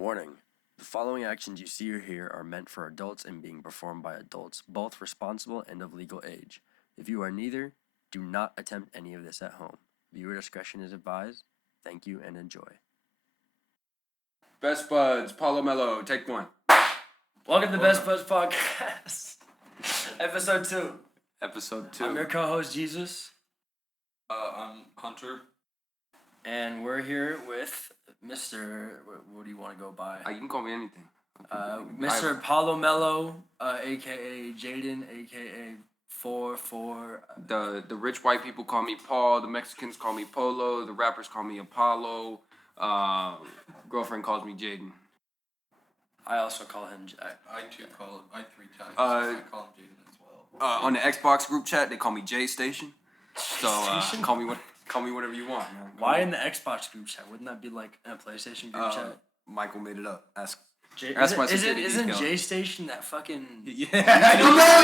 Warning. The following actions you see or hear are meant for adults and being performed by adults, both responsible and of legal age. If you are neither, do not attempt any of this at home. Viewer discretion is advised. Thank you and enjoy. Best Buds, Paulo Mello, take one. Welcome to the Best Buds Podcast. Episode 2. Episode 2. I'm your co-host, Jesus. I'm Hunter. And we're here with Mr. What do you want to go by? You can call me anything. Mr. Paulo Mello, a.k.a. Jaden, a.k.a. 4. The rich white people call me Paul. The Mexicans call me Polo. The rappers call me Apollo. Girlfriend calls me Jaden. I also call him Jack. I three times. I call him Jaden as well. On the Xbox group chat, they call me J Station. So Station? call me whatever you want, man. Why in the Xbox group chat? Wouldn't that be like in a PlayStation group chat? Michael made it up. Ask Isn't J Station that fucking yeah.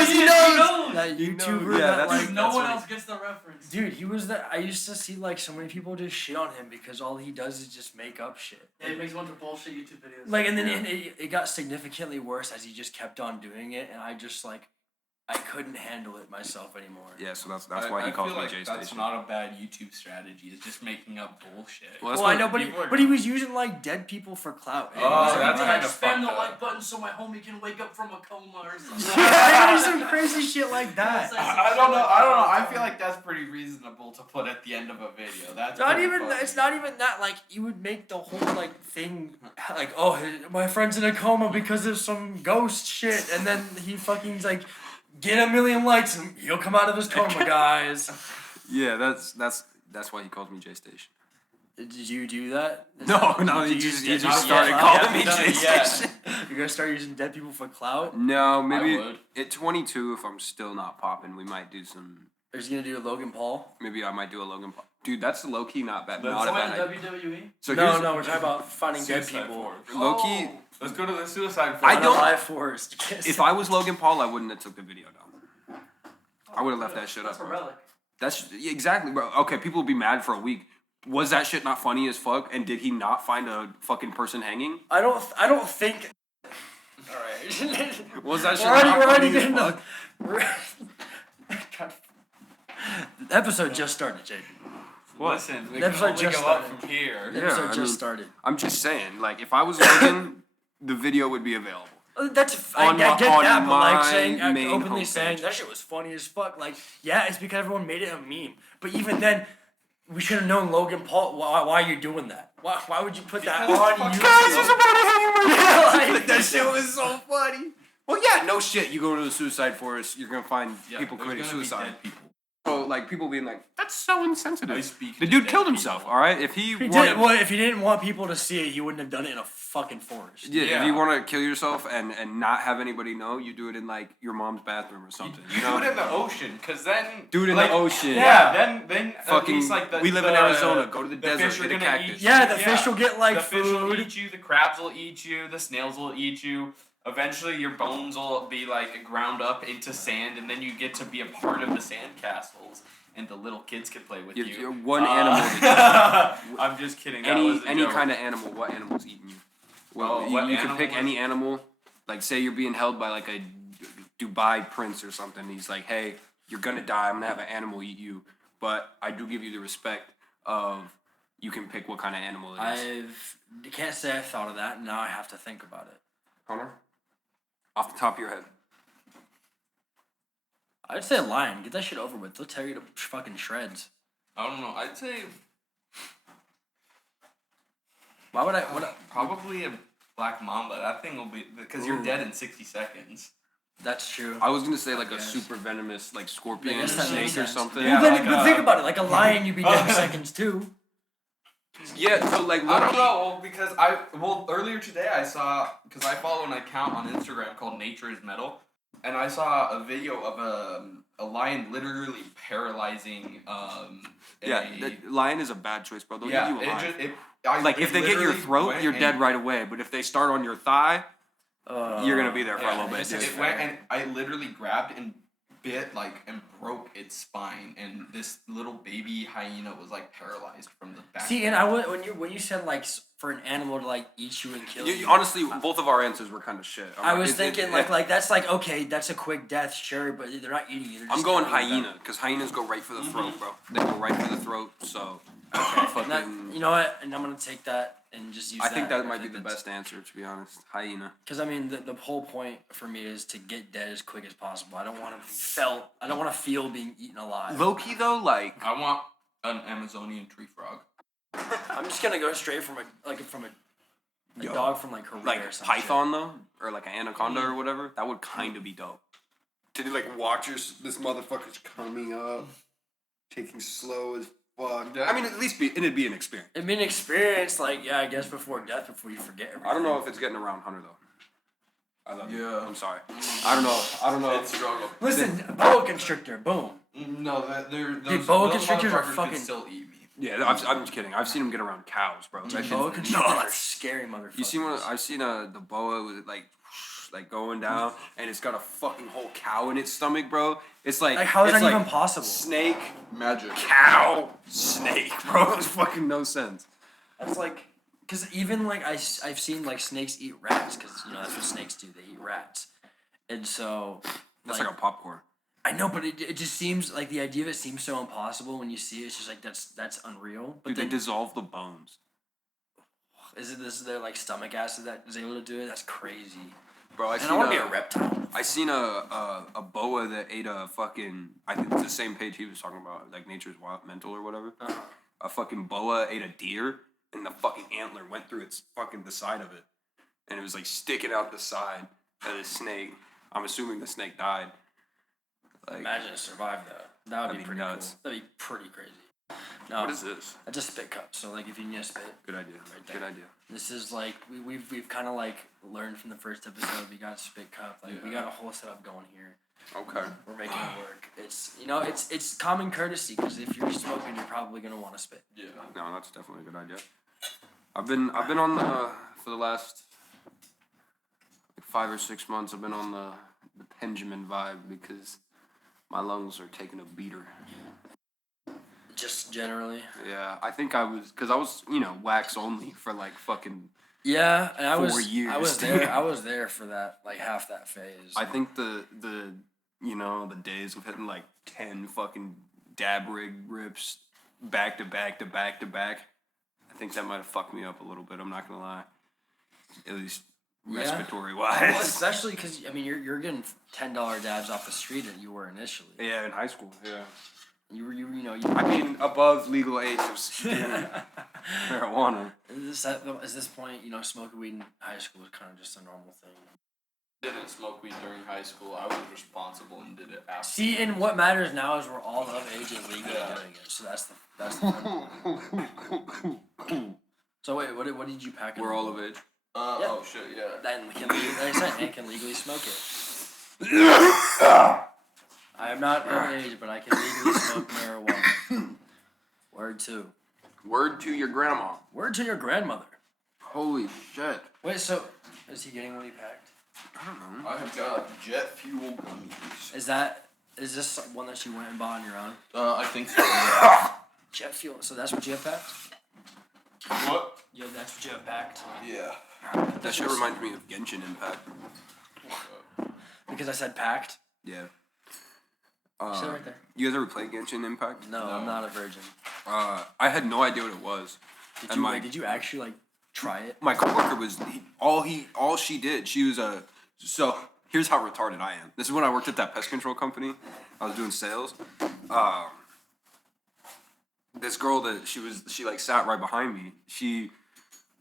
He knows. that YouTuber? Yeah, that, that's- like, No one else gets the reference. dude, he was that. I used to see like so many people just shit on him because all he does is just make up shit. Yeah, he makes a bunch of bullshit YouTube videos. Like, and then it got significantly worse as he just kept on doing it, and I just like I couldn't handle it myself anymore. Yeah, so that's why he calls me J Station. That's not a bad YouTube strategy. It's just making up bullshit. Well, I know, but he was using like dead people for clout. Oh, that's like, kind of spam the fucked like up. button so my homie can wake up from a coma or something. They do some crazy shit like that. I don't know. I feel like that's pretty reasonable to put at the end of a video. That's Not pretty even. funny. It's not even that. Like you would make the whole like thing like, oh, my friend's in a coma because of some ghost shit, and then he fucking's like, get 1 million likes and he'll come out of his coma, guys. Yeah, that's why he calls me J Station. Did you do that? No, he Did just you started get calling clout? me J Station. You're gonna start using dead people for clout? No, maybe would. at 22, if I'm still not popping, we might do some. Or is he gonna do a Logan Paul? Maybe I might do a Logan Paul. Dude, that's low key not bad. Let's Not a go bad in idea. WWE. So No, here's we're talking about finding dead Suicide people. Force. low key. Let's go to the Suicide Force. I don't- Live Forest. If I was Logan Paul, I wouldn't have took the video down. I would have left that shit up. That's a Bro. relic. That's exactly, bro. Okay, people will be mad for a week. Was that shit not funny as fuck? And did he not find a fucking person hanging? I don't think. All right. Was that shit We're not already funny as getting fuck? God. The episode just started, Jake. Listen, we The can episode only just go up started. from here. The Yeah, episode I just mean- started. I'm just saying, like, if I was Logan, the video would be available. That's On I my- get on that, but like my saying main openly homepage. saying that shit was funny as fuck. Like, yeah, it's because everyone made it a meme. But even then, we should have known Logan Paul. Why are you doing that? Why would you put that Because on it's YouTube? Guys, he's about to hang him. Yeah, like- That shit was so funny. Well, yeah, no shit. You go to the suicide forest, you're gonna find people there's committing gonna be suicide. dead people. So, like, people being like, that's so insensitive. I speak The to dude dead killed people. himself, alright? If he He wanted... did, well, if he didn't want people to see it, he wouldn't have done it in a fucking forest. Yeah, if Yeah. you want to kill yourself and not have anybody know, you do it in, like, your mom's bathroom or something. You do it in the ocean, cause then Do it in like, the ocean. Yeah, then Fucking, at least, like we live in Arizona. Go to the desert, fish are get a gonna cactus. eat Yeah, you. the fish will get like the fish will food. eat you, the crabs will eat you, the snails will eat you. Eventually, your bones will be like ground up into sand, and then you get to be a part of the sand castles, and the little kids can play with you. You're one animal that I'm just kidding. That was a any joke. kind of animal. What animal's eating you? Well, Oh, you, what you can animal pick was- any animal. Like, say you're being held by like a Dubai prince or something. He's like, hey, you're gonna die. I'm gonna have an animal eat you, but I do give you the respect of you can pick what kind of animal it is. I can't say I thought of that. Now I have to think about it. Hunter, off the top of your head. I'd say a lion. Get that shit over with. They'll tear you to fucking shreds. I don't know. I'd say Why would I? probably a black mamba. That thing will be because you're dead in 60 seconds. That's true. I was gonna say like a Yes. super venomous like scorpion I or guess that snake makes or sense. something. Yeah, Well, like but think about it. Like a lion, you'd be dead in seconds too. Yeah, so like I don't low-key- know because earlier today I saw because I follow an account on Instagram called Nature is Metal, and I saw a video of a lion literally paralyzing Yeah, the lion is a bad choice, bro. They'll yeah eat you alive. Like If they get your throat, you're dead right away. But if they start on your thigh, you're gonna be there for a little bit. It went and I literally grabbed and bit like and broke its spine, and this little baby hyena was like paralyzed from the back. See, and when you said like for an animal to like eat you and kill you, honestly, both of our answers were kind of shit. I was thinking like that's like okay, that's a quick death, sure, but they're not eating you. I'm going hyena because hyenas go right for the throat, bro. They go right for the throat. So you know what? And I'm gonna take that and just use. I think that might be the best answer, to be honest. Hyena. Because I mean, the whole point for me is to get dead as quick as possible. I don't want to be felt. I don't want to feel being eaten alive. Low key though, like I want an Amazonian tree frog. I'm just gonna go straight from a dog from like Korea like or something. python though, or like an anaconda or whatever. That would kind of be dope. To like watch this motherfucker's coming up, taking slow as fuck. Yeah. I mean, at least it'd be an experience. It'd be an experience, like I guess before death, before you forget everything. I don't know if it's getting around Hunter though. I love you. Yeah. I'm sorry. I don't know. It's struggle. Listen, boa constrictor, boom. No, those boa those constrictors are motherfuckers fucking- can still eat me. Yeah, I'm just kidding. I've seen him get around cows, bro. That Boa shit's constrictors are nuts. scary motherfuckers. You seen I've seen the boa with like going down, and it's got a fucking whole cow in its stomach, bro. It's like how is it's that like even possible? Snake, Magic. cow, snake, bro. It's fucking no sense. That's like, because even like I've seen like snakes eat rats, because that's what snakes do. They eat rats, and so That's like a popcorn. I know, but it just seems like the idea of it seems so impossible when you see it. It's just like that's unreal. But Dude, then, they dissolve the bones. this is their like stomach acid that is able to do it? That's crazy. Bro, And I want to be a reptile. I seen a boa that ate a fucking. I think it's the same page he was talking about, like Nature's Wild Mental or whatever. Uh-huh. A fucking boa ate a deer, and the fucking antler went through its fucking the side of it, and it was like sticking out the side of the snake. I'm assuming the snake died. Like, Imagine it survived though. That would That'd be be pretty nuts. cool. That'd be pretty crazy. No, what is this? That's a spit cup. So like if you need a spit, Good idea. Right there. Good idea. this is like we've kind of like learned from the first episode. We got a spit cup. Like we got a whole setup going here. Okay. We're making it work. It's it's common courtesy because if you're smoking, you're probably gonna want to spit. Yeah. No, that's definitely a good idea. I've been on the for the last 5 or 6 months. I've been on the Benjamin vibe because my lungs are taking a beater. Just generally. Yeah, I think I was wax only for like fucking. Yeah, and I 4 was years. I was there. I was there for that like half that phase. I think the days of hitting like 10 fucking dab rig rips back to back to back to back. I think that might have fucked me up a little bit. I'm not gonna lie. At least respiratory wise. Well, especially because I mean you're getting $10 dabs off the street that you were initially. Yeah, in high school. Yeah. You I mean, above legal age of marijuana. At this point, smoking weed in high school is kind of just a normal thing. Didn't smoke weed during high school. I was responsible and did it after. See, and what matters now is we're all of age and legally doing it. So that's the fun. So wait, what did you pack? We're all of age. Yeah. Oh shit, yeah. Then we can like I said, and can legally smoke it. I am not of age, but I can legally smoke marijuana. Word two. Word to your grandma. Word to your grandmother. Holy shit. Wait, so is he getting what he packed? I don't know. I've got jet fuel gummies. Is this one that you went and bought on your own? I think so. Jet fuel. So that's what you have packed? What? Yeah, that's what you have packed. Yeah. That shit reminds me of Genshin Impact. Because I said packed. Yeah. Sit right there. You guys ever play Genshin Impact? No, I'm not a virgin. I had no idea what it was. Did you actually like try it? My coworker was all she did. She was so here's how retarded I am. This is when I worked at that pest control company. I was doing sales. This girl that she like sat right behind me.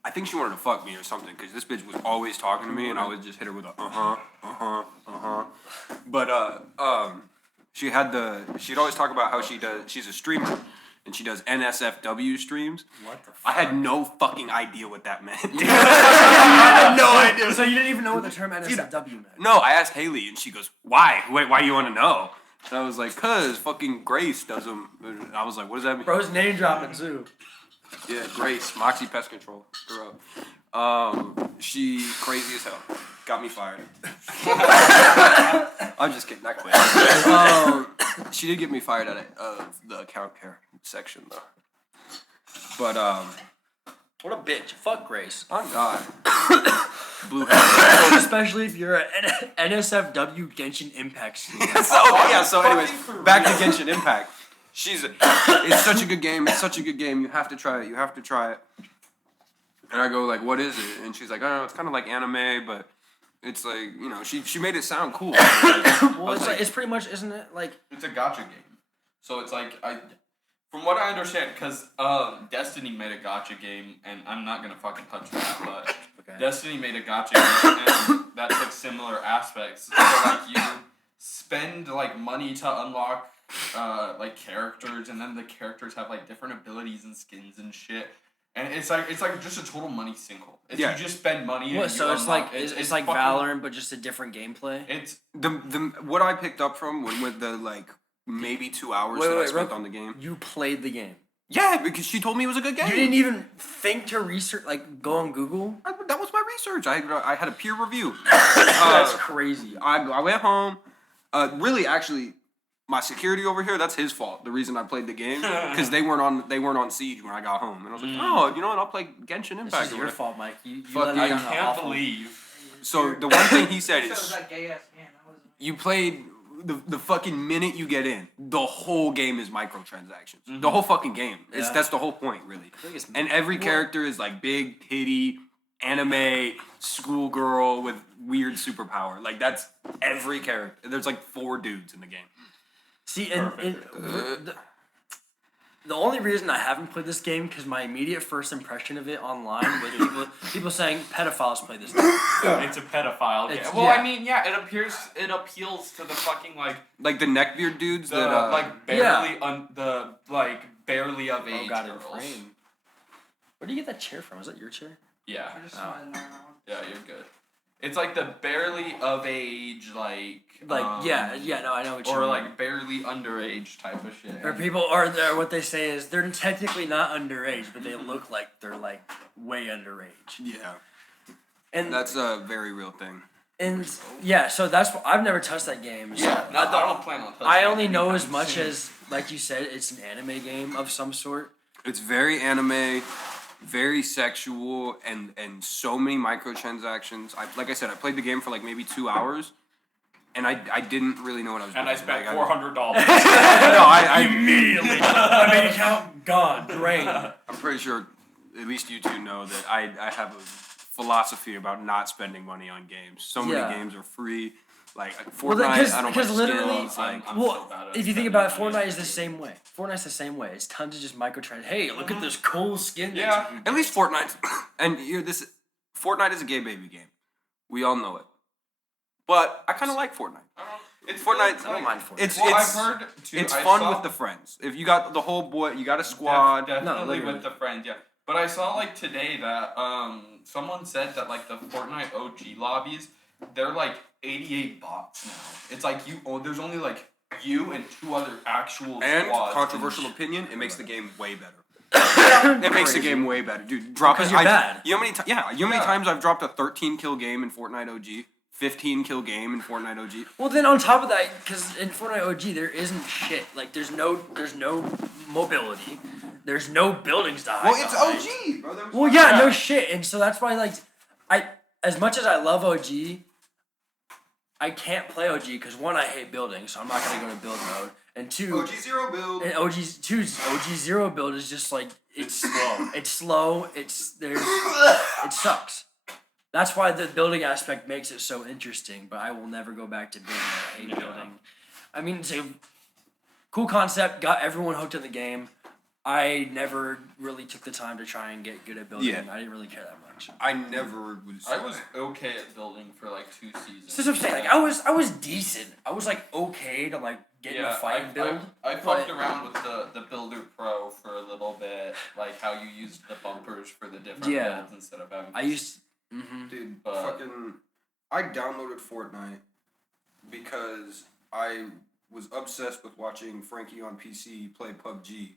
I think she wanted to fuck me or something because this bitch was always talking to me and I would just hit her with a But she'd always talk about how she's a streamer and she does NSFW streams. What the fuck? I had no fucking idea what that meant. I had no idea. So you didn't even know what the term NSFW meant? No, I asked Haley and she goes, "Why? Why do you want to know?" And I was like, "Cause fucking Grace does them." And I was like, "What does that mean?" Bro's name dropping too. Yeah, Grace, Moxie Pest Control. She crazy as hell. got me fired. I'm just kidding. Not quit. She did get me fired out of the account care section though. But What a bitch. Fuck Grace. I'm not. Blue hat. Especially if you're an NSFW Genshin Impact student. So anyways, back to Genshin Impact. It's such a good game. It's such a good game. You have to try it. And I go like, what is it? And she's like, oh, it's kind of like anime, but it's like, you know, she made it sound cool. Well, it's pretty much, isn't it? Like, it's a gacha game. So it's like, from what I understand, because Destiny made a gacha game, and I'm not going to fucking touch that, but okay. Destiny made a gacha game, and that took similar aspects. So, like, you spend, like, money to unlock, like, characters, and then the characters have, like, different abilities and skins and shit. And it's like just a total money sinkhole. You just spend money. What? And So it's like it's like fucking, Valorant, but just a different gameplay. It's the what I picked up from with the like maybe 2 hours that I spent on the game. You played the game. Yeah, because she told me it was a good game. You didn't even think to research, like go on Google. That was my research. I had a peer review. That's crazy. I went home. Really, actually, my security over here, that's his fault. The reason I played the game, because they weren't on Siege when I got home, and I was like, oh, you know what? I'll play Genshin Impact. This is your fault, Mike. You Fuck let you. me I down can't awful. believe. So the one thing he said That was is, that gay ass man. you played the fucking minute you get in, the whole game is microtransactions. The whole fucking game. Yeah. That's the whole point, really. think it's- And every character is like big titty, anime, schoolgirl with weird superpower. Like that's every character. There's like 4 dudes in the game. See, the only reason I haven't played this game because my immediate first impression of it online was people saying pedophiles play this game. It's a pedophile game. It's- Well, yeah. I mean, yeah, it appeals to the fucking like Like the neckbeard dudes the that like barely barely of age Oh god, in girls. frame. Where do you get that chair from? Is that your chair? Yeah, I just Oh. went around. yeah, you're good. It's like the barely of age no, I know what you or mean. like barely underage type of shit. Or people are there. What they say is they're technically not underage, but they look like they're like way underage. Yeah. And That's a very real thing. and yeah, so that's I've never touched that game. So Yeah, no, I don't plan on touching I it only know anytime as much soon. as like you said, it's an anime game of some sort. It's very anime, very sexual, and so many microtransactions. Like I said, I played the game for like maybe 2 hours, and I didn't really know what I was doing. And I spent Like, $400. No, I Immediately, my bank account gone, drained. I'm pretty sure at least you two know that I have a philosophy about not spending money on games. So many Yeah. games are free. Like Well, Fortnite, because- I don't because buy literally- skins. Like I'm Well, so bad at if you think about it, spending Fortnite money. is the same way. Fortnite's the same way. It's tons of just microtransactions. Hey, look at this cool skin. that Yeah. you can at get. least Fortnite, and Fortnite is a gay baby game. We all know it. But I kind of like Fortnite. It's Fortnite, I don't mind Fortnite. It's Well, it's I've heard too. it's I fun saw- with the friends. If you got the whole boy, you got a squad. Definitely literally. with the friend, yeah. But I saw like today that someone said that like the Fortnite OG lobbies, they're like 88 bots now. It's like there's only like you and 2 other actual And squads. controversial opinion, it makes the game way better. It makes the game way better, dude. Drop Because it. you're bad. You know how many times I've dropped a 13 kill game in Fortnite OG, 15 kill game in Fortnite OG. Well, then on top of that, because in Fortnite OG there isn't shit. Like there's no mobility. There's no buildings to hide Well, it's behind. OG, bro. Well, yeah, no shit, and so that's why like as much as I love OG, I can't play OG because 1, I hate building, so I'm not gonna go to build mode, and 2, OG zero build. and OG 0 build is just like it's slow. It's slow. It sucks. That's why the building aspect makes it so interesting. But I will never go back to building. I hate building. I mean, it's a cool concept. Got everyone hooked in the game. I never really took the time to try and get good at building. Yeah. I didn't really care that much. I never was. I was okay at building for like 2 seasons. So that's what I'm saying. Like I was decent. I was like okay to like get in a fight and build. I but- fucked around with the Builder Pro for a little bit, like how you used the bumpers for the different Yeah. builds instead of having. I used. Mm-hmm. Dude, But- I downloaded Fortnite because I was obsessed with watching Frankie on PC play PUBG,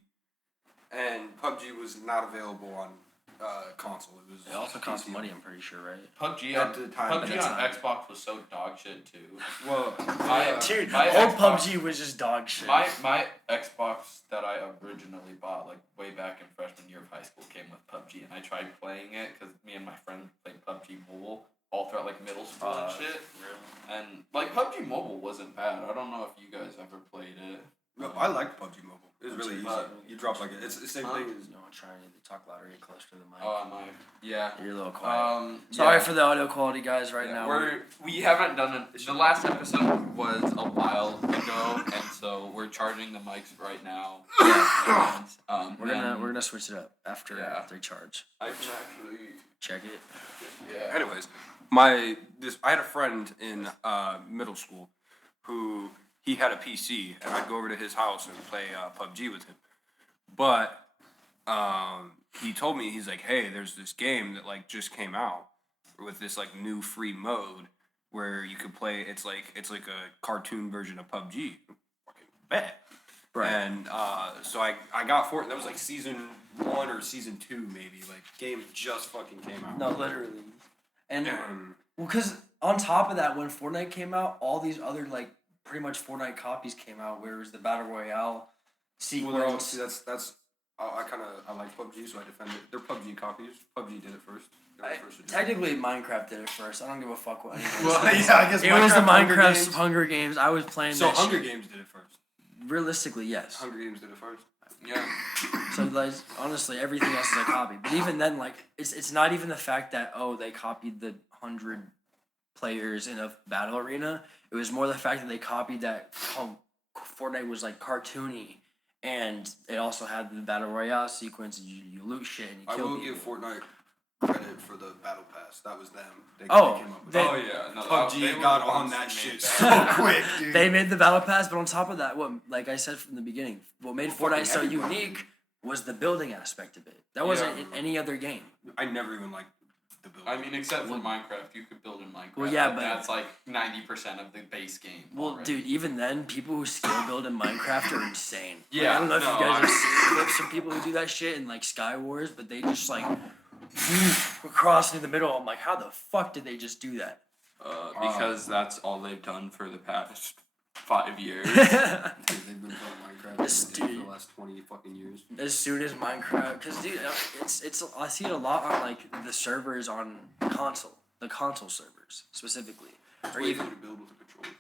and PUBG was not available on console. It was. It also costs PC. money, I'm pretty sure, right? PUBG At on the time, PUBG that's on not- Xbox was so dog shit too. Well, Dude, my old Xbox- PUBG was just dog shit. My Xbox that I originally bought like way back in freshman year of high school came with PUBG, and I tried playing it because me and my friend played PUBG Mobile all throughout like middle school and shit. And like PUBG Mobile wasn't bad. I don't know if you guys ever played it. no, I liked PUBG Mobile. It was really easy. But- You drop like it's the same thing as. No, I'm trying to talk louder, get closer to the mic. Oh, am I? Yeah. You're a little quiet. Yeah. Sorry for the audio quality, guys. Right now, we haven't done it. The last episode was a while ago, and so we're charging the mics right now. And, we're gonna switch it up after they charge. I can actually Check it. yeah. Anyways, I had a friend in middle school who he had a PC, and I'd go over to his house and play PUBG with him. But he told me, he's like, hey, there's this game that like just came out with this like new free mode where you could play. It's like a cartoon version of PUBG. Fucking bet. Right. And so I got Fortnite. That was like season 1 or season 2 maybe. Like game just fucking came out. No, literally. And And well, because on top of that, when Fortnite came out, all these other like pretty much Fortnite copies came out. Where it was the battle royale sequence. see, that's I like PUBG, so I defend it. They're PUBG copies. PUBG did it first. They were the first to do it. Technically, Minecraft did it first. I don't give a fuck what anyone Well, says. yeah, I guess It was the Hunger Minecraft Games. Hunger Games. I was playing So that Hunger shit. Games did it first. Realistically, yes. Hunger Games did it first. Yeah. So like honestly, everything else is a copy. But even then, like it's not even the fact that they copied the 100 players in a battle arena. It was more the fact that they copied that Fortnite was like cartoony, and it also had the battle royale sequence. And you loot shit and you I kill will people. give Fortnite credit for the battle pass. That was them. They came up with they- it. Oh yeah. No, PUBG they were got the on ones that who shit made so that. quick, dude. They made the battle pass, but on top of that, what like I said from the beginning, what made Fucking Fortnite so everybody. unique was the building aspect of it. That wasn't in any other game. I never even liked the build. I mean, except for Minecraft, you could build in Minecraft. Well, yeah, Like, but- that's like 90% of the base game. Well, already. dude, even then, people who skill build in Minecraft are insane. Like, Yeah, I don't know if no, you guys I- have seen clips of people who do that shit in like Sky Wars, but they just like cross through the middle. I'm like, how the fuck did they just do that? Because that's all they've done for the past 5 years. Dude, they've been playing Minecraft This every day for dude- the last 20 fucking years. As soon as Minecraft, because dude, it's I see it a lot on like the servers on the console servers specifically, or Way even easier to build with a controller.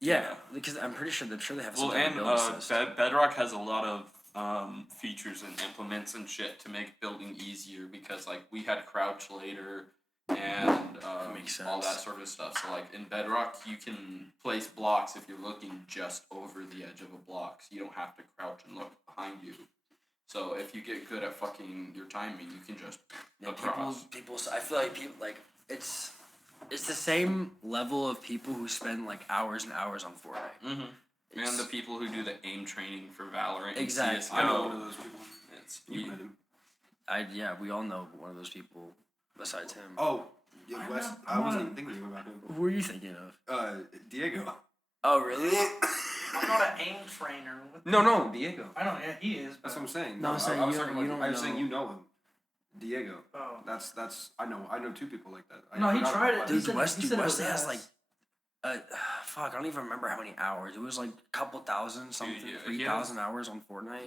yeah, because I'm pretty sure they have some Well, type and of build assist. Bedrock has a lot of features and implements and shit to make building easier because like we had crouch later and makes all that sense. sort of stuff. So like in Bedrock, you can place blocks if you're looking just over the edge of a block. So you don't have to crouch and look behind you. So if you get good at fucking your timing, you can just Yeah, across. people. I feel like people like it's the same level of people who spend like hours and hours on Fortnite. Mm-hmm. It's- And the people who do the aim training for Valorant. and Exactly. CS:GO, I know one of those people. It's You met him. We all know one of those people besides him. Oh, yeah, Wes. I wasn't even thinking about him. Who are you thinking of? Diego. Oh, really? I'm not an aim trainer. No, Diego. I know, yeah, he is. That's what I'm saying. No, I'm saying I was you talking don't- about. you don't I was saying know. you know him. Diego. Oh. That's. I know 2 people like that. No, he forgot tried about it. Dude, said- Wesley he said it was has ass. like, fuck, I don't even remember how many hours. It was like a couple thousand something, yeah, he 3,000 hours on Fortnite.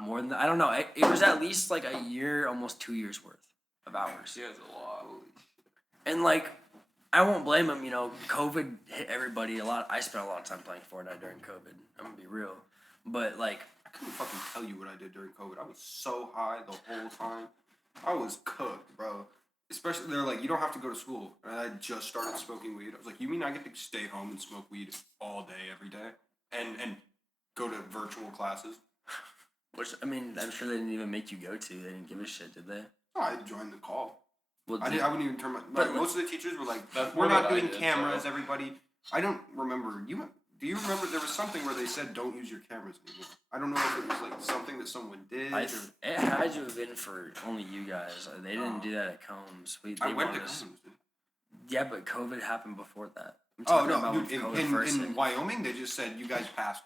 More than that, I don't know. It was at least like a year, almost 2 years worth of hours. He has a lot. And like, I won't blame him. You know, COVID hit everybody a lot. I spent a lot of time playing Fortnite during COVID. I'm gonna be real, but like, I couldn't fucking tell you what I did during COVID. I was so high the whole time. I was cooked, bro. Especially, they're like, you don't have to go to school. And I just started smoking weed. I was like, you mean I get to stay home and smoke weed all day, every day? And go to virtual classes? which I mean, I'm sure they didn't even make you go to. They didn't give a shit, did they? Oh, I joined the call. Well, I wouldn't even turn my... But- Like, most of the teachers were like, That's we're what not I doing did, cameras, so- everybody. I don't remember. Do you remember there was something where they said don't use your cameras anymore? I don't know if it was like something that someone did or... It had to have been for only you guys. They didn't do that at Combs. They I went to wanted us- Combs, dude. Yeah, but COVID happened before that. I'm Oh, talking no, about dude, when COVID first in hit. Wyoming, they just said, you guys passed.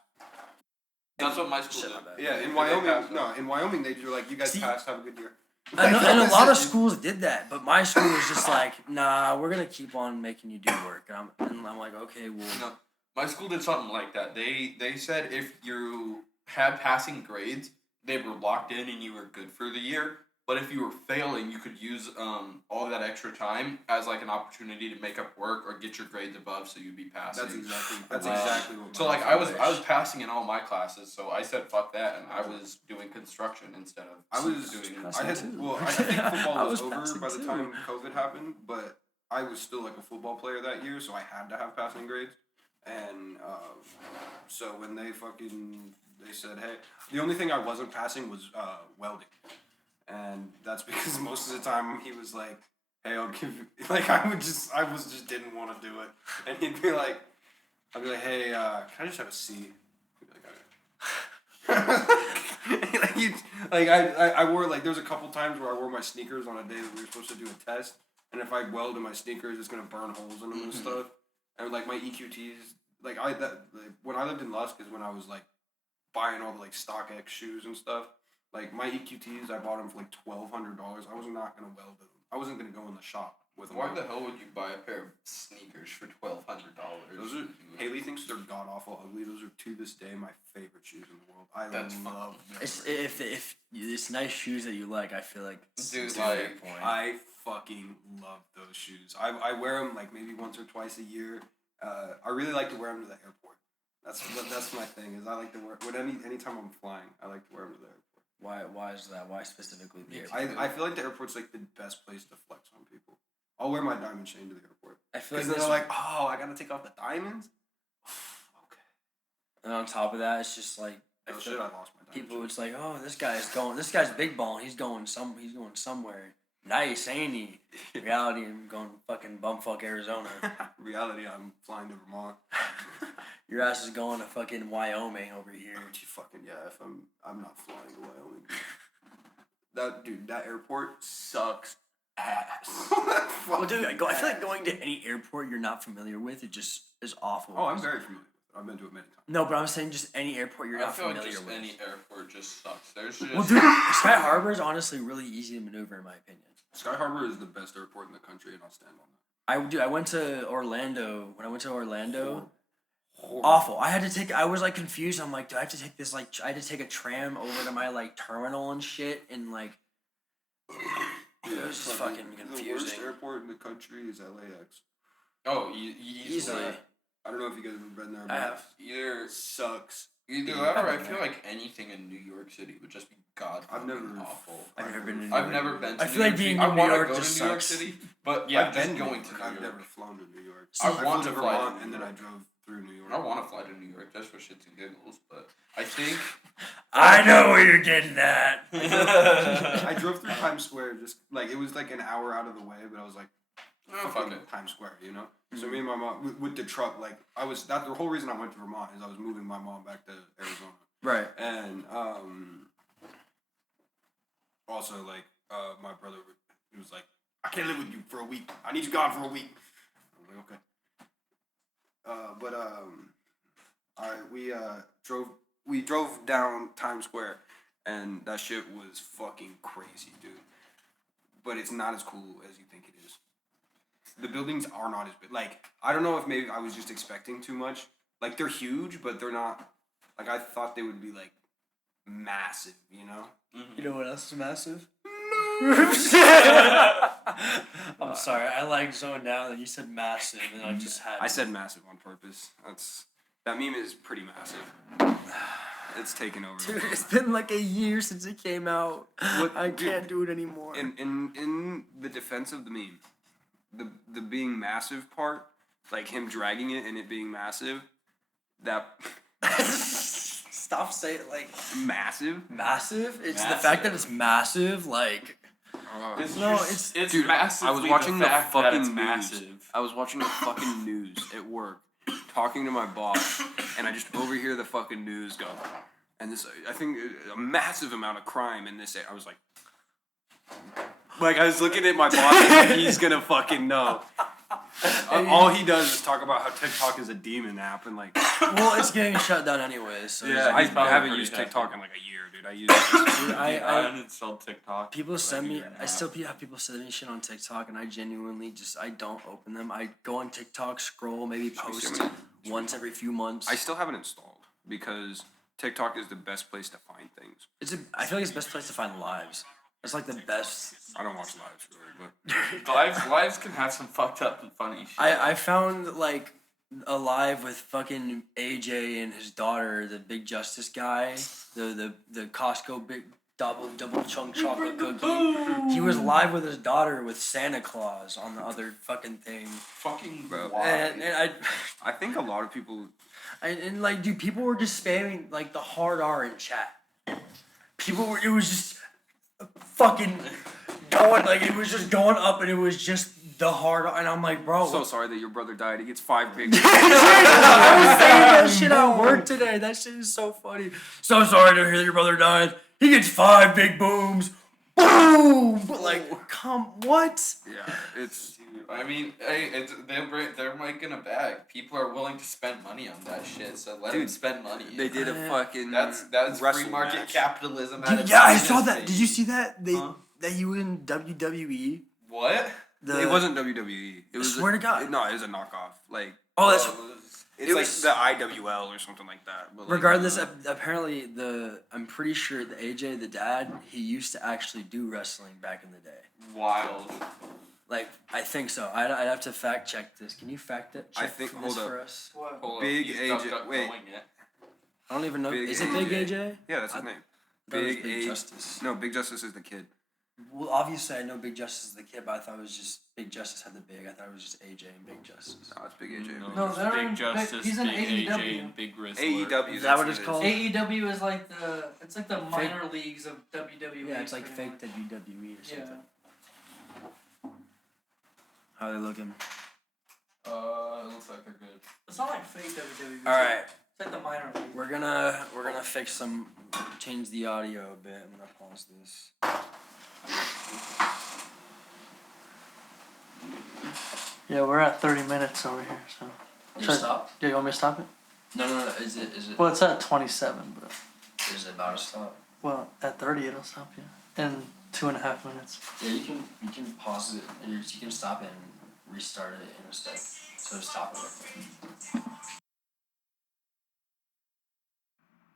That's what my school Shit, did. my bad. Yeah, in They Wyoming, passed no, in Wyoming, they were like, you guys See- passed, have a good year. And Like, a what lot of is it? schools did that, but my school was just like, nah, we're gonna keep on making you do work. And I'm like, okay, well, No, my school did something like that. They said if you had passing grades, they were locked in and you were good for the year. But if you were failing, you could use all that extra time as like an opportunity to make up work or get your grades above, so you'd be passing. That's Wow. exactly what. So like I was passing in all my classes, so I said fuck that, and I was doing construction instead of I was doing. passing I had too. well, I think football I was, was over passing by the too. time COVID happened, but I was still like a football player that year, so I had to have passing grades. And so when they said, hey, the only thing I wasn't passing was welding, and that's because most of the time he was like, hey, I'll give you, like I just didn't want to do it, and he'd be like, I'd be like, hey, can I just have a C? He'd be like, okay. I wore like there was a couple times where I wore my sneakers on a day that we were supposed to do a test, and if I weld in my sneakers, it's gonna burn holes in them and stuff. And like my EQTs, when I lived in Lusk is when I was like buying all the like StockX shoes and stuff. Like my EQTs, I bought them for like $1,200. I was not gonna weld them. I wasn't gonna go in the shop with them. Why the hell would you buy a pair of sneakers for $1,200? Those are Haley thinks they're god awful ugly. Those are to this day my favorite shoes in the world. I That's love them. if it's nice shoes that you like, I feel like Dude, it's like, a fair point. I fucking love those shoes. I wear them like maybe once or twice a year. I really like to wear them to the airport. That's my thing. Is I like to wear anytime I'm flying. I like to wear them to the airport. Why is that? Why specifically the Yeah, airport? I feel like the airport's like the best place to flex on people. I'll wear my diamond chain to the airport. I feel like Because they're like, oh, I gotta take off the diamonds. Okay. and on top of that, it's just like I Oh feel shit! I like lost my diamond people. chain. It's like, oh, this guy's big ball. He's going somewhere. Nice, ain't he? Reality, I'm going fucking bumfuck Arizona. Reality, I'm flying to Vermont. Your ass is going to fucking Wyoming over here. If I'm not flying to Wyoming. That airport sucks ass. Well, dude, I feel like going to any airport you're not familiar with, it just is awful. Oh, I'm very familiar with it. I've been to it many times. No, but I'm saying just any airport you're I not feel like familiar just with. any airport just sucks. There's just Well, dude, Sky Harbor is honestly really easy to maneuver, in my opinion. Sky Harbor is the best airport in the country, and I'll stand on that. I went to Orlando. When I went to Orlando, Horrible. awful. I was like confused. I'm like, do I have to take this like? I had to take a tram over to my like terminal and shit, and like, it was just fucking The confusing. worst airport in the country is LAX. oh Easily. I don't know if you guys have ever been there. I but have. either It sucks. either Yeah, that or I I've been feel there. like anything in New York City would just be god I've never awful. I've never been to New I've York. never been to I New feel like York being City. in I New wanna York go just to New York sucks. City, but yeah, I've just been going to New I've York. never flown to New York. I flew want to to fly to Vermont New and then I York. drove through New York. I want to fly to New York just for shits and giggles, but I think I know where you're getting at. I drove through Times Square, just like it was like an hour out of the way, but I was like, fuck fucking it. Times Square, you know. So me and my mom with the truck, like the whole reason I went to Vermont is I was moving my mom back to Arizona, Right. and also like my brother, he was like, I can't live with you for a week. I need you gone for a week. I was like, okay. We drove down Times Square, and that shit was fucking crazy, dude. But it's not as cool as you think it is. The buildings are not as big. Like, I don't know if maybe I was just expecting too much. Like, they're huge, but they're not. Like, I thought they would be like massive, you know? You know what else is massive? I'm sorry. I like zoned out that you said massive, and I just had. I said massive on purpose. That meme is pretty massive. It's taken over. Dude, it's been like a year since it came out. What- I dude, can't do it anymore. In the defense of the meme, the being massive part, like him dragging it and it being massive, that Stop saying it like massive. massive. It's the fact that it's massive. Like It's no, just- it's Dude, massively I was watching the fact that fucking it's news. massive. I was watching the fucking news at work, talking to my boss, and I just overhear the fucking news go, and this, I think, a massive amount of crime in this. I was like I was looking at my boss, like he's gonna fucking know. All he does is talk about how TikTok is a demon app, and like, well, it's getting shut down anyways. So yeah, I he's probably haven't pretty used happy. TikTok in like a year, dude. I use it. Dude, I I uninstalled TikTok. people like send a me. year and a I still half. have people send me shit on TikTok, and I genuinely I don't open them. I go on TikTok, scroll, maybe post once every few months. I still have it installed because TikTok is the best place to find things. I feel like it's the best place to find lives. It's like the best. I don't watch lives really, but Lives can have some fucked up and funny shit. I found like a live with fucking AJ and his daughter, the Big Justice guy, the Costco big double chunk chocolate cookie. He was live with his daughter with Santa Claus on the other fucking thing. Fucking Bro. why? And I think a lot of people. and like dude, people were just spamming like the hard R in chat. It was just fucking going like it was just going up and it was just the hard R, and I'm like, bro. So sorry that your brother died. He gets 5 big. I was saying that shit at work today. That shit is so funny. So sorry to hear that your brother died. He gets 5 big booms. Boom! But like, what? Yeah, it's. I mean, hey, they're making a bag. People are willing to spend money on that shit, so let them spend money. They did a fucking. That's free wrestling market match. capitalism. At Dude, its yeah, I finest, saw that. baby. Did you see that? Huh? That he was in WWE. What? It wasn't WWE. It was. Swear to God. No, it was a knockoff. Like. Oh, that's. It's It like was- the IWL or something like that. But like, Regardless, apparently I'm pretty sure the AJ, the dad, he used to actually do wrestling back in the day. Wild. Like, I think so. I'd have to fact check this. Can you fact it? I Check think- this hold up. for us. What? Hold Big up, he's AJ duck wait. going it. I don't even know. Big Is it Big AJ. AJ? Yeah, that's his I- name. That was Big Big A- Justice. No, Big Justice is the kid. Well, obviously I know Big Justice is the kid, but I thought it was just Big Justice had the big. I thought it was just AJ and Big Justice. No, it's Big AJ. No, No, it's they're in Big Justice, he's in Big AEW. AJ, and Big Wrestler. AEW. Is that what it's called? AEW is like it's like the minor leagues of WWE. Yeah, it's like pretty fake much. WWE or Yeah. something. How are they looking? It looks like they're good. It's not like fake WWE. All right, It's like the minor league. we're gonna fix change the audio a bit. I'm gonna pause this. Yeah, we're at 30 minutes over here, so. You stop? Yeah, you want me to stop it? No. Is it? Well, it's at 27, but Is it about to stop? well, at 30 it'll stop you in 2.5 minutes. Yeah, you can pause it. And you can stop it and restart it in a sec. So stop it.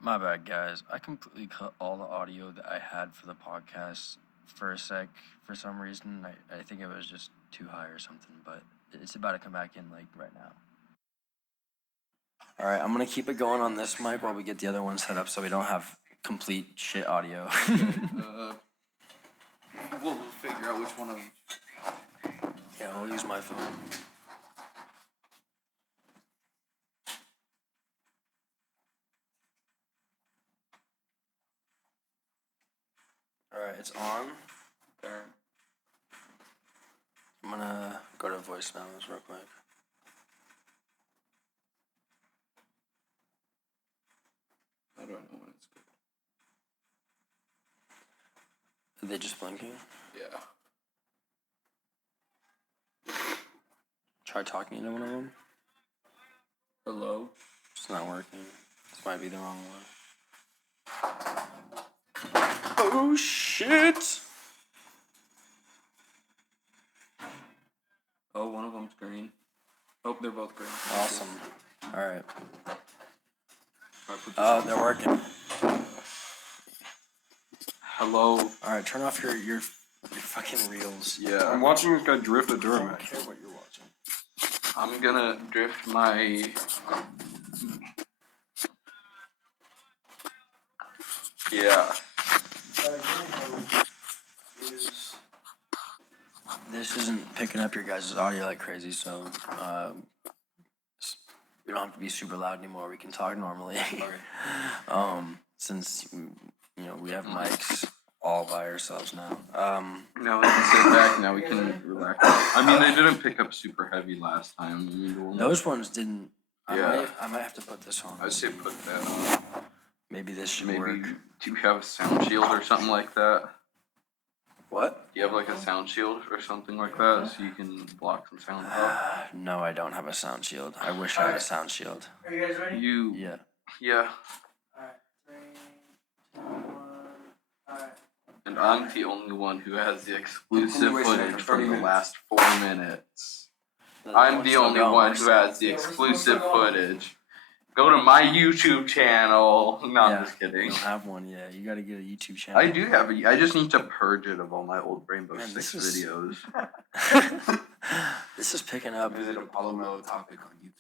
My bad, guys. I completely cut all the audio that I had for the podcast for a sec. For some reason, I think it was just too high or something, but it's about to come back in like right now. All right, I'm gonna keep it going on this mic while we get the other one set up, so we don't have complete shit audio. We'll figure out which one of them. Yeah, I'll use my phone. Alright, it's on. There. I'm gonna go to voicemails real quick. How do I know when it's good? Are they just blinking? Yeah. Try talking into one of them. Hello? It's not working. This might be the wrong one. Oh shit! Oh, one of them's green. Oh, they're both green. Awesome. Alright. I put this Oh, on. they're working. Hello? Alright, turn off your fucking reels. Yeah. I'm watching this guy drift a I don't Duramax. care what you're watching. I'm gonna drift my... Yeah. This isn't picking up your guys' audio like crazy, so we don't have to be super loud anymore. We can talk normally. Since we have mics all by ourselves now. Now we can sit back, now we can relax. I mean, they didn't pick up super heavy last time. I mean, the one- Those ones didn't. Yeah. I might have to put this on. I'd say put that on. Maybe this should Maybe, work. do you have a sound shield or something like that? What? Do you have like a sound shield or something like that so you can block some sound out? No, I don't have a sound shield. I wish I had a sound shield. Are you guys ready? You, Yeah. yeah. Alright, 3, 2, 1. And I'm the only one who has the exclusive Continuation footage for from 30 the minutes. last 4 minutes. I'm the only one who has the exclusive footage. Go to my YouTube channel. No, I'm just You kidding. don't have one yet. You got to get a YouTube channel. I do have I just need to purge it of all my old Rainbow Man, Six this is- videos. This is picking up. Visit Apollo Mello topic on YouTube.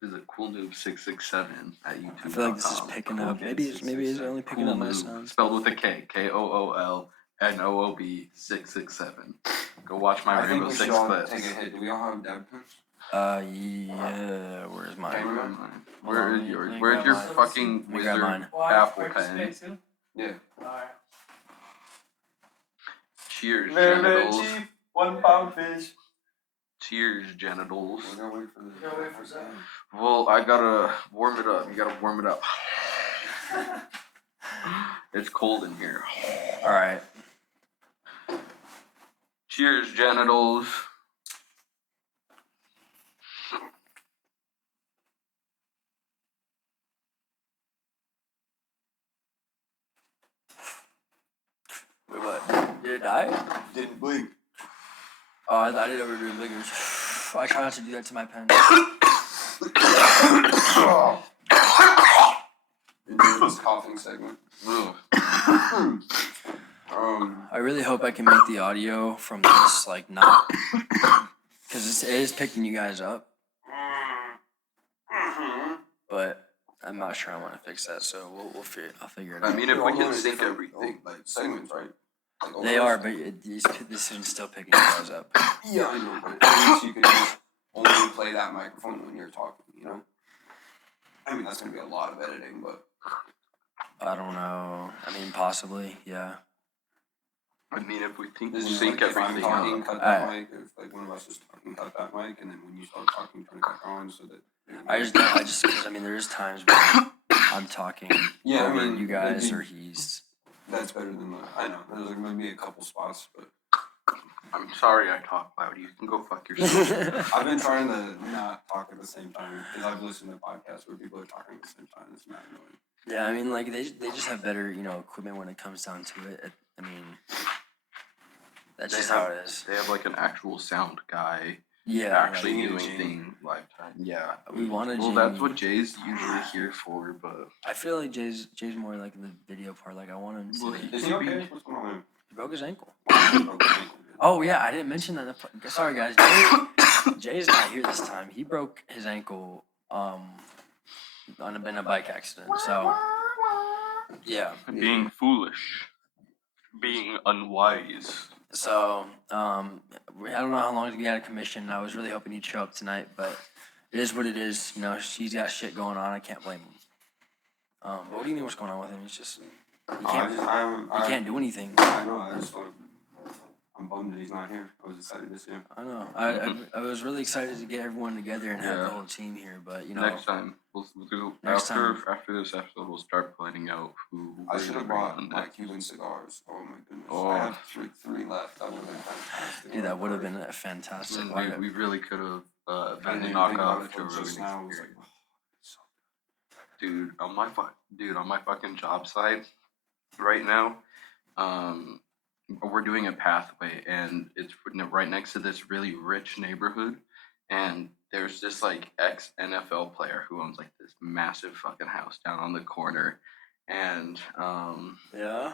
Visit CoolNoob667 at YouTube. I feel like this is picking up. Maybe it's only picking up my sound. Spelled with a K. KOOLNOOB 667. Go watch my I think Rainbow we Six should all clips. take a hit. Do we all have dab pens? Yeah. Where's mine? Cameraman? Where is Let yours? me Where's grab your mine. fucking Let me grab wizard mine. apple pen? Yeah. Cheers, genitals. £1 fish. Cheers, genitals. We're gonna wait for this. Well, I gotta warm it up. You gotta warm it up. It's cold in here. All right. Cheers, genitals. Wait, what? Did it die? Didn't blink. Oh, I did overdo blinkers. I try not to do that to my pen. Into this coughing segment. Ugh. I really hope I can make the audio from this like not, because it is picking you guys up, but I'm not sure I want to fix that. So I'll figure it I out. mean, if we can Only sync different, everything. like segments, right? Like, They are, but this is still picking you guys up. Yeah, I know, but at least you can just only play that microphone when you're talking, you know? I mean, that's gonna be a lot of editing, but I don't know. I mean, possibly, yeah. I mean, if we think isn't it sync like if I'm everything talking, up. cut that mic, if like one of us is talking, cut that mic, and then when you start talking, turn it back on so that. I just, because I mean, there is times when I'm talking Yeah, I over mean, you guys maybe- or he's. That's better than the. I know, there's like maybe a couple spots, but. I'm sorry I talk loud. You can go fuck yourself. I've been trying to not talk at the same time because I've listened to podcasts where people are talking at the same time. It's not annoying. Yeah, I mean, like they just have better, equipment when it comes down to it. I mean, that's just how it is. They have like an actual sound guy Yeah, actually like, doing Jamie. things lifetime. Yeah. we wanted. Well, Jamie. that's what Jay's usually here for, but I feel like Jay's more like in the video part. Like I want him to. Well, Is he okay? What's going on? He broke his ankle. Okay. Oh yeah, I didn't mention that. Sorry guys, Jay's not here this time. He broke his ankle in a bike accident. So yeah. being foolish, being unwise. So I don't know how long we had a commission. I was really hoping he'd show up tonight, but it is what it is. She's got shit going on. I can't blame him. But what do you think what's going on with him? He's just he can't do anything. I know. I just want. I'm bummed that he's not here. I was excited to see him. I know. I was really excited to get everyone together and have the whole team here, but Next time, we'll do Next after this episode, we'll start planning out who. I should have bring brought on my next. Cuban cigars. Oh my goodness. Oh. I have three left. That would have been fantastic. dude, that would have been a fantastic. We really could have I been didn't the even think knockoff about it Joe till just Rogan now. I was like, experience. Dude, on my fucking job site right now, we're doing a pathway, and it's right next to this really rich neighborhood, and there's this like ex NFL player who owns like this massive fucking house down on the corner, and Yeah.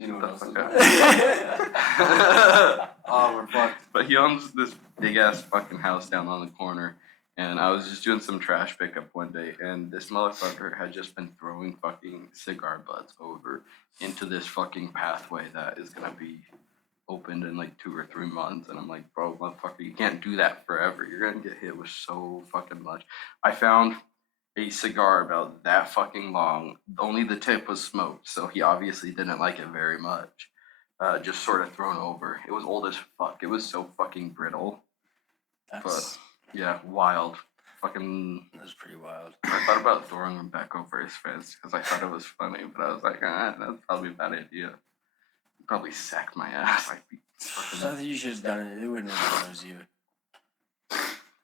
you know what else? Yeah. Oh, we're fucked. but he owns this big ass fucking house down on the corner. And I was just doing some trash pickup one day, and this motherfucker had just been throwing fucking cigar butts over into this fucking pathway that is gonna be opened in like 2 or 3 months. And I'm like, bro, motherfucker, you can't do that forever. You're gonna get hit with so fucking much. I found a cigar about that fucking long. Only the tip was smoked, so he obviously didn't like it very much. Just sort of thrown over. It was old as fuck. It was so fucking brittle. That's Yeah, wild. Fucking. that's pretty wild. I thought about throwing him back over his fence because I thought it was funny, but I was like, that's probably a bad idea. He'd probably sacked my ass. I'd be fucking. So I think you should have done it. It wouldn't have been as you.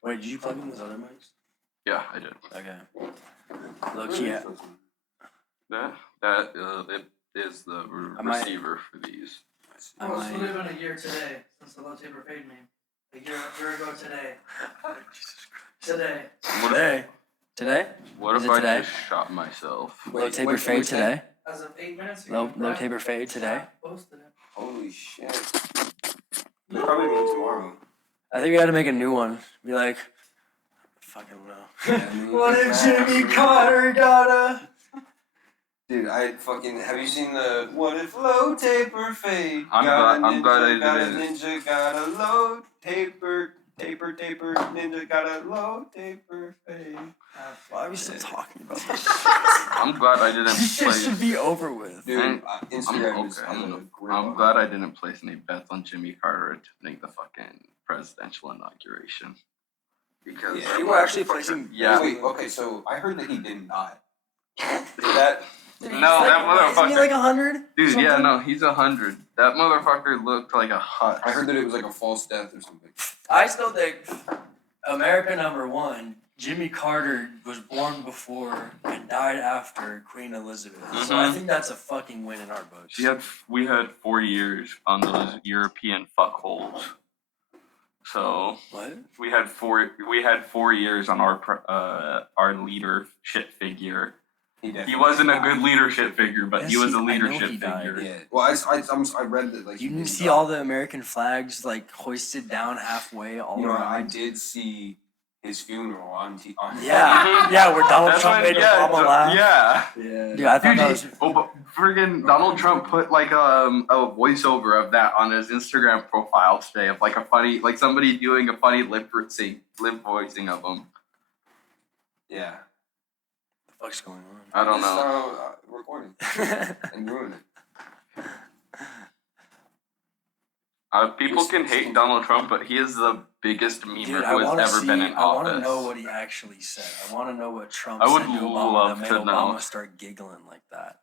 Wait, did you plug in those other mics? Yeah, I did. Okay. Low key, It is the I might- receiver for these. I Well, it's might- been a year today since the low taper paid me. A year ago today. Today. Today? What Is if it I today? just shot myself? Low taper fade today? As of 8 minutes ago. Low Brad taper fade today? posted it. Holy shit. That'll probably mean tomorrow. I think we gotta make a new one. Be like, fucking know. What if Jimmy Carter got a... Dude, I fucking have you seen the what if low taper fade? I'm glad I got a didn't. ninja, got a low taper ninja, got a low taper fade. Why are we still talking about this? I'm glad I didn't This shit place. should be over with. Dude, I'm Instagram is okay. I'm gonna I'm glad I didn't place any bets on Jimmy Carter to make the fucking presidential inauguration. Because Yeah, You were actually placing. Yeah. Wait, okay, so I heard that he didn't die. Is that No, that Isn't he motherfucker. like 100? Dude, yeah, no, he's 100. That motherfucker looked like a hut. I heard that it was like a false death or something. I still think America #1, Jimmy Carter was born before and died after Queen Elizabeth. So I Mhm. think that's a fucking win in our books. We had 4 years on those European fuckholes. So What? we had 4 years on our leadership figure. He wasn't a good leadership figure, but he Yes, was a I know leadership he died. figure. Yeah. Well, I read that like You he didn't did see die. all the American flags like hoisted down halfway all You know, I around? did see his funeral on Yeah, yeah, where Donald That's Trump when- made Obama laugh. Yeah. Yeah. Dude, I thought Dude, that was. friggin' Donald Trump put like a voiceover of that on his Instagram profile today of like a funny, like somebody doing a funny lip voicing of him. Yeah. What the fuck's going on? I don't know. Recording and ruin it. People can hate Donald Trump, but he is the biggest memer Dude, I who has want to ever see. been in I want office. to know what he actually said. I want to know what Trump I would said to Obama love that made to Obama know. start giggling like that.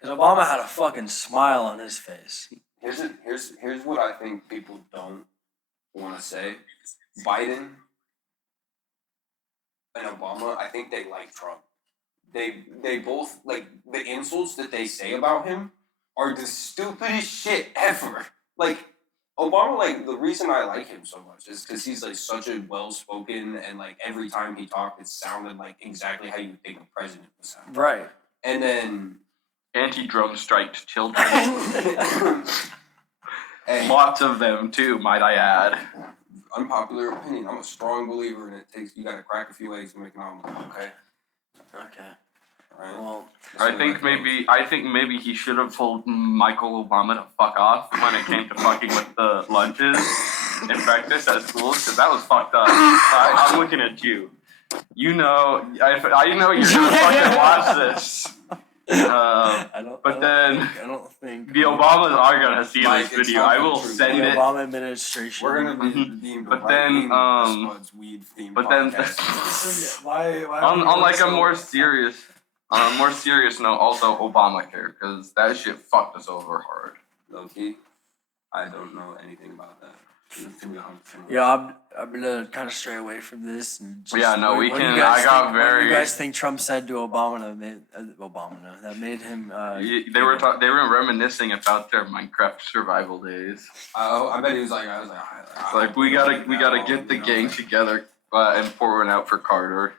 Because Obama had a fucking smile on his face. Here's what I think people don't want to say. Biden and Obama, I think they like Trump. They both like the insults that they say about him are the stupidest shit ever. Like Obama, like the reason I like him so much is because he's like such a well spoken and like every time he talked, it sounded like exactly how you would think a president would sound. Right. And then Anti-drone striked children. hey, Lots of them too, might I add. unpopular opinion. I'm a strong believer in you got to crack a few eggs to make an omelet. Okay. Okay. All right. Well, I think maybe he should have told Michael Obama to fuck off when it came to fucking with the lunches and breakfast at schools, because that was fucked up. I'm looking at you. You know, I know you're gonna fucking watch this. I don't. But I don't think The Obamas are gonna see Mike, this it's video. not I will the truth. send the it. Obama administration. We're gonna be themed But then, weed themed. but then- podcast. Why On like a more serious note, also Obamacare, because that shit fucked us over hard. Low key, I don't know anything about that. Yeah, I'm gonna kind of stray away from this. And just, Yeah, no, we what do you can- guys I got think- What do very- you guys think Trump said to Obama that made him? They were reminiscing about their Minecraft survival days. I bet he was like, It's like we gotta get the gang together and pour one out for Carter.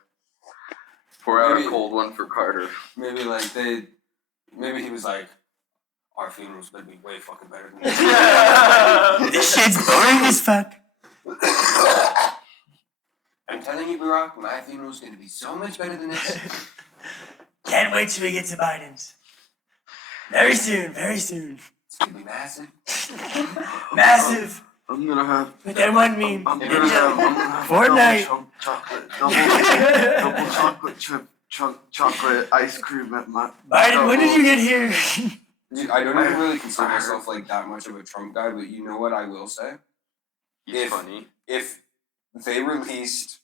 Pour out a Maybe- cold one for Carter. Maybe like maybe he was like, our funeral's gonna be way fucking better than this. This shit's boring as fuck. I'm telling you, Barack, my funeral's gonna be so much better than this. Can't wait till we get to Biden's. Very soon, very soon. It's gonna be massive. Massive. I'm gonna have. With that one meme. I'm gonna have Fortnite. double chocolate chip chocolate ice cream at my. Biden, when did you get here? Dude, I don't even really consider myself like that much of a Trump guy, but you know what I will say? He's funny. If they released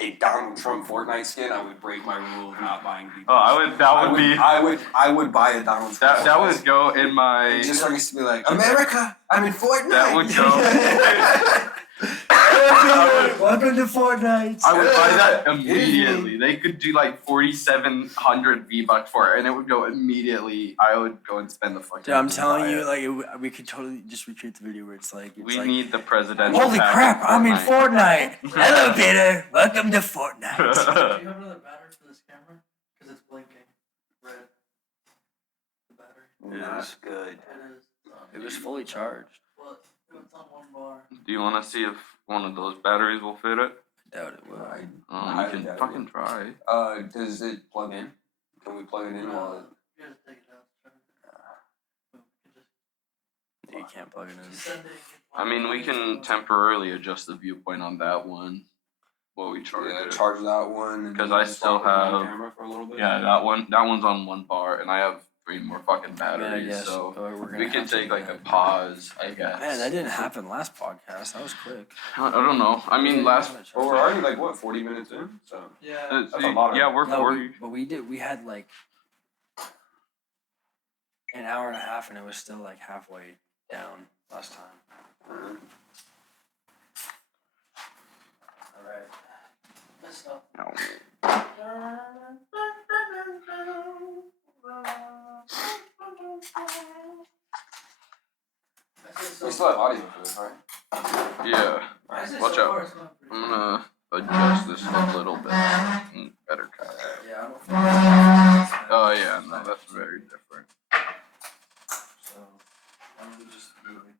a Donald Trump Fortnite skin, I would break my rule of not buying people. Oh, I would buy a Donald Trump. that would go in my. Just so I used to be like, America, I'm in Fortnite. That would go. Welcome to Fortnite. I would buy that immediately. They could do like 4,700 V-Bucks for it, and it would go immediately. I would go and spend the fucking. Dude, I'm telling you, buy it. like, we could totally just recreate the video where it's like, We need the presidential. holy pack crap, of I'm in Fortnite. Hello, Peter. Welcome to Fortnite. Do you have another battery for this camera? Because it's blinking red. The battery. Yeah, that's good. It is. It was fully charged. Well, it's on one bar. Do you want to see if one of those batteries will fit it? Doubt it will. You can fucking try. Does it plug in? Can we plug it in while it... You gotta take it out. We can just You can't plug it in. send it. I mean, we can temporarily adjust the viewpoint on that one while we charge it. charge that one. and 'Cause then I just still plug it in the have- camera for a little bit. Yeah, that one's on one bar, and I have 3 more fucking I batteries, guess so we're gonna we can have to take do like a that. pause, I guess. Man, that didn't happen last podcast. That was quick. I don't know. I mean, last. Well, we're already like, what, 40 minutes in? So... Yeah. That's a lot of- Yeah, we're No, 40. but we had like an hour and a half, and it was still like halfway down last time. All right. Messed up. No. We still have audio for this, right? Yeah, I say watch so out. far it's going pretty I'm good. gonna adjust this a little bit. Better cut. Yeah, I don't think Oh yeah, no, that's very different. so. Why don't we just move the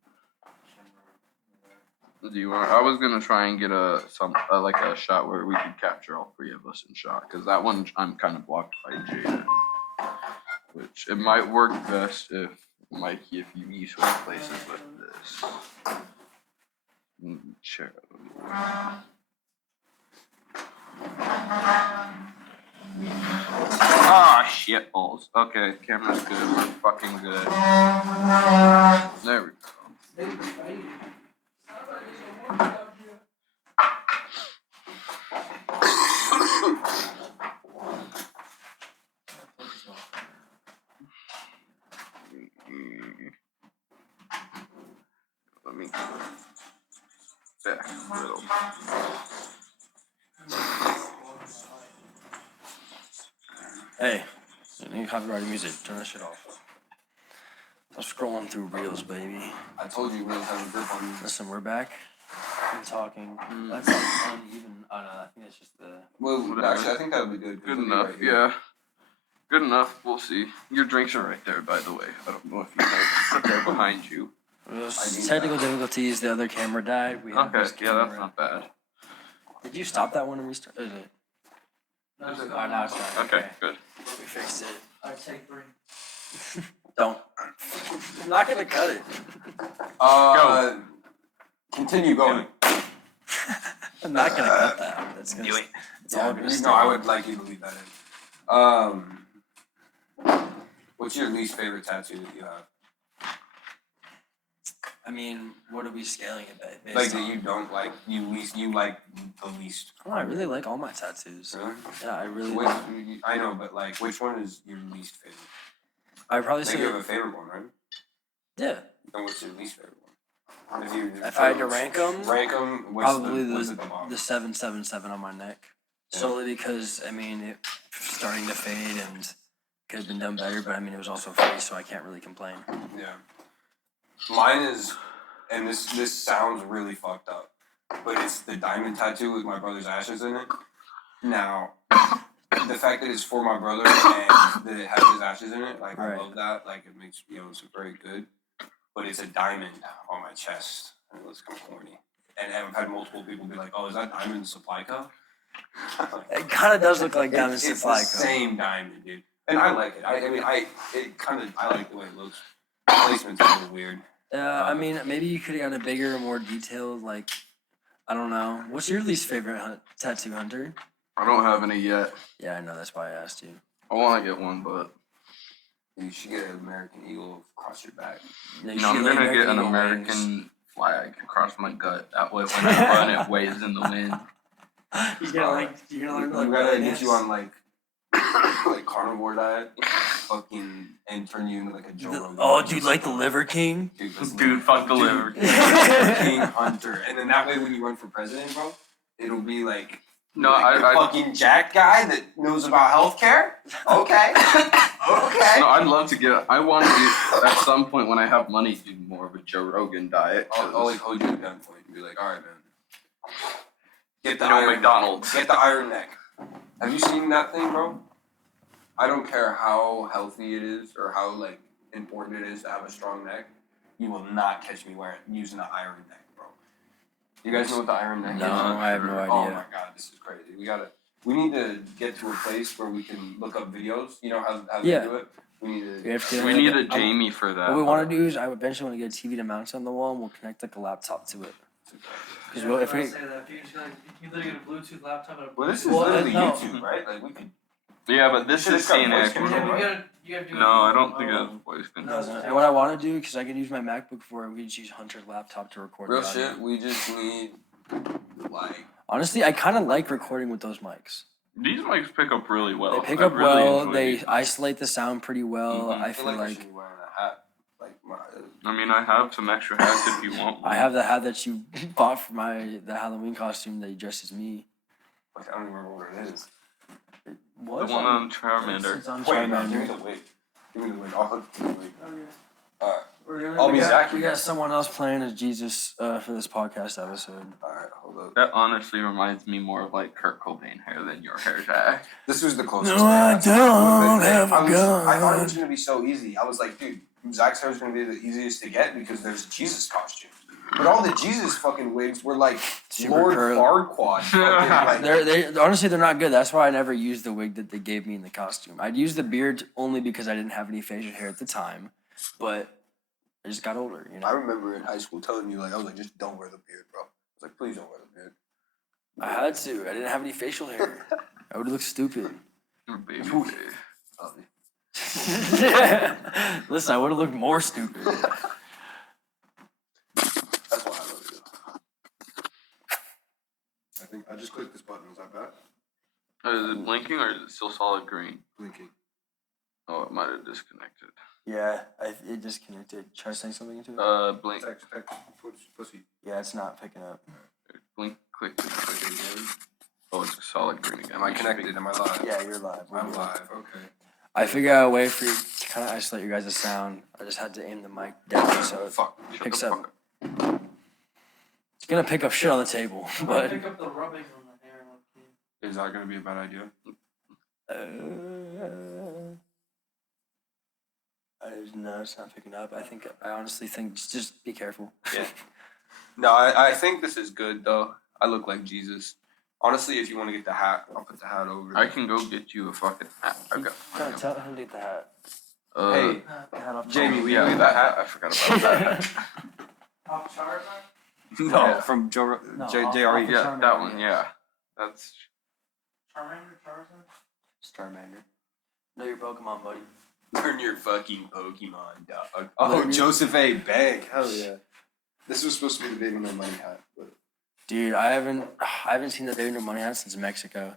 camera? Do you want? I was gonna try and get like a shot where we could capture all 3 of us in shot, because that one I'm kind of blocked by Jaden, which it might work best if Mikey, if you switch places with this. Sure. Ah, shit balls. Okay, camera's good. We're fucking good. There we go. Let me back a little. Hey, you need copyrighted music. Turn that shit off. I'm scrolling through reels, baby. I told you we have a grip on you. Listen, we're back. Been talking. That's like uneven. Oh no, I think that's just the. Well, Whatever. actually, I think that would be good. 'cause Good it'll be enough, right here. yeah. Good enough, we'll see. Your drinks are right there, by the way. I don't know if you know. They're behind you. Technical difficulties. The other camera died. We have Okay, this yeah, that's camera. not bad. Did you stop that one and restart? Is it? No, it's Oh, not. now it's not. Okay, good. We fixed it. Alright, take 3. Don't. I'm not gonna cut it. Continue going. I'm not gonna cut that. That's gonna. Do it. It's all gonna stay. No, I would like you to leave that in. What's your least favorite tattoo that you have? I mean, what are we scaling it based Like on? that you don't like, you like the least. Oh, I really like all my tattoos. Really? Yeah, I really. Which, I know, but like, which one is your least favorite? I probably I say. think you have a favorite one, right? Yeah. Then what's your least favorite one? If I had to rank 'em, rank them. Probably what's the at the bottom? the 777 on my neck. Yeah. Solely because I mean it starting to fade and could have been done better, but I mean it was also free, so I can't really complain. Yeah. Mine is, and this sounds really fucked up, but it's the diamond tattoo with my brother's ashes in it. Now, the fact that it's for my brother and that it has his ashes in it, like I Right. love that. Like it makes it's very good. But it's a diamond on my chest, and it looks kind of corny. And I've had multiple people be like, "Oh, is that Diamond Supply Co?" It kind of does look like Diamond It's Supply the Co. same diamond, dude. And I like it. I mean, I like the way it looks. Placement's a little weird. I mean maybe you could have gotten a bigger, more detailed, like I don't know. What's your least favorite tattoo, Hunter? I don't have any yet. Yeah, I know. That's why I asked you. I want to get one, but You should get an American Eagle across your back. No, you no, I'm should gonna get an Eagle American wings. flag across my gut. That way, when I run, it waves in the wind. You're gonna learn to We like gotta belly get dance? you on like carnivore diet. fucking and turn you into like a Joe Rogan. Oh, dude, like the Liver King? Dude, fuck the liver. King Hunter. And then that way when you run for president, bro, it'll be like No, like the I fucking Jack guy that knows about healthcare? Okay. Okay. no, I'd love to get. I want to do at some point when I have money do more of a Joe Rogan diet. I'll like hold you at gunpoint and be like, all right, man. Get the You know, iron McDonald's. Neck. Get the iron neck. Have you seen that thing, bro? I don't care how healthy it is or how like important it is to have a strong neck. You will not catch me using an iron neck, bro. You guys know what the iron neck is? No, I have no idea. Oh my god, this is crazy. We need to get to a place where we can look up videos. You know how they do it? We need a Jamie for that. What we want to do is I eventually want to get a TV to mount on the wall and we'll connect like a laptop to it. Because well, if we- say that, you can literally get a Bluetooth laptop and a Well, this is Well, literally no. YouTube, right? Like we could. Yeah, but this Should've is got seeing voice actors. control. you gotta do No, I don't think it's voice No, control. and what I want to do, because I can use my MacBook for it, we just use Hunter's laptop to record Real the audio. shit. We just need like. Honestly, I kind of like recording with those mics. These mics pick up really well. They pick I up really well. enjoy They these. isolate the sound pretty well. Mhm. I feel I like should be wearing a hat. Like my. I mean, I have some extra hats if you want one. I have the hat that you bought for the Halloween costume that you dressed as me. Like, I don't even remember what it is. What? The one on Charmander. It's on Wait, no, give me Charmander. the wig. Give me the wig. I'll hook the wig. Alright. I'll be Zach. We got someone else playing as Jesus for this podcast episode. Alright, hold up. That honestly reminds me more of like Kurt Cobain hair than your hair, Jack. This was the closest. No, thing. I That's- don't but have a I thought it gun. was gonna be so easy. I was like, dude, Zach's hair is gonna be the easiest to get because there's a Jesus costume. But all the Jesus fucking wigs were like Super Lord curly. Farquaad. Fucking, like, They honestly they're not good. That's why I never used the wig that they gave me in the costume. I'd use the beard only because I didn't have any facial hair at the time, but I just got older. You I know, remember in high school telling you, like, I was like, just don't wear the beard, bro. I was like, please don't wear the beard. I had to. I didn't have any facial hair. I would look stupid. Your baby Oof. face. Listen, I would have looked more stupid. That's why I love you. I think I just clicked this button. Was that bad? Is it blinking or is it still solid green? Blinking. Oh, it might have disconnected. Yeah, it disconnected. Try saying something into it. Blink. Text, pussy. Yeah, it's not picking up. Blink. Click. Oh, it's solid green again. Am I You should connected? be- Am I live? Yeah, you're live. I'm live. Okay. I figured out a way for you to kind of isolate your guys' sound. I just had to aim the mic down so it Fuck. Shut picks the up. fuck It's gonna pick up shit on the table, but pick up the rubbing on the hair. Is that gonna be a bad idea? no, it's not picking up. I honestly think just be careful. Yeah. No, I think this is good though. I look like Jesus. Honestly, if you want to get the hat, I'll put the hat over. I can go get you a fucking hat. Tell him to get the hat. Hey, The hat off. Jamie, we yeah, need that that hat. hat. I forgot about that. Off Charizard? No, Yeah. from Joe No, JRE. Yeah, that one. Yeah, that's. Charmander, Charizard? Starmander. Know your Pokemon, buddy. Learn your fucking Pokemon, dog. Oh, Learn your- Joseph A. Bank. Hell yeah. This was supposed to be the Baby No Money hat, but Dude, I haven't seen the Baby No Money hat since Mexico.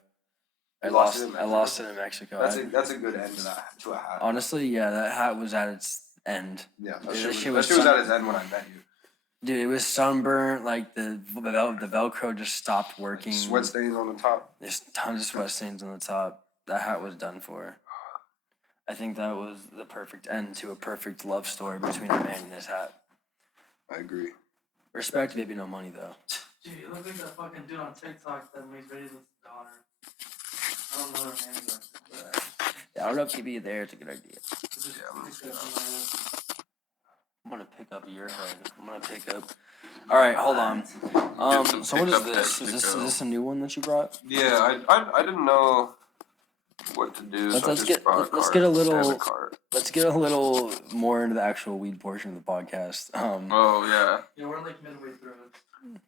I You lost lost it in I Mexico? lost it in Mexico. that's a good end to a hat. Honestly, yeah, that hat was at its end. Yeah, That that shit shit was was sun- at his end when I met you. Dude, it was sunburnt. Like the Velcro just stopped working. Sweat stains on the top. There's tons of sweat stains on the top. That hat was done for. I think that was the perfect end to a perfect love story between a man and his hat. I agree. Respect, Baby No Money though. Dude, you look like that fucking dude on TikTok that makes videos with his daughter. I don't know their names. But Yeah, I don't know if he'd be there. It's a good idea. it's just, Yeah, it's just I'm gonna pick up your head. I'm gonna pick up. All right, hold on. So what is this? Is this a new one that you brought? Yeah, I didn't know what to do. Let's- so I let's just get- brought a let's cart. get a little- And a cart. Let's get a little more into the actual weed portion of the podcast. Oh yeah. Yeah, we're like midway through it.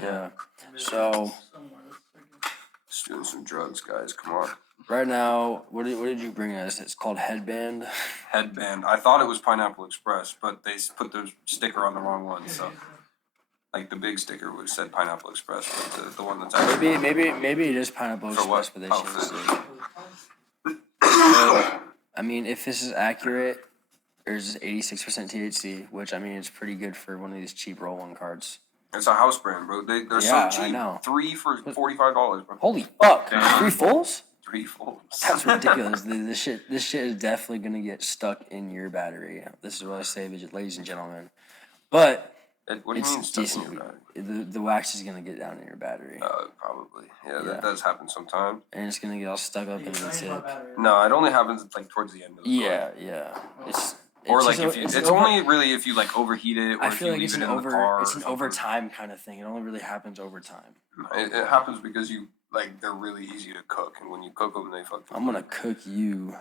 Yeah. Midway So- somewhere. Let's Just doing some drugs, guys. Come on. Right now, what did you bring us? It's called Headband. Headband. I thought it was Pineapple Express, but they put the sticker on the wrong one. So, like the big sticker was said Pineapple Express, but the one that's actually Maybe it is Pineapple For what? Express, but they Oh, changed for- it. I mean, if this is accurate, there's 86% THC, which I mean, it's pretty good for one of these cheap roll one cards. It's a house brand, bro. They're Yeah, so cheap. I know. 3 for $45, bro. Holy fuck! Damn. 3 fulls? 3 fulls. That's ridiculous. This shit is definitely gonna get stuck in your battery. This is what I say, ladies and gentlemen. But What do you mean it's stuck in decent. your battery? The wax is gonna get down in your battery, Probably. Yeah, Yeah. that does happen sometimes. and it's gonna get all stuck up You into the can drain my tip. battery. No, it only happens like towards the end of the Yeah. It's Or it's like just if a- you, it's an over- only really if you like overheat it or I if feel you like leave it's it an in the car. it's or an something. overtime kind of thing. It only really happens over time. It happens because you like they're really easy to cook, and when you cook them, they fucking. I'm gonna cook you,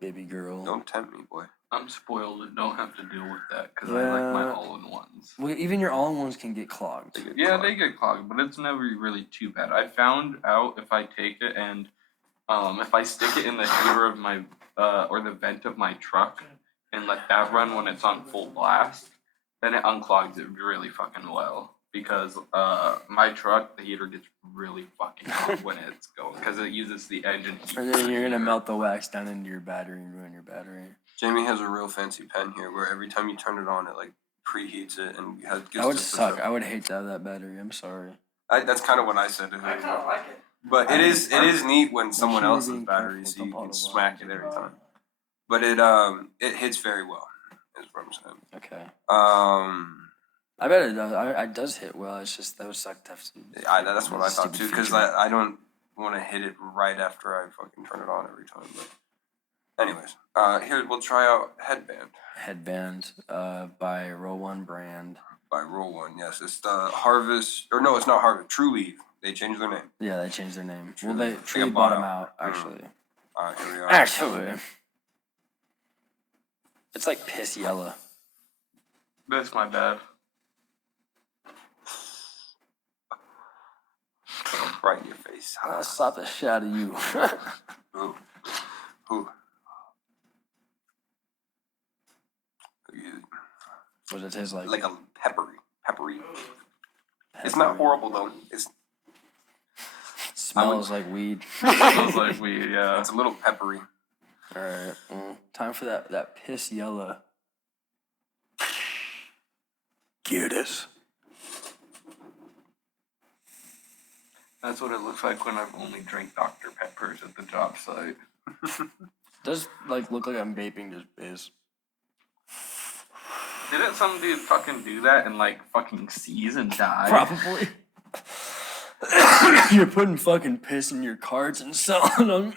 baby girl. Don't tempt me, boy. I'm spoiled and don't have to deal with that because I like my Yeah. all-in-ones. Well, even your all-in-ones can get clogged. They get Yeah, clogged. they get clogged, but it's never really too bad. I found out if I take it and if I stick it in the heater of my or the vent of my truck and let that run when it's on full blast, then it unclogs it really fucking well. Because my truck, the heater gets really fucking hot when it's going because it uses the engine heat. And then you're gonna melt the wax down into your battery and ruin your battery. Jamie has a real fancy pen here, where every time you turn it on, it like preheats it and has. That would suck. I would hate to have that battery. I'm sorry. That's kind of what I said to I her. kind of like it. But it is neat when someone sure you're else's being battery, careful so you with the can bottle smack it volume. every time. But it hits very well. Is what I'm saying. Okay. I I bet it does. It does hit well. It's just that would suck to have to. that's what I thought too, because I don't want to hit it right after I fucking turn it on every time. But anyways, here we'll try out Headband Headband, by Roll One brand. by Roll One. Yes, it's the Harvest, or no, it's not Harvest. True Leaf. They changed their name. Yeah, they changed their name. True Well, they Leaf. truly got bought bought them out. out, actually. Here we are. Actually. It's like piss yellow. That's my bad. Right in your face. I'll slap the shit out of you. Ooh. Ooh. What does it taste like? Like a peppery. It's not horrible though. It Smells like weed. Smells like weed, yeah. it's a little peppery. Alright, time for that piss yellow. Get it. That's what it looks like when I've only drank Dr. Peppers at the job site. Does like look like I'm vaping just biz. Didn't some dude fucking do that and like fucking seize and die? Probably. You're putting fucking piss in your carts and selling them.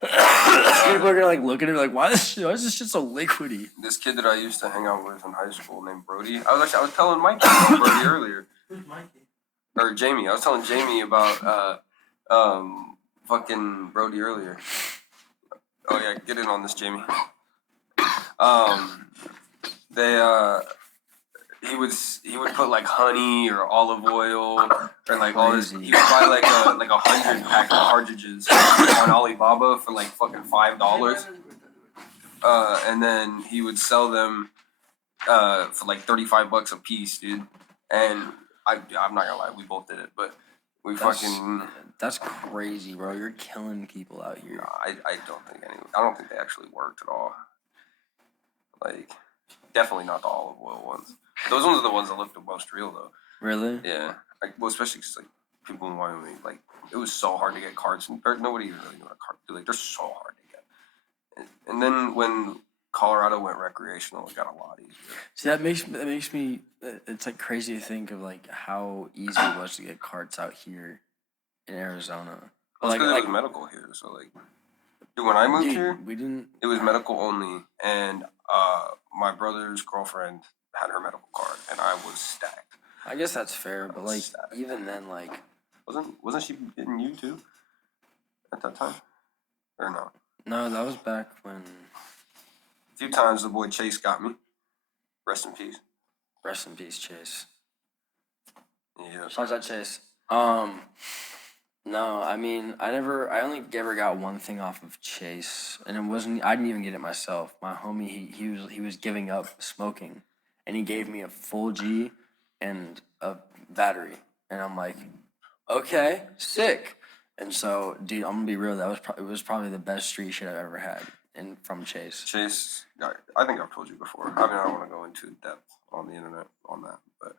People are gonna like look at it like, why is this shit so liquidy? This kid that I used to hang out with in high school named Brody. I was telling Mike about Brody earlier. Who's Mikey? Or Jamie. I was telling Jamie about fucking Brody earlier. Oh yeah, get in on this, Jamie. He would put like honey or olive oil or like all this. He would buy like a 100 pack of cartridges on Alibaba for like fucking $5. And then he would sell them for like $35 a piece, dude. And I'm not gonna lie, we both did it, but we That's crazy, bro. You're killing people out here. I don't think they actually worked at all. Like, definitely not the olive oil ones. Those ones are the ones that look the most real, though. Really? Yeah. Like, well, especially because like people in Wyoming, like it was so hard to get cards, and nobody even really knew what a card. Like, they're so hard to get. And then when Colorado went recreational, it got a lot easier. See, that makes me. It's like crazy to think of like how easy it was to get carts out here in Arizona. Well, it's because it was medical here, so like, dude, when I moved here, we didn't. it was medical only, and my brother's girlfriend had her medical card, and I was stacked. I guess that's fair, but like even then, like wasn't she getting you too at that time, or no? no, that was back when. A few times the boy Chase got me. Rest in peace. Rest in peace, Chase. Yeah. Shout out Chase. No, I mean, I only ever got one thing off of Chase, and it wasn't. I didn't even get it myself. My homie, he was giving up smoking, and he gave me a full G and a battery, and I'm like, okay, sick. And so, dude, I'm gonna be real. It was probably the best street shit I've ever had from Chase? Chase, I think I've told you before. I mean, I don't want to go into depth on the internet on that, but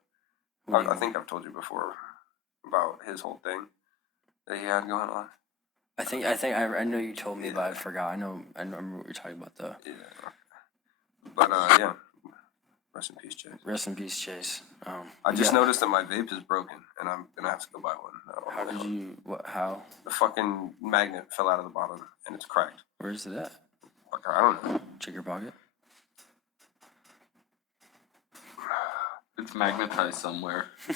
What do you I think I've told you before about his whole thing that he had going on. I know you told me, but I forgot. I remember what you're talking about though. Yeah. But yeah. Rest in peace, Chase. Rest in peace, Chase. I just noticed that my vape is broken, and I'm gonna have to go buy one. How did you? What? How? The fucking magnet fell out of the bottom, and it's cracked. Where is it at? Fuck, I don't know. Check your pocket. It's magnetized somewhere. Yeah,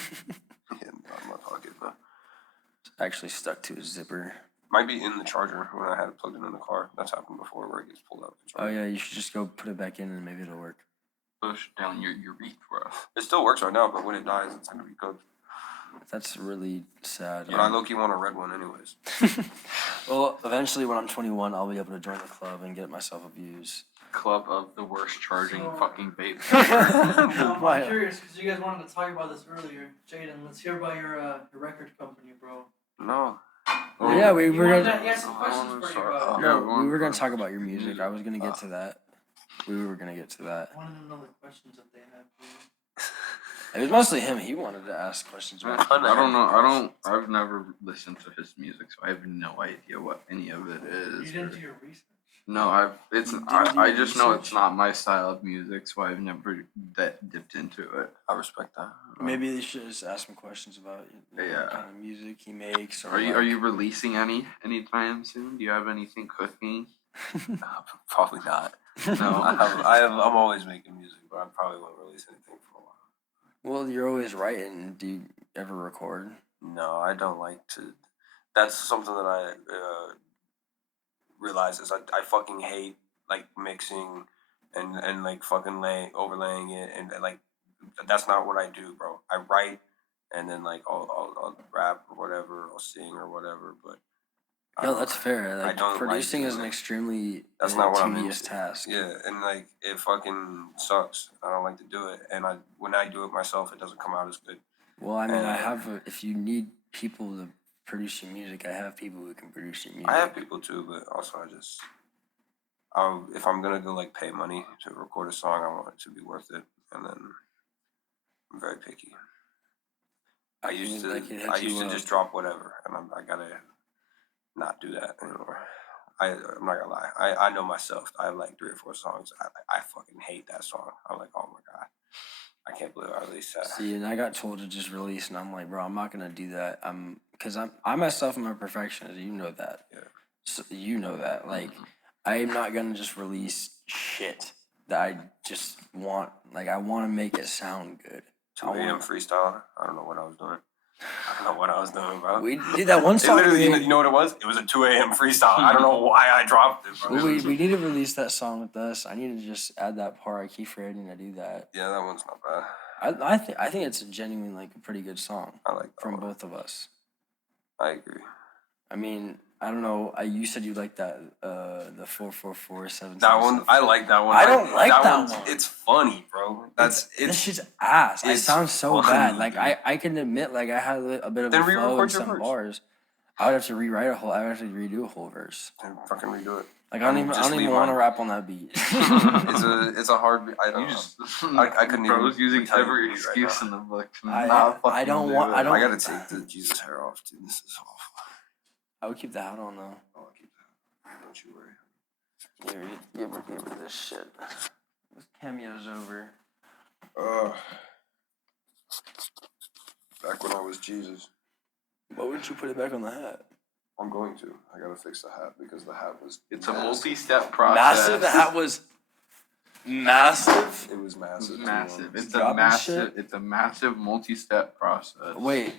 not in my pocket, but It's actually stuck to a zipper. might be in the charger when I had it plugged in the car. That's happened before, where it gets pulled out of the Oh charger. yeah, you should just go put it back in and maybe it'll work. Push down your urethra. It still works right now, but when it dies, it's gonna be cooked. That's really sad. But I low-key want a red one anyways. Well, eventually when I'm 21, I'll be able to join the club and get myself a views. Club of the worst charging So- fucking vape. Why? I'm curious because you guys wanted to talk about this earlier. Jaden, let's hear about your record company, bro. No. Yeah, we You were wanted gonna. to- he had some questions for you sorry. about. No, we were gonna talk about your music. I was gonna get to that. We were gonna get to that. I wanted to know the questions that they had for you. It was mostly him. He wanted to ask questions about. I don't know. I've never listened to his music, so I have no idea what any of it You is. didn't do your research. No, You didn't do I your just know research? it's not my style of music, so I've never dipped into it. I respect that. Maybe they should just ask him questions about Yeah. what kind of music he makes. Or Are you releasing anytime soon? Do you have anything cooking? Probably not. No. I'm always making music, but I probably won't release anything for a while. Well, you're always writing. Do you ever record? No, I don't like to. That's something that I realize is I fucking hate like mixing and like fucking overlaying it and like that's not what I do, bro. I write and then like I'll rap or whatever, I'll sing or whatever, but I No, don't- that's fair. I Like, don't like producing is an doing it. extremely That's not what I'm tedious into. task. Yeah, and like it fucking sucks. I don't like to do it, and when I do it myself, it doesn't come out as good. Well, I mean, I Uh, have. If you need people to produce your music, I have people who can produce your music. I have people too, but also if I'm gonna go like pay money to record a song, I want it to be worth it, and then I'm very picky. I used to Like, it hits I you used to up. just drop whatever, and I gotta not do that anymore. I'm not gonna lie. I know myself. I have like 3 or 4 songs. I fucking hate that song. I'm like, oh my god, I can't believe I released that. See, and I got told to just release, and I'm like, bro, I'm not gonna do that. Because I myself am a perfectionist. You know that. Yeah. So you know that. Like, I'm not gonna just release shit that I just want. Like, I want to make it sound good. 2 a.m. freestyle. I don't know what I was doing. I don't know what I was doing, bro. We did that one It song. literally, you know what it was? It was a 2 a.m. freestyle. I don't know why I dropped it, bro. Well, we need to release that song with us. I need to just add that part. I keep forgetting to do that. Yeah, that one's not bad. I think it's a genuine, like, a pretty good song I like that from one. both of us. I agree. I mean, I don't know. You said you like that the 444-777. That one, I like that one. I don't like that one's- one. It's funny, bro. This It's shit's ass. I it's sound so funny, bad. Like dude. I can admit, like I had a bit of Then a flow re-record and your some verse. bars. I would have to rewrite a whole. I would have to redo a whole verse. and fucking redo it. Like I don't Just even leave want to mine. rap on that beat. It's a hard. I don't You know. just I couldn't even bro's using tell you every what to do excuse right in the book. To I- not I fucking don't do want- it. I don't- I gotta take the Jesus hair off, dude. This is awful. I would keep the hat on though. I'll keep that. Don't you worry. Here, give me this shit. This cameo's over. Back when I was Jesus. Why wouldn't you put it back on the hat? I'm going to. I gotta fix the hat because the hat was. It's a massive. multi-step process. Massive. The hat was massive. It was massive. It's massive. It's a Dropping massive. shit? It's a massive multi-step process. Wait.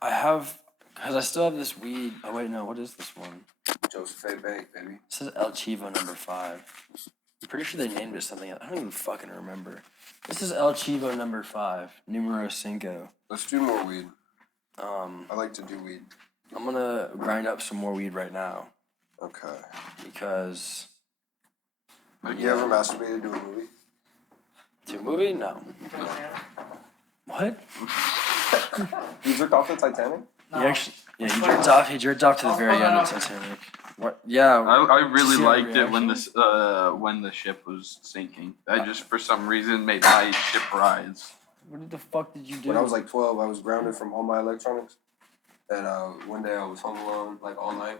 I have, cause I still have this weed. Oh wait, no. What is this one? Joseph A. Bank, baby. It says El Chivo #5. I'm pretty sure they named it something else. I don't even fucking remember. This is El Chivo #5, numero 5. Let's do more weed. I like to do weed. I'm gonna grind up some more weed right now Okay. because Have you ever masturbated to a movie? to a movie? No. What? You jerked off the Titanic? He actually, yeah, he jerked off. He jerked off to the very end of Titanic. What? Yeah. I really See our liked it when the ship was sinking. That just for some reason made my ship rise. What the fuck did you do? When I was like 12, I was grounded from all my electronics. And one day I was home alone, like all night.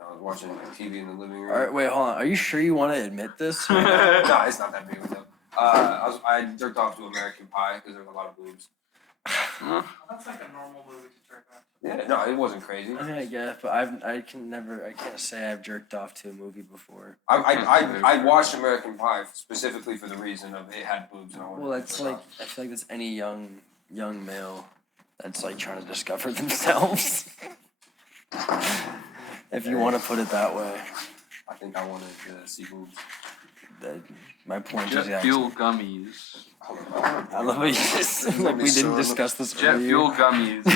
I was watching TV in the living room. All right, wait, hold on. Are you sure you want to admit this? No, it's not that big of a deal. I jerked off to American Pie because there was a lot of boobs. That's like a normal movie to jerk off. Yeah, no, it wasn't crazy. I mean, I guess, but I can't say I've jerked off to a movie before. I watched American Pie specifically for the reason of it had boobs and all. Well, that's like, I feel like that's any young male that's like trying to discover themselves. If you want to put it that way. I think I wanted to see boobs. My point Jet is fuel gummies. I love how you just like we didn't discuss this Jet earlier. fuel gummies.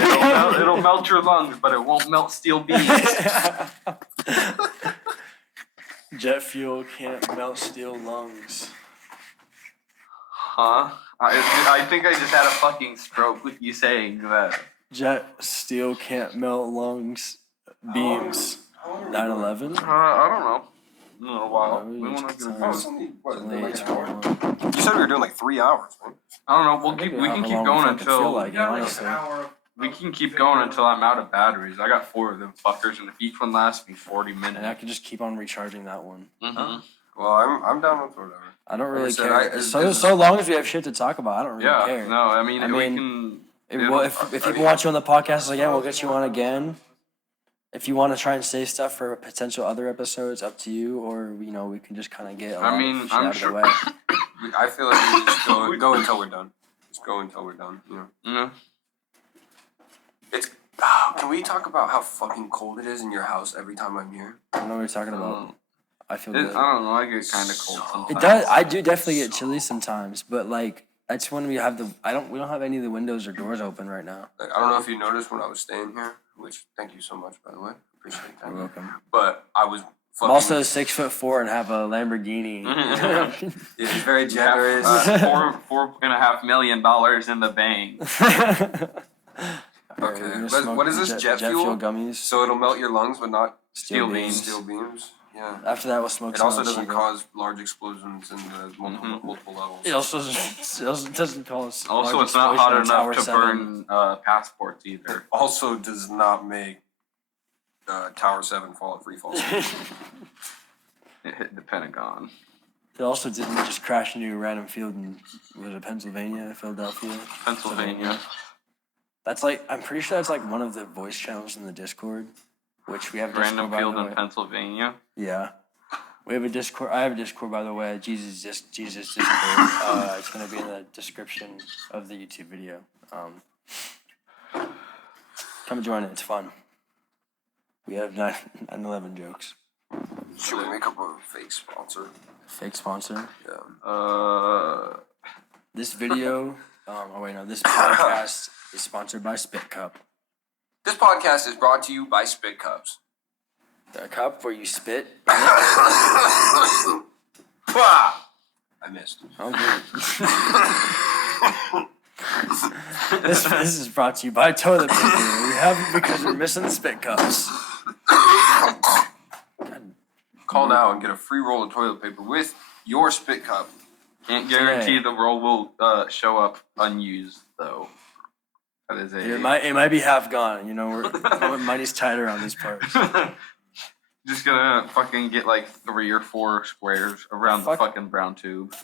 It'll melt your lungs, but it won't melt steel beams. Jet fuel can't melt steel lungs. Huh? I think I just had a fucking stroke with you saying that. Jet steel can't melt lungs. Beams. 9/11. I don't know. In a while. No, We want it's to. time. Oh, it's only, what, Only like an 8 hour? tomorrow. You said we were doing like 3 hours, man. I don't know. We can keep going until Like, Yeah, like honestly. an hour. we can keep going until I'm out of batteries. I got 4 of them fuckers, and if each one lasts me 40 And I minutes. can just keep on recharging that one. Mm-hmm. Well, I'm down with whatever. I don't Like I really said, care. So long as we have shit to talk about, I don't really Yeah. care. No, I mean, I we mean, can. If people want you on the podcast again, we'll get you on again. If you want to try and save stuff for potential other episodes, up to you. Or we can just kind of get a lot of shit I'm out sure. of the way. I feel like we just go until we're done. Just go until we're done. You know. Yeah. It's. Can we talk about how fucking cold it is in your house every time I'm here? I don't know what you're talking about. I feel I good. don't know. I get kind of cold sometimes. It does. I do definitely get chilly sometimes, but like that's when we have the. We don't have any of the windows or doors open right now. Like, I don't know if you noticed when I was staying here, which thank you so much, by the way. Appreciate You're that. welcome. But I was I'm fucking. also 6'4" and have a Lamborghini. It's very generous. $4.5 million in the bank. Alright, we're gonna smoke What is this, jet fuel? gummies. So it'll melt your lungs, but not Steel beams. steel beams. Yeah. After that, we'll smoke. It some also doesn't Chico. cause large explosions in the multiple levels. It also doesn't cause. Also, large it's not hot explosion on enough to Tower 7. burn passports either. It also does not make Tower 7 free fall. It hit the Pentagon. It also didn't just crash into a random field in Pennsylvania, Philadelphia. Pennsylvania. That's like I'm pretty sure that's like one of the voice channels in the Discord, which we have. Random Discord, by field the in way. Pennsylvania. Yeah, we have a Discord. I have a Discord, by the way. Jesus Discord. It's gonna be in the description of the YouTube video. Come join it. It's fun. We have 9/11 jokes. Should we make up a fake sponsor? Fake sponsor. Yeah. This video. This podcast is sponsored by Spit Cup. This podcast is brought to you by Spit Cups. The cup where you spit. I missed. Okay. This is brought to you by toilet paper. We have it because we're missing the spit cups. Call now and get a free roll of toilet paper with your Spit Cup. Can't guarantee the roll will show up unused though. That is a. It might be half gone. Money's tight around these parts. Just gonna fucking get like 3 or 4 squares around the fucking brown tube.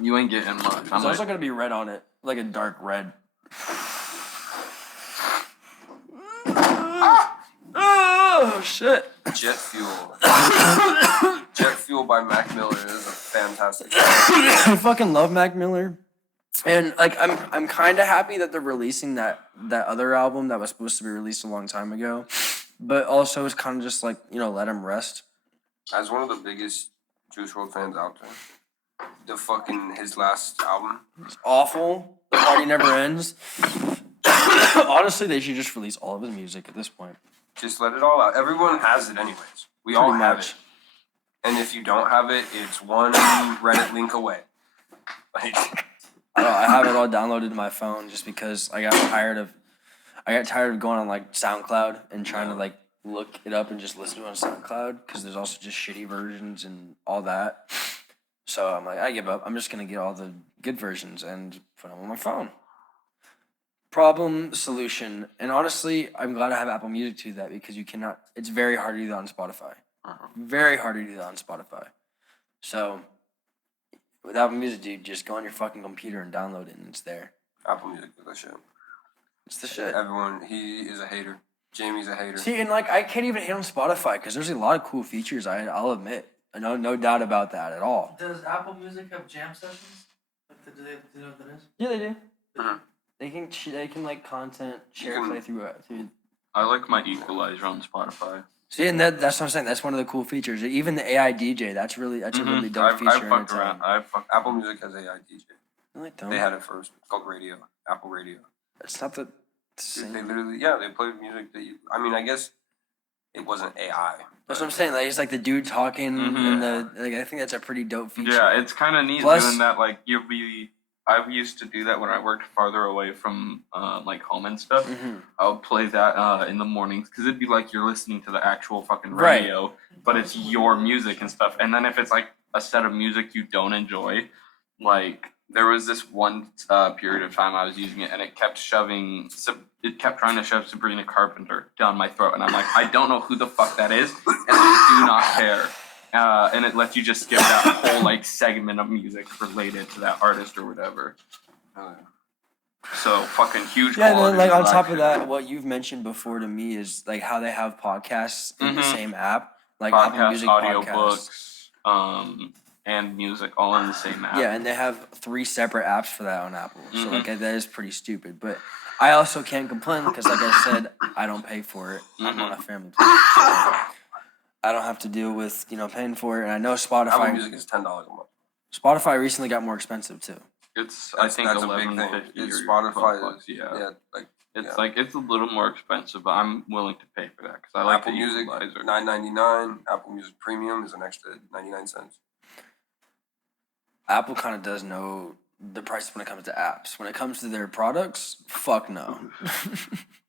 You ain't getting much. There's also gonna be red on it, like a dark red. Oh shit! Jet Fuel. Jet Fuel by Mac Miller is a fantastic. I fucking love Mac Miller, and like I'm kind of happy that they're releasing that other album that was supposed to be released a long time ago, but also it's kind of just like let him rest. As one of the biggest Juice WRLD fans out there, his last album. It's awful. The party never ends. Honestly, they should just release all of his music at this point. Just let it all out. Everyone has it anyways. We all Pretty have much. it. And if you don't have it, it's one Reddit link away. Like, I have it all downloaded to my phone just because I got tired of. I got tired of going on like SoundCloud and trying to like look it up and just listen to it on SoundCloud because there's also just shitty versions and all that. So I'm like, I give up. I'm just gonna get all the good versions and put them on my phone. Problem, solution, and honestly, I'm glad I have Apple Music to do that because you cannot. It's very hard to do that on Spotify. Very hard to do that on Spotify. So with Apple Music, dude, just go on your fucking computer and download it, and it's there. Apple Music is the shit. It's the shit. Everyone, he is a hater. Jamie's a hater. See, and like I can't even hate on Spotify because there's a lot of cool features. I'll admit, no doubt about that at all. Does Apple Music have jam sessions? Like, do you know what that is? Yeah, they do. Mhm. They can like content share can- play through. I like my equalizer on Spotify. See, and that's what I'm saying. That's one of the cool features. Even the AI DJ, that's a really dope feature. I fucked around. Apple Music has AI DJ. No, don't. They had it first. It's called Radio. Apple Radio. It's not the Dude, same. they literally, they played music that you. I mean, I guess it wasn't AI. That's what I'm saying. Like it's like the dude talking, Mhm. and I think that's a pretty dope feature. Yeah, it's kind of neat Plus- doing that. Like I used to do that when I worked farther away from like home and stuff. Mhm. I would play that in the mornings because it'd be like you're listening to the actual fucking Right. radio, but it's your music and stuff. And then if it's like a set of music you don't enjoy, like there was this one period of time I was using it and it kept trying to shove Sabrina Carpenter down my throat, and I'm like, I don't know who the fuck that is, and I do not care. And it lets you just skip that whole like segment of music related to that artist or whatever. So fucking huge. Yeah, and then like on quality top of that, selection. what you've mentioned before to me is like how they have podcasts in the Mhm. same app, like Apple Podcasts, Music audiobooks, podcasts. and music all in the same app. Yeah, and they have 3 separate apps for that on Apple. So Mhm. like that is pretty stupid. But I also can't complain because, like I said, I don't pay for it. I'm on a family plan. So I don't have to deal with paying for it. And I know Apple Spotify. Music is $10 a month. Spotify recently got more expensive too. It's That's I think a big 11.50 thing. It's or Spotify. $12. Yeah. Like It's like it's a little more expensive, but I'm willing to pay for that because I like Apple the Music, equalizer. $9.99. Apple Music Premium is an extra 99 cents. Apple kind of does know the price when it comes to apps. When it comes to their products, fuck no.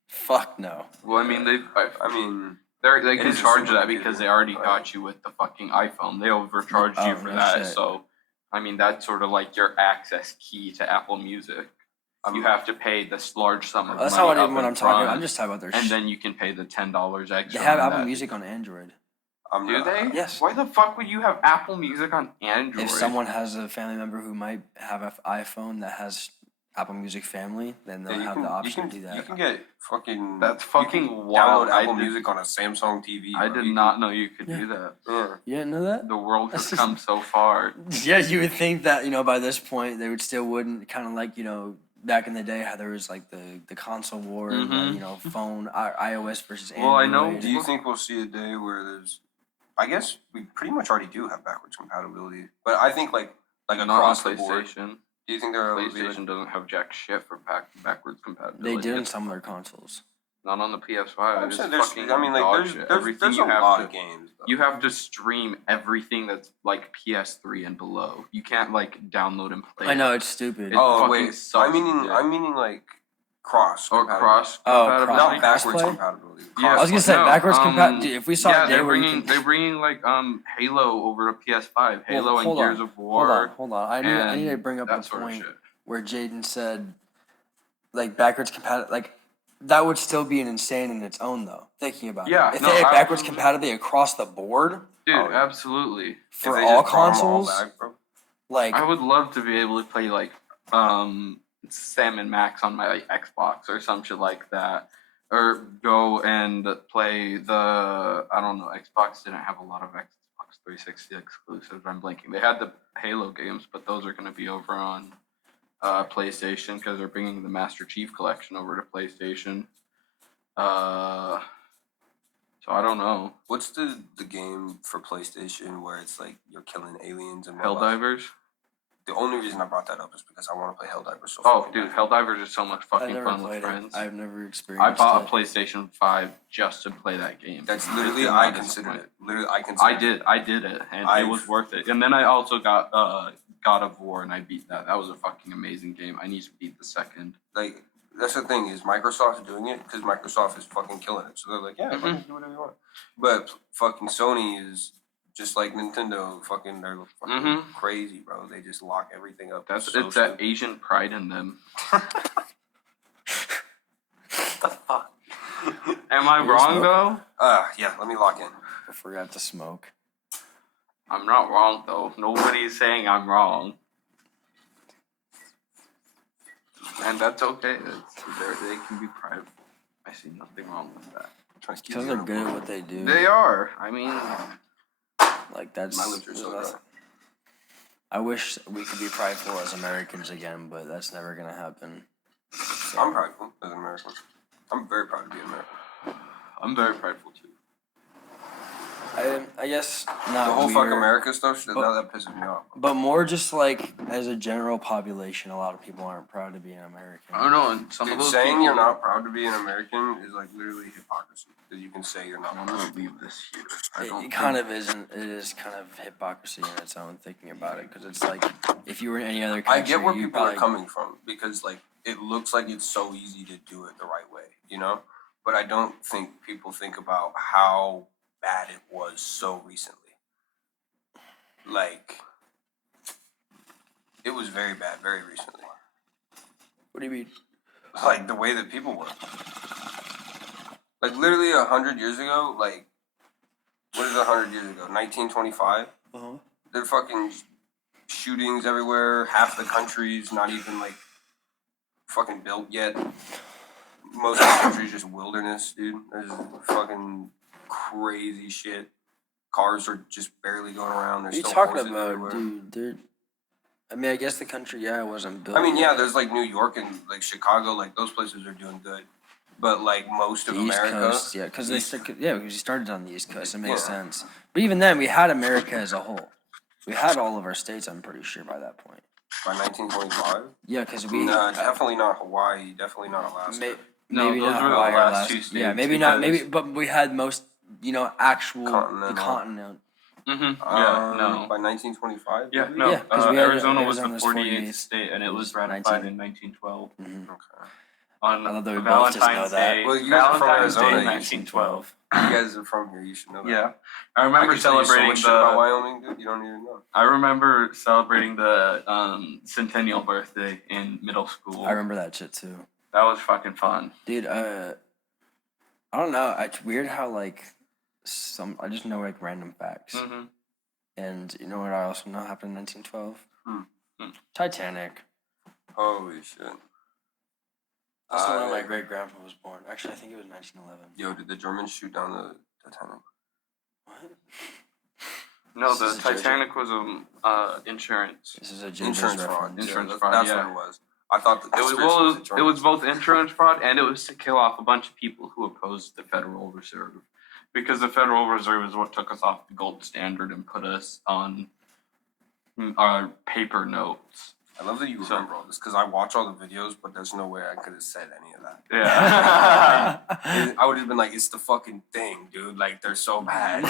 Fuck no. Well, I mean they It can is a charge super that big because deal, they already right? got you with the fucking iPhone. They overcharged you Oh, for no that, shit. so I mean that's sort of like your access key to Apple Music. You have to pay this large sum of That's money not up what in I'm talking about. front, I'm just talking about their and shit. then you can pay the $10 extra. They have on Apple that. Music on Android. Do they? Yes. Why the fuck would you have Apple Music on Android? If someone has a family member who might have an iPhone that has Apple Music Family, then they'll have the option to do You that. can get fucking. That's you fucking can wild. Download I Apple did- Music on a Samsung TV. I bro. did not know you could Yeah. do that. Yeah. You didn't know that? The world has come so far. Yeah, you would think that by this point they wouldn't kind of like back in the day how there was like the console war and Mhm. phone iOS versus Android. Well, I know- Do you think we'll see a day where there's? I guess we pretty much already do have backwards compatibility, but I think like Not on across the board. PlayStation. Do you think there will be PlayStation doesn't have jack shit for backwards compatibility. They do in It's some of their consoles. Not on the PS5. I'm It's saying there's, fucking I mean, like dog there's shit. there's, Everything there's a you have lot to, of games. Though. You have to stream everything that's like PS3 and below. You can't like download and play. I know it. it's stupid. It Oh fucking wait, sucks, I'm meaning like cross. Or compatibility. cross Oh, compatibility. Not backwards Crossplay? compatibility. Yeah, I was gonna say no, backwards compatibility. If we saw yeah, a day they're where bringing they're bringing like Halo over to PS5. Halo and hold Gears on, of War. hold on. I need to and bring up that a sort of point shit. where Jaden said like backwards compatibility, like that would still be an insane in its own though. Thinking about Yeah, it, if no, they had backwards absolutely. compatibility across the board Dude, Oh, yeah. absolutely. If for they all just brought 'em all consoles, back, bro. like I would love to be able to play like Sam and Max on my Xbox or some shit like that. Or go and play the Xbox didn't have a lot of Xbox 360 exclusives. I'm blanking. They had the Halo games, but those are going to be over on PlayStation because they're bringing the Master Chief Collection over to PlayStation. So I don't know. What's the game for PlayStation where it's like you're killing aliens and robots? Helldivers? The only reason I brought that up is because I want to play Helldivers so Oh, fucking dude, bad. Helldivers is so much I've fucking never fun with played friends. it. I've never I experienced bought a it. PlayStation 5 just to play that game. That's It literally did I not considered disappoint. it. Literally I considered it. I did it, and it was I've- worth it. And then I also got God of War, and I beat that. That was a fucking amazing game. I need to beat the second. Like that's the thing is Microsoft's doing it because Microsoft is fucking killing it. So they're like, yeah, fucking do whatever you want. But fucking Sony is just like Nintendo. Fucking, they're fucking crazy, bro. They just lock everything up. It's so that Asian pride in them. the fuck? Am I wrong though? Yeah. Let me lock in. I forgot to smoke. I'm not wrong though. Nobody's saying I'm wrong. And that's okay. They can be private. I see nothing wrong with that. Because they're good at what they do. They are. I mean, Like, that's... My lips are so dry. I wish we could be prideful as Americans again, but that's never going to happen. So, I'm prideful as an American. I'm very proud to be American. I'm very prideful too. I guess not The whole weird, fuck America stuff, now that pisses me off. but more just like as a general population, a lot of people aren't proud to be an American. I don't know. And some Dude, of those saying people, you're not proud to be an American is like literally hypocrisy. Because you can say you're not I'm proud. gonna leave this here. It kind of isn't. It is kind of hypocrisy in its own thinking about it, because it's like if you were in any other country, I get where you'd people are probably- coming from because like it looks like it's so easy to do it the right way, you know? But I don't think people think about how bad it was so recently. Like it was very bad very recently. What do you mean? Like the way that people were. Like literally 100 years ago, like what is 100 years ago? 1925? They're fucking shootings everywhere. Half the country's not even like fucking built yet. Most of the country's just wilderness, dude. There's fucking crazy shit. Cars are just barely going around. What There's are you still talking horses about, everywhere. dude? I mean, I guess the country, wasn't built. I mean, yet. yeah, there's like New York and like Chicago, like those places are doing good. But like most of The East America, Coast, because because he started on the East Coast. It makes Yeah. sense. But even then, we had America as a whole. We had all of our states. I'm pretty sure by that point. by 1925, Yeah, because we no, definitely not Hawaii, definitely not Alaska. No, maybe those not were the Hawaii or last Alaska. two states. Yeah, maybe not. because- Maybe, but we had most. Actual the Continental. continent. No. By 1925. Yeah, did we? no. Yeah, 'cause we had Arizona was the Arizona's 48th 48th. state, and it was was ratified 19 in 1912. Mm-hmm. Okay. On I love that we both just know Valentine's that. Day. Well, you guys are from Valentine's Arizona, Day, you 1912. You guys are from here. You should know that. Yeah, I I remember could tell you so celebrating much shit about the. Wyoming, dude. You don't even know. I remember celebrating the centennial birthday in middle school. I remember that shit too, That was fucking fun. dude. I don't know. It's weird how like I just know like random facts. Mm-hmm. And you know what I also know happened in 1912? Hmm. Titanic. Holy shit. That's the one my great grandpa was born. Actually, I think it was 1911. Yo, did the Germans shoot down the Titanic? What? No, This the is a joke. Titanic was insurance. This is a James Insurance fraud. reference. Insurance Yeah, fraud, That's yeah. what it was. I thought the It was conspiracy was the it Germans. was both insurance fraud and it was to kill off a bunch of people who opposed the Federal Reserve, because the Federal Reserve is what took us off the gold standard and put us on our paper notes. I love that you So- remember all this because I watch all the videos, but there's no way I could have said any of that. Yeah. I would have been like, "It's the fucking thing, dude. Like they're so bad."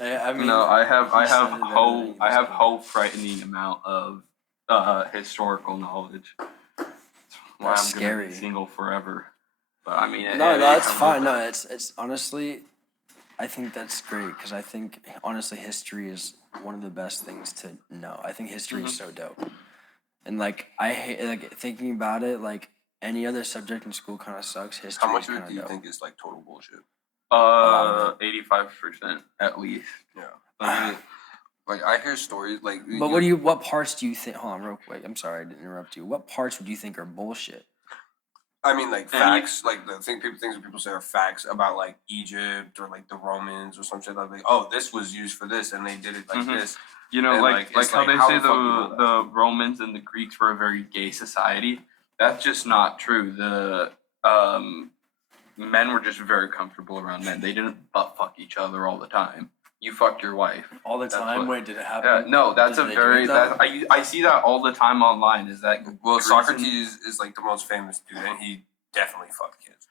I mean, No, I have you said it, everything I have was whole frightening amount of historical knowledge. That's why That's I'm gonna scary. be single forever. But I mean, No, that's fine. No, it's honestly, I think that's great because I think honestly history is one of the best things to know. I think history is so dope, and like I hate like thinking about it. Like any other subject in school kind of sucks. History How much is of kind it of do you dope. think is like total bullshit? 85% at least. Yeah. I mean, like I hear stories like. But what parts do you think? Hold on, real quick. I'm sorry I didn't interrupt you. What parts would you think are bullshit? I mean, like And facts, like the things that people say are facts about like Egypt or like the Romans or some shit like, oh, this was used for this and they did it like Mhm. this. You know, And, like it's how like, they how say the fuck you know the Romans and the Greeks were a very gay society. That's just not true. The men were just very comfortable around men. They didn't butt fuck each other all the time. You fucked your wife. All the That's time? what- Wait, did it happen? No, that's Did a they do very it, though? I see that all the time online. Is that Well, Greeks and- Socrates is like the most famous dude, and he definitely fucked kids.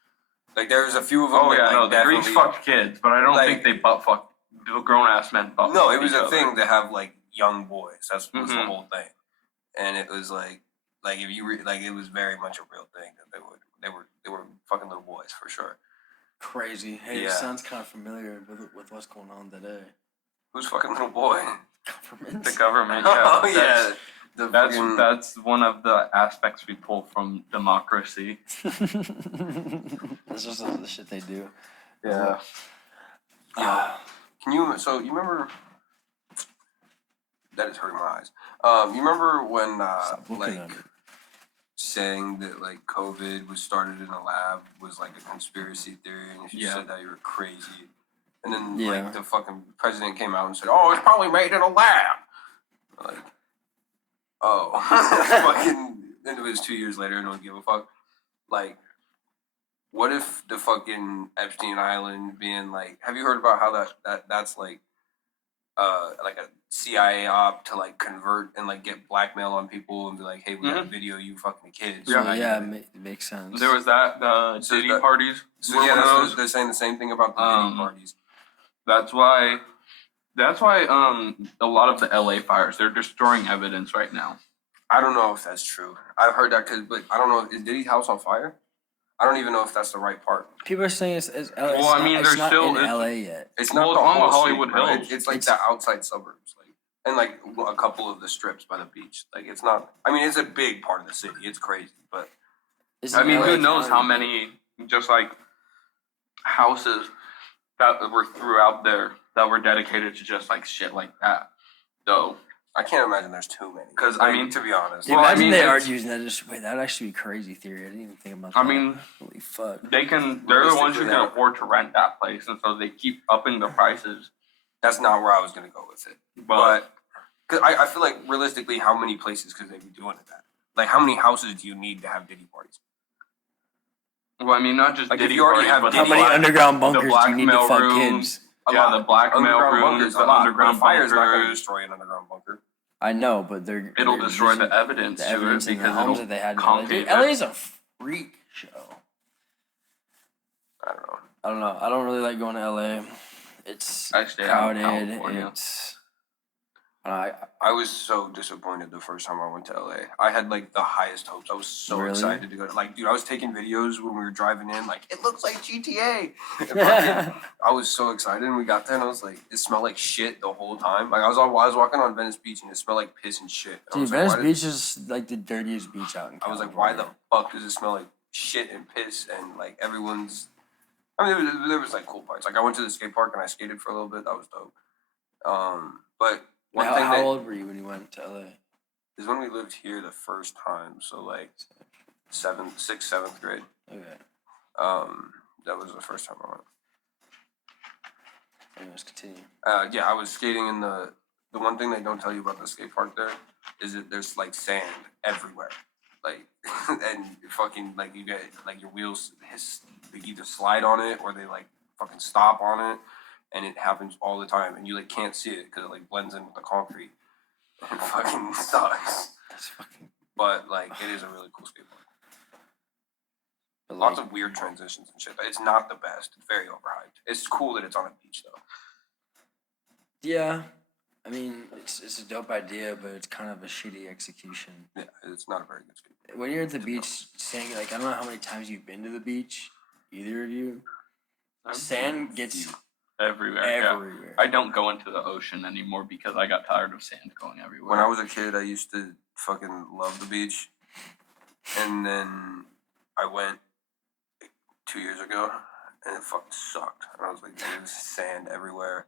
Like there's a few of them. Oh that, yeah, like, no, the definitely, Greeks fucked kids, but I don't like- think they butt fucked. The grown ass men butt. No, it fucked was each a other. thing to have like young boys. That's was the Mhm. whole thing, and it was like Like if you like, it was very much a real thing that they were fucking little boys for sure. Crazy. Hey, Yeah. it sounds kind of familiar with what's going on today. Who's fucking little boy? Government. The government. Yeah, Oh yeah. The fucking, That's one of the aspects we pull from democracy. That's just the shit they do. yeah. Yeah. Can you? So you remember? That is hurting my eyes. You remember when Stop looking like at it. saying that like COVID was started in a lab was like a conspiracy theory, and if you Yeah. said that you were crazy, and then Yeah. like the fucking president came out and said, "Oh, it's probably made in a lab." Like, oh, fucking. Then it was 2 years later, and no one give a fuck. Like, what if the fucking Epstein Island being like? Have you heard about how that's like a CIA op to like convert and like get blackmail on people and be like, hey, we got a video of you fucking kids. So, Now you yeah, gotta- it makes sense. There was the So Diddy that- parties. So were yeah, one of those. they're saying the same thing about the Diddy parties. That's why a lot of the LA fires, they're destroying evidence right now. I don't know if that's true. I've heard that, but I don't know. Is Diddy's house on fire? I don't even know if that's the right part. People are saying it's LA. Well, I mean, it's there's not still- in it's- LA yet. It's Well, not it's the on the whole Hollywood city, bro. Hills. It's like It's- the outside suburbs, like, and like a couple of the strips by the beach. Like it's not. I mean, it's a big part of the city. It's crazy, but It's I in mean, LA who knows how County. many just like houses that were throughout there that were dedicated to just like shit like that. So, I can't imagine there's too many. 'Cause, I Like, mean- to be honest, Dude, Well, I imagine mean, they are it's- using that. Just wait, that'd actually be crazy theory. I didn't even think about that. I mean, holy fuck. they're the ones who Realistically, can afford to rent that place, and so they keep upping the prices. that's not where I was gonna go with it. But cause I feel like realistically, how many places could they be doing it at? Like, how many houses do you need to have Diddy parties? Well, I mean, not just Like, if Diddy you already parties, have but How the many Diddy- underground bunkers do you need to blackmail fuck rooms. kids? A Yeah, lot. the blackmail Underground rooms, bunkers, the a lot. underground But a fire is not going to bunkers. destroy an underground bunker. I know, but It'll they're destroy the using evidence the to evidence it in the because homes it'll that they had in LA. complicate Dude, it. LA is a freak show. I don't know. I don't know. I don't really like going to LA. It's I stay out in crowded. California. I was so disappointed the first time I went to LA. I had like the highest hopes. I was so Really? excited to go. Like, dude, I was taking videos when we were driving in. Like, it looks like GTA. And fucking, I was so excited, and we got there, and I was like, it smelled like shit the whole time. Like, I was walking on Venice Beach, and it smelled like piss and shit. And I Dude, was like, Venice why Beach is like the dirtiest beach out in I was California. like, why the fuck does it smell like shit and piss? And like everyone's, I mean, there was like cool parts. Like I went to the skate park and I skated for a little bit. That was dope. But one thing How that old were you when you went to LA? is when we lived here the first time. So like 7th grade. Okay. That was the first time I went. Anyways, continue. Yeah, I was skating in the one thing they don't tell you about the skate park there is that there's like sand everywhere. Like, and fucking, like, you get, like, your wheels, they either slide on it or they, like, fucking stop on it. And it happens all the time. And you, like, can't see it because it, like, blends in with the concrete. And it fucking sucks. That's fucking. But, like, it is a really cool skate park. But Lots like, of weird transitions and shit. It's not the best. It's very overhyped. It's cool that it's on a beach, though. yeah. I mean, it's a dope idea, but it's kind of a shitty execution. Yeah, it's not a very good skate park. When you're at the beach, saying like, I don't know how many times you've been to the beach, either of you. Sand gets everywhere. Yeah. everywhere. I don't go into the ocean anymore because I got tired of sand going everywhere. When I was a kid, I used to fucking love the beach. And then I went like, 2 years ago, and it fucking sucked. And I was like, there was sand everywhere.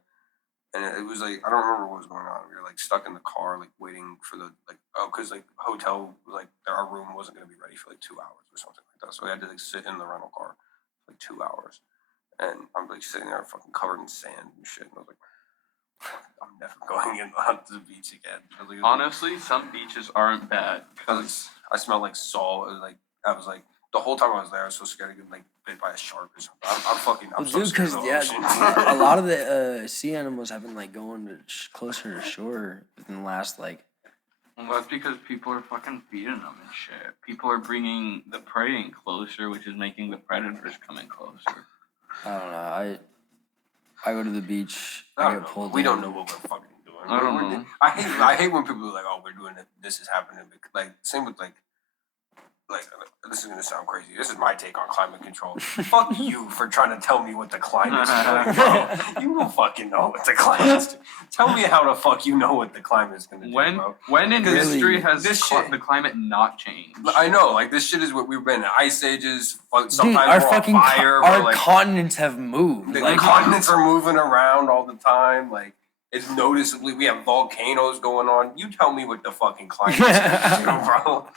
And it was like, I don't remember what was going on. We were like stuck in the car, like waiting for the, like, because like hotel, like our room wasn't going to be ready for like 2 hours or something like that. So we had to like sit in the rental car for like 2 hours. And I'm like sitting there fucking covered in sand and shit. And I was like, I'm never going onto the beach again. I was like, Honestly, some beaches aren't bad. because I smelled like salt. It was like, I was like, the whole time I was there, I was so scared to get like bit by a shark or something. I'm fucking, I'm Well, so dude, scared because of the yeah, ocean. a lot of the sea animals have been like going to closer to shore within the last like. Well, that's because people are fucking feeding them and shit. People are bringing the prey in closer, which is making the predators come in closer. I don't know. I go to the beach. I I don't get know. pulled. We in. don't know what we're fucking doing. I don't know. I hate when people are like, oh, we're doing it. This is happening. Like, same with like like, this is gonna sound crazy. This is my take on climate control. Fuck you for trying to tell me what the climate's doing, bro. You don't fucking know what the climate's doing. Tell me how the fuck you know what the climate's gonna do, bro. When in Really, history has this shit- the climate not changed? I know, like, this shit is what we've been in ice ages. Sometimes Dude, our we're on fucking fire. our we're like, continents have moved. the Like, continents are moving around all the time. Like, it's noticeably, we have volcanoes going on. You tell me what the fucking climate's gonna do, bro.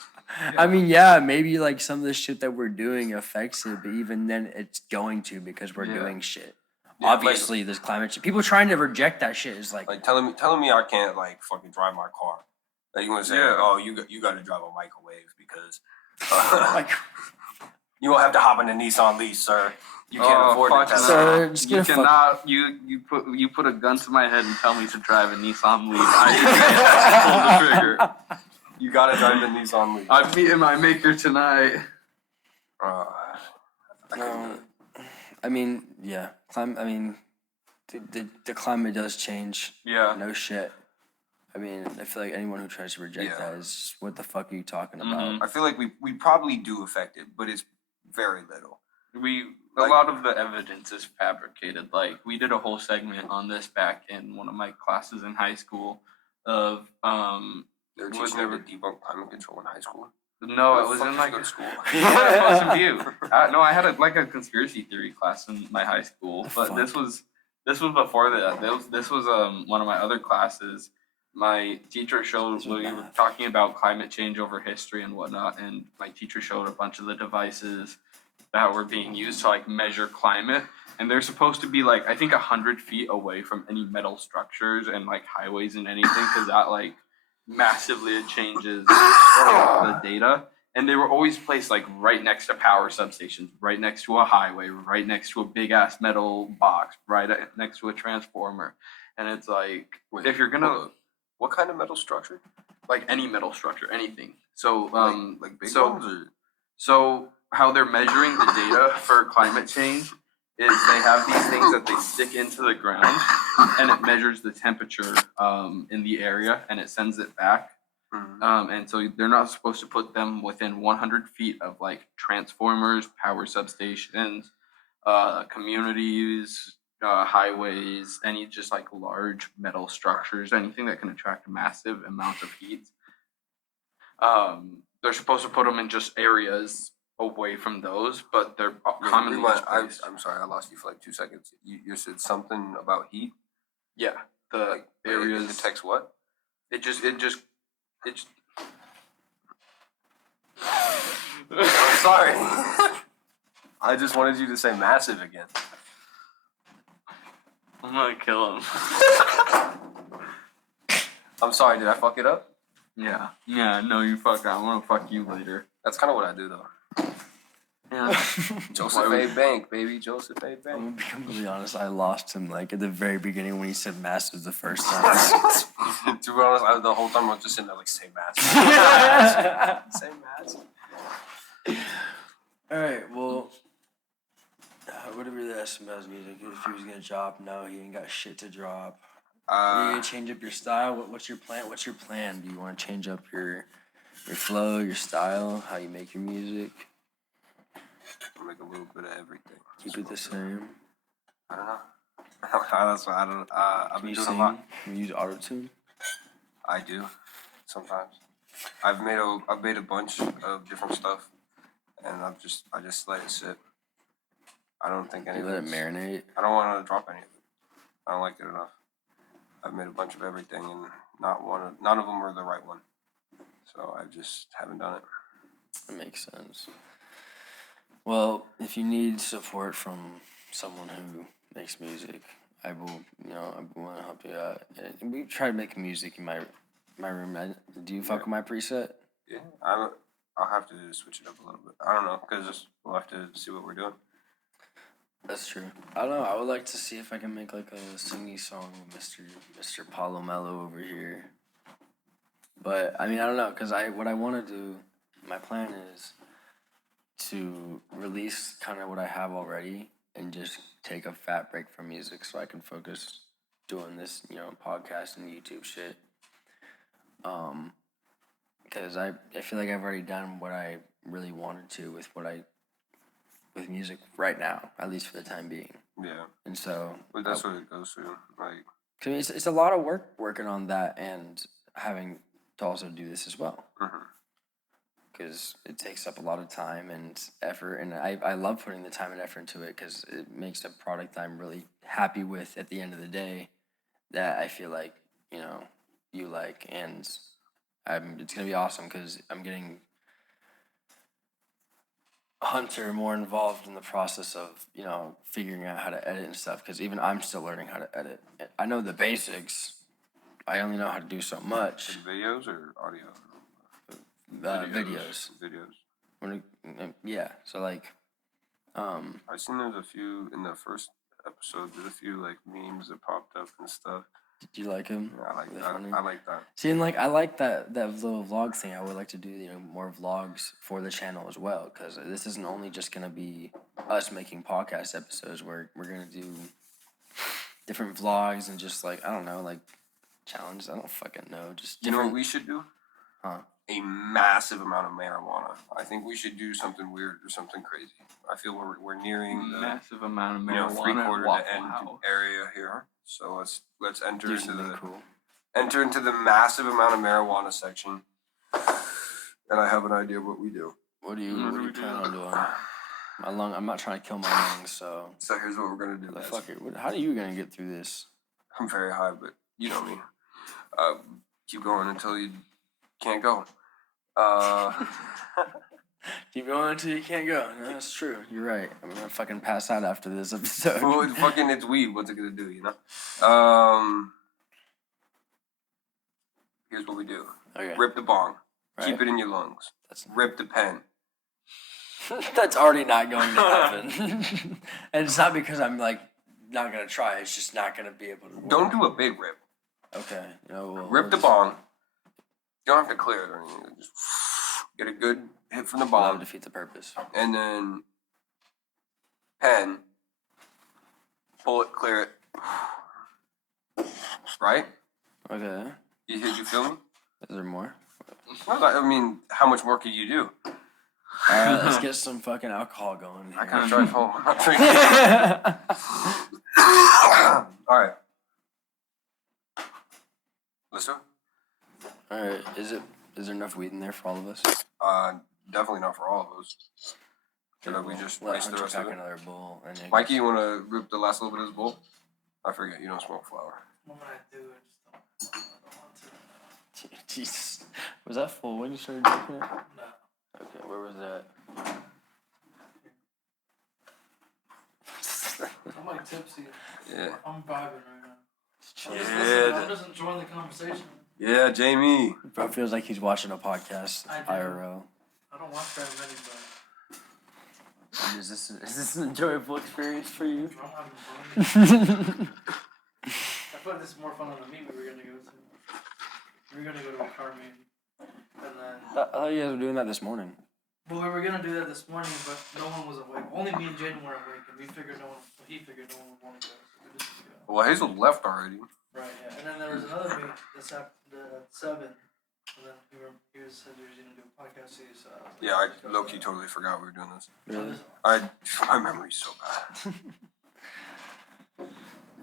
I mean, yeah, maybe like some of the shit that we're doing affects it, but even then, it's going to because we're Yeah. doing shit. Yeah, Obviously, this climate shit. People trying to reject that shit is like, Like telling me I can't like fucking drive my car. Like you want to say, Yeah. oh, you got to drive a microwave because like you won't have to hop in a Nissan Leaf, sir. You can't Oh, afford fuck it. no. Sir, just You get a fuck- cannot. You put a gun to my head and tell me to drive a Nissan Leaf. I pull the trigger. You gotta drive the Nissan Leaf. I'm meeting my maker tonight. I couldn't do it. I mean, yeah, I mean, the climate does change. Yeah. No shit. I mean, I feel like anyone who tries to reject Yeah. that is, what the fuck are you talking about? I feel like we probably do affect it, but it's very little. A lot of the evidence is fabricated. Like we did a whole segment on this back in one of my classes in high school. Of They were Was teaching you there- to debunk climate control in high school. no, Where it the was fuck in did like you go to school. Folsom View. No, I had a conspiracy theory class in my high school, but Fuck. this was before that. This was one of my other classes. My teacher showed This was we were math. talking about climate change over history and whatnot, and my teacher showed a bunch of the devices that were being used to like measure climate, and they're supposed to be like I think 100 feet away from any metal structures and like highways and anything, because that like massively changes the data. And they were always placed like right next to power substations, right next to a highway, right next to a big ass metal box, right next to a transformer. And it's like Wait, if you're gonna hold up. What kind of metal structure? like any metal structure, anything. So Like big so- ones or? so how they're measuring the data for climate change is they have these things that they stick into the ground, and it measures the temperature in the area, and it sends it back. And so they're not supposed to put them within 100 feet of like transformers, power substations, communities, highways, any just like large metal structures, anything that can attract massive amounts of heat. They're supposed to put them in just areas away from those, but they're commonly just placed. I'm sorry, I lost you for like 2 seconds. You said something about heat. Yeah, the It areas. detects what? It just. I'm sorry. I just wanted you to say massive again. I'm gonna kill him. I'm sorry, did I fuck it up? Yeah. No, you fuck. I want to fuck you later. That's kind of what I do though. Yeah. Joseph A. Bank, baby. Joseph A. I'm Bank. gonna be completely honest. I lost him like at the very beginning when he said massive the first time. To be honest, the whole time I was just sitting there like, say massive. Say massive. All right. Well, what did we really ask him about his music? If he was gonna drop, no, he ain't got shit to drop. Are you gonna change up your style? What's your plan? What's your plan? Do you want to change up your flow, your style, how you make your music? I'll make a little bit of everything. Keep it the same. I don't know. That's why I don't. I've Can been you doing sing? a lot. Can you use autotune? I do sometimes. I've made a bunch of different stuff, and I just let it sit. I don't think any You of let it it's- marinate. I don't want to drop any of it. I don't like it enough. I've made a bunch of everything, and none of them were the right one. So I just haven't done it. That makes sense. Well, if you need support from someone who makes music, I will. I want to help you out. And we try to make music in my room. Do you fuck with my preset? Yeah, I'll have to switch it up a little bit. I don't know, because we'll have to see what we're doing. That's true. I don't know. I would like to see if I can make like a singy song with Mr. Paulo Mello over here. But I mean, I don't know, cause what I want to do, my plan is to release kind of what I have already and just take a fat break from music so I can focus doing this, podcast and YouTube shit. because I feel like I've already done what I really wanted to with music right now, at least for the time being. Yeah. And so, But that's what it goes through. Like, cause it's a lot of work working on that and having to also do this as well. Because it takes up a lot of time and effort, and I love putting the time and effort into it because it makes a product I'm really happy with at the end of the day that I feel like, you know, you like, and it's going to be awesome because I'm getting Hunter more involved in the process of, you know, figuring out how to edit and stuff because even I'm still learning how to edit. I know the basics. I only know how to do so much. videos or audio? Videos. Videos. Yeah, so like, I seen there's a few in the first episode. There's a few like memes that popped up and stuff. did you like him? Yeah, I like Were they that. funny? I like that. See, and like I like that little vlog thing. I would like to do, you know, more vlogs for the channel as well because this isn't only just gonna be us making podcast episodes. We're gonna do different vlogs and just like I don't know, like challenges. I don't fucking know. Just You know what different. we should do? Huh? A massive amount of marijuana. I think we should do something weird or something crazy. I feel we're nearing the Massive amount of marijuana. 3/4 Wow. to end area here. So let's enter Do into something the cool. enter into the massive amount of marijuana section. And I have an idea what we do. What do you plan on doing? I'm not trying to kill my lungs, so. So here's what we're gonna do, guys. Motherfucker, how are you gonna get through this? I'm very high, but you know me. Keep going until you can't go. Keep going until you can't go. No, that's true. You're right. I'm gonna fucking pass out after this episode. Well, it's weed. What's it gonna do? You know. Here's what we do. Okay. Rip the bong. Right. Keep it in your lungs. Rip the pen. That's already not going to happen. And it's not because I'm like not gonna try. It's just not gonna be able to work. Don't do a big rip. Okay. No. Rip the bong. You don't have to clear it or anything. Just get a good hit from the That bong. would defeat the purpose. And then pen. Pull it, clear it. Right? Okay. You feel me? Is there more? I mean, how much more could you do? All right. Let's get some fucking alcohol going. Here. I kind of tried home. I'm not drinking. All right. Listen. All right. Is there enough weed in there for all of us? Definitely not for all of us. Should we just let waste the Hunter rest of pack it? another bowl. And then Mikey, you want to rip the last little bit of this bowl? I forget, you don't smoke flower. When I do, I just don't want to. Jesus. Was that full when you started drinking it? No. Okay. Where was that? I'm like tipsy. Yeah. I'm vibing right now. I'm just Yeah. listening. I'm just enjoying the conversation. Yeah, Jamie. Bro feels like he's watching a podcast. I do. IRL. I don't watch very many, but Is this an enjoyable experience for you? I'm having fun. I thought this is more fun than the meet we were gonna go to. We were gonna go to a car meet, and then I thought you guys were doing that this morning. well, we were gonna do that this morning, but no one was awake. Only me and Jaden were awake, and he figured no one would want to go, so we just didn't go. Well, Hazel left already. Right, yeah. And then there was another meet at 7, and then he said he was gonna do a podcast series. So Yeah, I low-key totally forgot we were doing this. Really? My memory's so bad.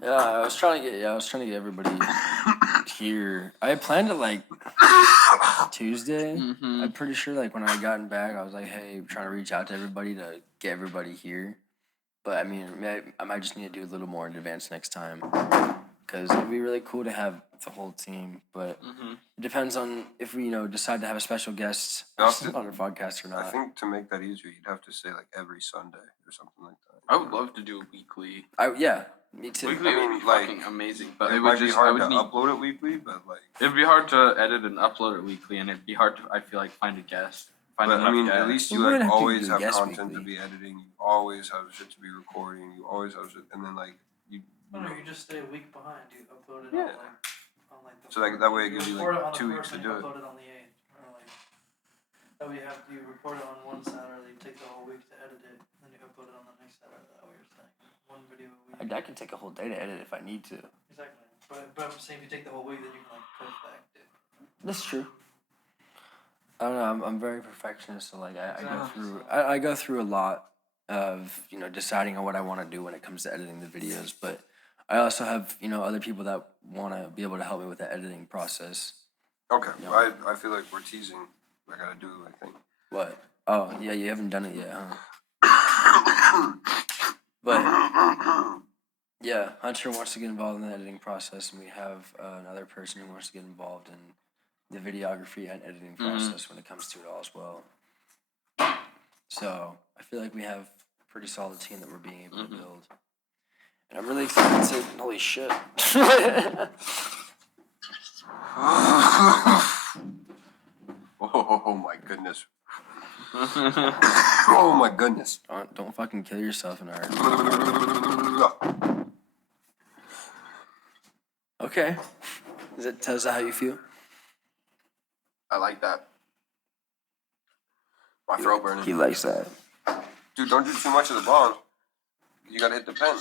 Yeah, I was trying to get everybody here. I had planned it like Tuesday. Mm-hmm. I'm pretty sure like when I gotten back, I was like, hey, I'm trying to reach out to everybody to get everybody here. But I mean, I might just need to do a little more in advance next time. Because it'd be really cool to have the whole team. But it depends on if we, decide to have a special guest No, on our podcast or not. I think to make that easier, you'd have to say like every Sunday or something like that. I would love to do a weekly. Yeah, me too. Weekly I mean, would be like, fucking amazing, but it it might would be just hard I to would need. upload it weekly, but like. It'd be hard to edit and upload it weekly, and it'd be hard to. I feel like find a guest. Find But enough I mean, guests. at least We you wouldn't like have to always do have guests content to weekly. be editing. You always have shit to be recording. You always have shit, and then like you. No, you just stay a week behind. You upload it Yeah. on like the. So that way it gives you record like it on the 2 weeks first to and do you it. Upload it on the 8th, or like. That way you record it on one Saturday, you take the whole week to edit it, and then you upload it on the next Saturday. That way you're saying one video a week. I can take a whole day to edit if I need to. Exactly. But I'm saying if you take the whole week, then you can like post back. That's true. I don't know. I'm very perfectionist, so like I go through a lot of deciding on what I want to do when it comes to editing the videos. But I also have other people that want to be able to help me with the editing process. Okay, Yeah. I feel like we're teasing. I gotta do, I think. What? Oh yeah, you haven't done it yet, huh? But yeah, Hunter wants to get involved in the editing process, and we have another person who wants to get involved in the videography and editing process when it comes to it all as well. So I feel like we have a pretty solid team that we're being able to build. And I'm really excited to holy shit. Oh my goodness. Oh my goodness. Don't fucking kill yourself in our. Okay. Tells that how you feel? I like that. My throat burning. He likes that. Dude, don't do too much of the bong. You gotta hit the pen.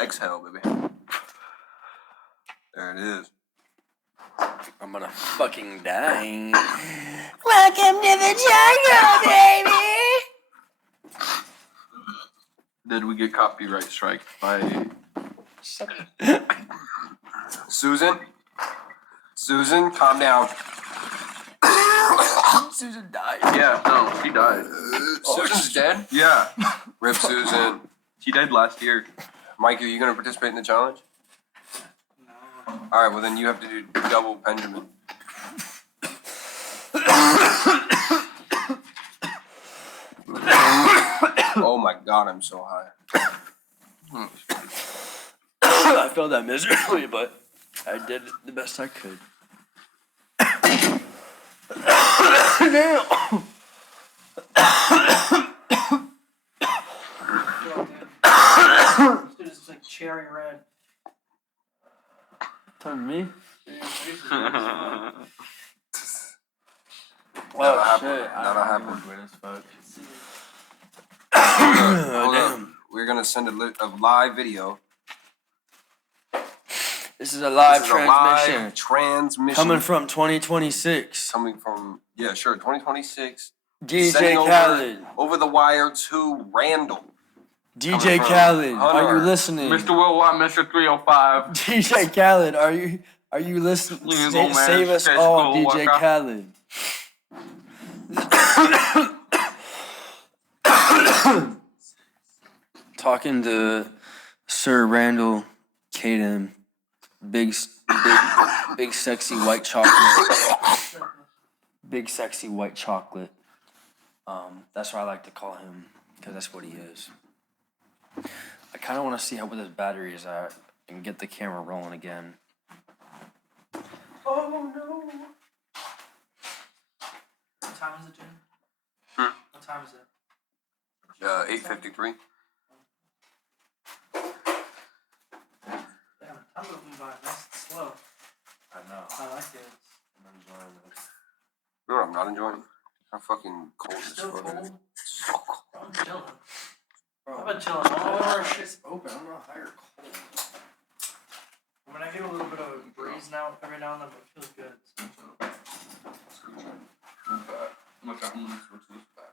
Exhale, baby. There it is. I'm gonna fucking die. Welcome to the jungle, baby! Did we get copyright strike by? Susan? Susan, calm down. Susan died. Yeah, no, she died. Susan's dead? Yeah, Rip Susan. she died last year. Mike, are you gonna participate in the challenge? No. Alright, well then you have to do double Benjamin. Oh my god, I'm so high. I felt that miserably, but I did the best I could. Damn. This dude is like cherry red. Turn me? That'll Oh happen. shit! That'll happen. Oh, Hold damn. up. We're gonna send a live video. This is a live This is a transmission live transmission coming from 2026. coming from 2026. DJ Sending Khaled. over the wire to Randall. DJ from Khaled, are Hunter. you listening? Mr. Worldwide, Mr. 305. DJ Khaled, are you listening? Please, old man, Save us catch all, the DJ waka. Khaled. Talking to Sir Randall Caden, big sexy white chocolate. Big sexy white chocolate. That's what I like to call him, because that's what he is. I kind of want to see how where his battery is at and get the camera rolling again. Oh no! What time is it, Jim? What time is it? 8:53. Damn, time moving by nice and slow. I know. I like it. I'm enjoying this. You know what I'm not enjoying? How fucking cold this Still fucking cold? is. So cold. I'm chilling. I've been chilling all over. shit's open. I don't know how you're cold. I mean, I get a little bit of a breeze now, every now and then, but it feels good. I'm gonna switch this back.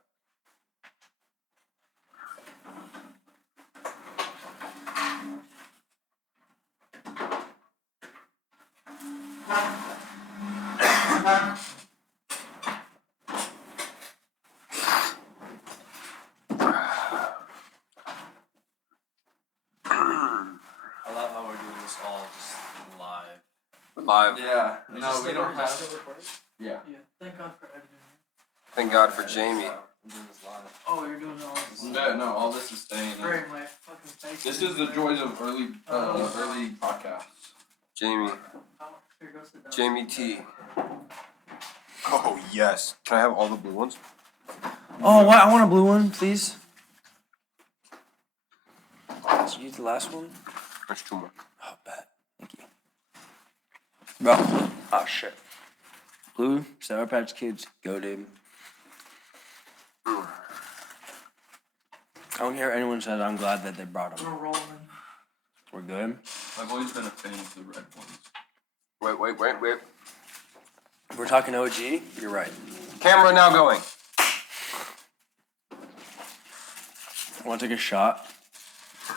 I love how we're doing this all just live. Live. Yeah, no, we don't have. Yeah. Yeah, thank God for editing. Thank God for Jamie. I'm doing this live. Oh, you're doing all this. Yeah, no, all this is staying. Great, my fucking face. This is the joys of early podcasts. Jamie. Here, go sit down. Jamie T. Oh, yes. Can I have all the blue ones? Oh, what? I want a blue one, please. Did you use the last one? There's two more. Oh, bad. Thank you. Bro. Oh, shit. Blue, Sour Patch Kids, go, dude. I don't hear anyone says I'm glad that they brought I'm them. gonna roll in. We're good. I've always been a fan of the red ones. Wait. We're talking OG? You're right. Camera now going. Want to take a shot?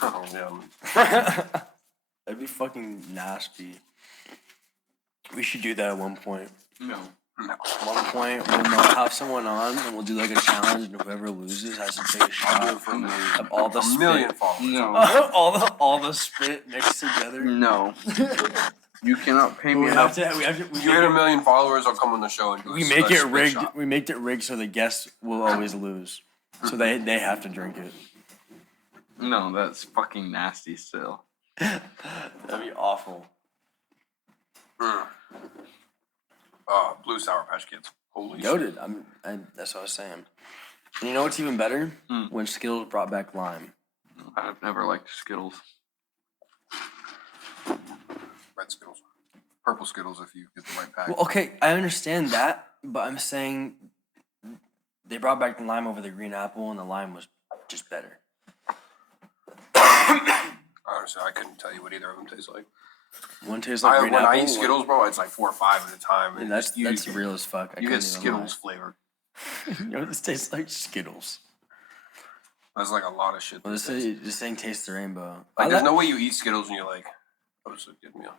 Oh, yeah. That'd be fucking nasty. We should do that at one point. No. No. At one point, we'll have someone on and we'll do like a challenge, and whoever loses has to take a I'll do shot it for a million. of all the A million spit. followers. No. all the spit mixed together. No. You cannot pay me We have enough. to. We If you hit a million followers, I'll come on the show and do We a make it spit rigged. shot. We make it rigged so the guests will always lose. So they have to drink it. No, that's fucking nasty still. That'd be awful. Blue Sour Patch Kids. Holy shit. Goated. That's what I was saying. And you know what's even better? Mm. When Skittles brought back lime. I've never liked Skittles. Red Skittles. Purple Skittles if you get the right pack. Well, okay, I understand that, but I'm saying they brought back the lime over the green apple, and the lime was just better. Honestly, I couldn't tell you what either of them taste like. One tastes like green When apple. I eat Skittles, bro, it's like 4 or 5 at a time. And that's real as fuck. I You couldn't get even Skittles flavor. lie. You know, this tastes like Skittles. That's like a lot of shit. Well, this thing tastes the rainbow. Like, there's no way you eat Skittles and you're like, oh, it's a good meal.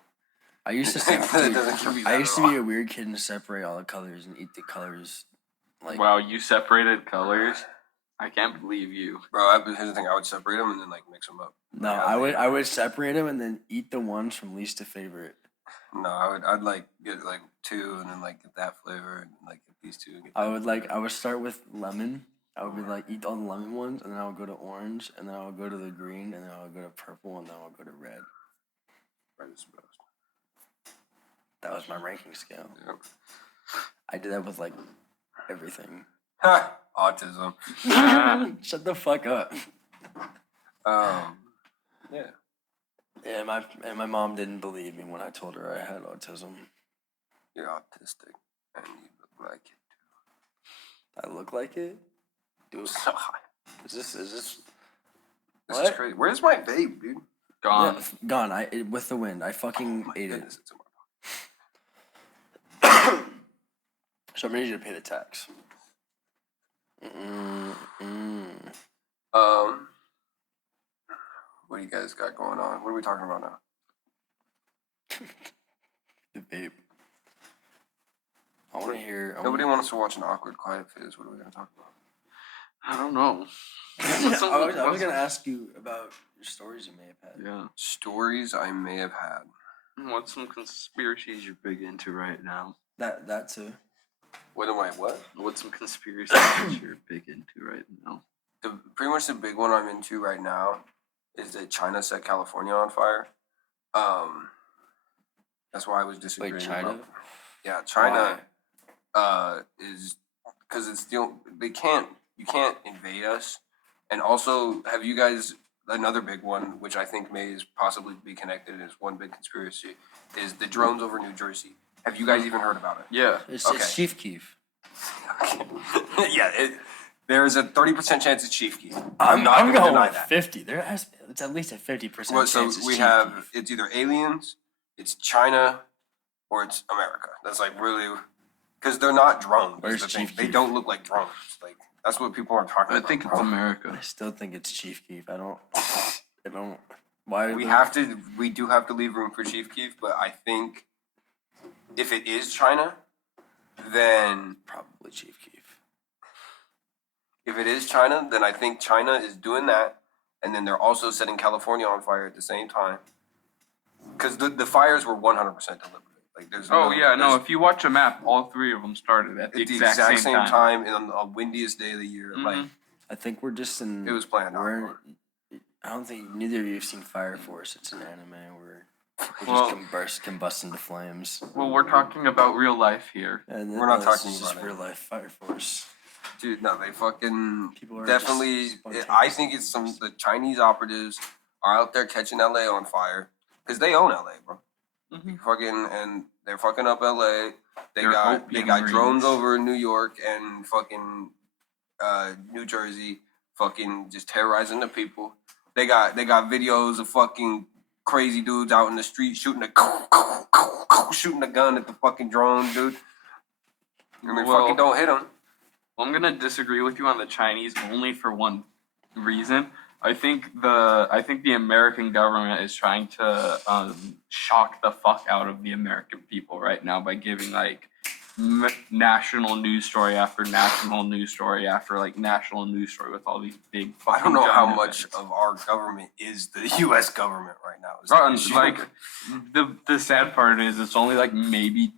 I used to It doesn't give you that I used at to be all. a weird kid and separate all the colors and eat the colors. Like, Wow, you separated colors? I can't believe you. Bro, here's the thing. I would separate them and then like mix them up. no, Yeah, I would separate them and then eat the ones from least to favorite. No, I'd like get like 2 and then like get that flavor and like get these 2. And get I would start with lemon. I would be like eat all the lemon ones, and then I would go to orange, and then I would go to the green, and then I would go to purple, and then I would go to red. red is the best. That was my ranking scale. Yep. I did that with like everything. Ha! Autism. Shut the fuck up. Yeah. Yeah, my mom didn't believe me when I told her I had autism. You're autistic and you look like it. I look like it. Dude, So is this? This is What? crazy. Where's my vape, dude? Gone. Yeah, gone. With the wind. I fucking Oh my ate goodness, it's in it. So I'm gonna need you to pay the tax. What do you guys got going on? What are we talking about now? The vape. I want to hear. Nobody wants to watch an awkward quiet fizz. What are we gonna talk about? I don't know. I was gonna ask you about your stories you may have had. Yeah. Stories I may have had. What's some conspiracies you're big into right now? That too. What am I? What? What's some conspiracies that you're big into right now? Pretty much the big one I'm into right now is that China set California on fire. That's why I was disagreeing. Wait, China? about- Yeah, China. Why? Is because it's still you can't invade us, and also have you guys another big one which I think may possibly be connected as one big conspiracy is the drones over New Jersey. Have you guys even heard about it? Yeah. It's Okay. Chief Keef. Yeah, there's a 30% chance it's Chief Keef. I'm gonna going deny with that. 50. It's at least a 50% Well, so chance. It's we Chief have Keef. it's either aliens, it's China, or it's America. That's like really because they're not drones. Where's That's the thing. Chief They Keef? don't look like drones. Like that's what people are talking I about. think it's bro. America. I still think it's Chief Keef. I don't. Why? We do have to leave room for Chief Keef, but I think if it is China, then Probably Chief Keef. if it is China, then I think China is doing that, and then they're also setting California on fire at the same time. Because the fires were 100% deliberate. Like there's Oh yeah, no. there's- If you watch a map, all 3 of them started at the at the exact, same time. time and on the windiest day of the year. Mhm. Like I think we're just in. it was planned out. I don't think neither of you have seen Fire Force. It's an anime where we Well- just combust into flames. Well, we're talking about real life here. And We're not this talking is just about it. real life Fire Force. Dude, no, they fucking People are definitely. just spontaneous. I think it's the Chinese operatives are out there catching LA on fire because they own LA, bro. Mhm. Fucking and they're fucking up LA. They They're got opium drones marines. over New York and fucking New Jersey, fucking just terrorizing the people. They got videos of fucking crazy dudes out in the street shooting a gun at the fucking drone, dude. And they fucking don't hit them. I'm gonna disagree with you on the Chinese only for one reason. I think the American government is trying to shock the fuck out of the American people right now by giving like national news story after national news story after like national news story with all these big. I don't know how gun much events. of our government is the U.S. government right now. Is Bro, the issue. like the sad part is it's only like maybe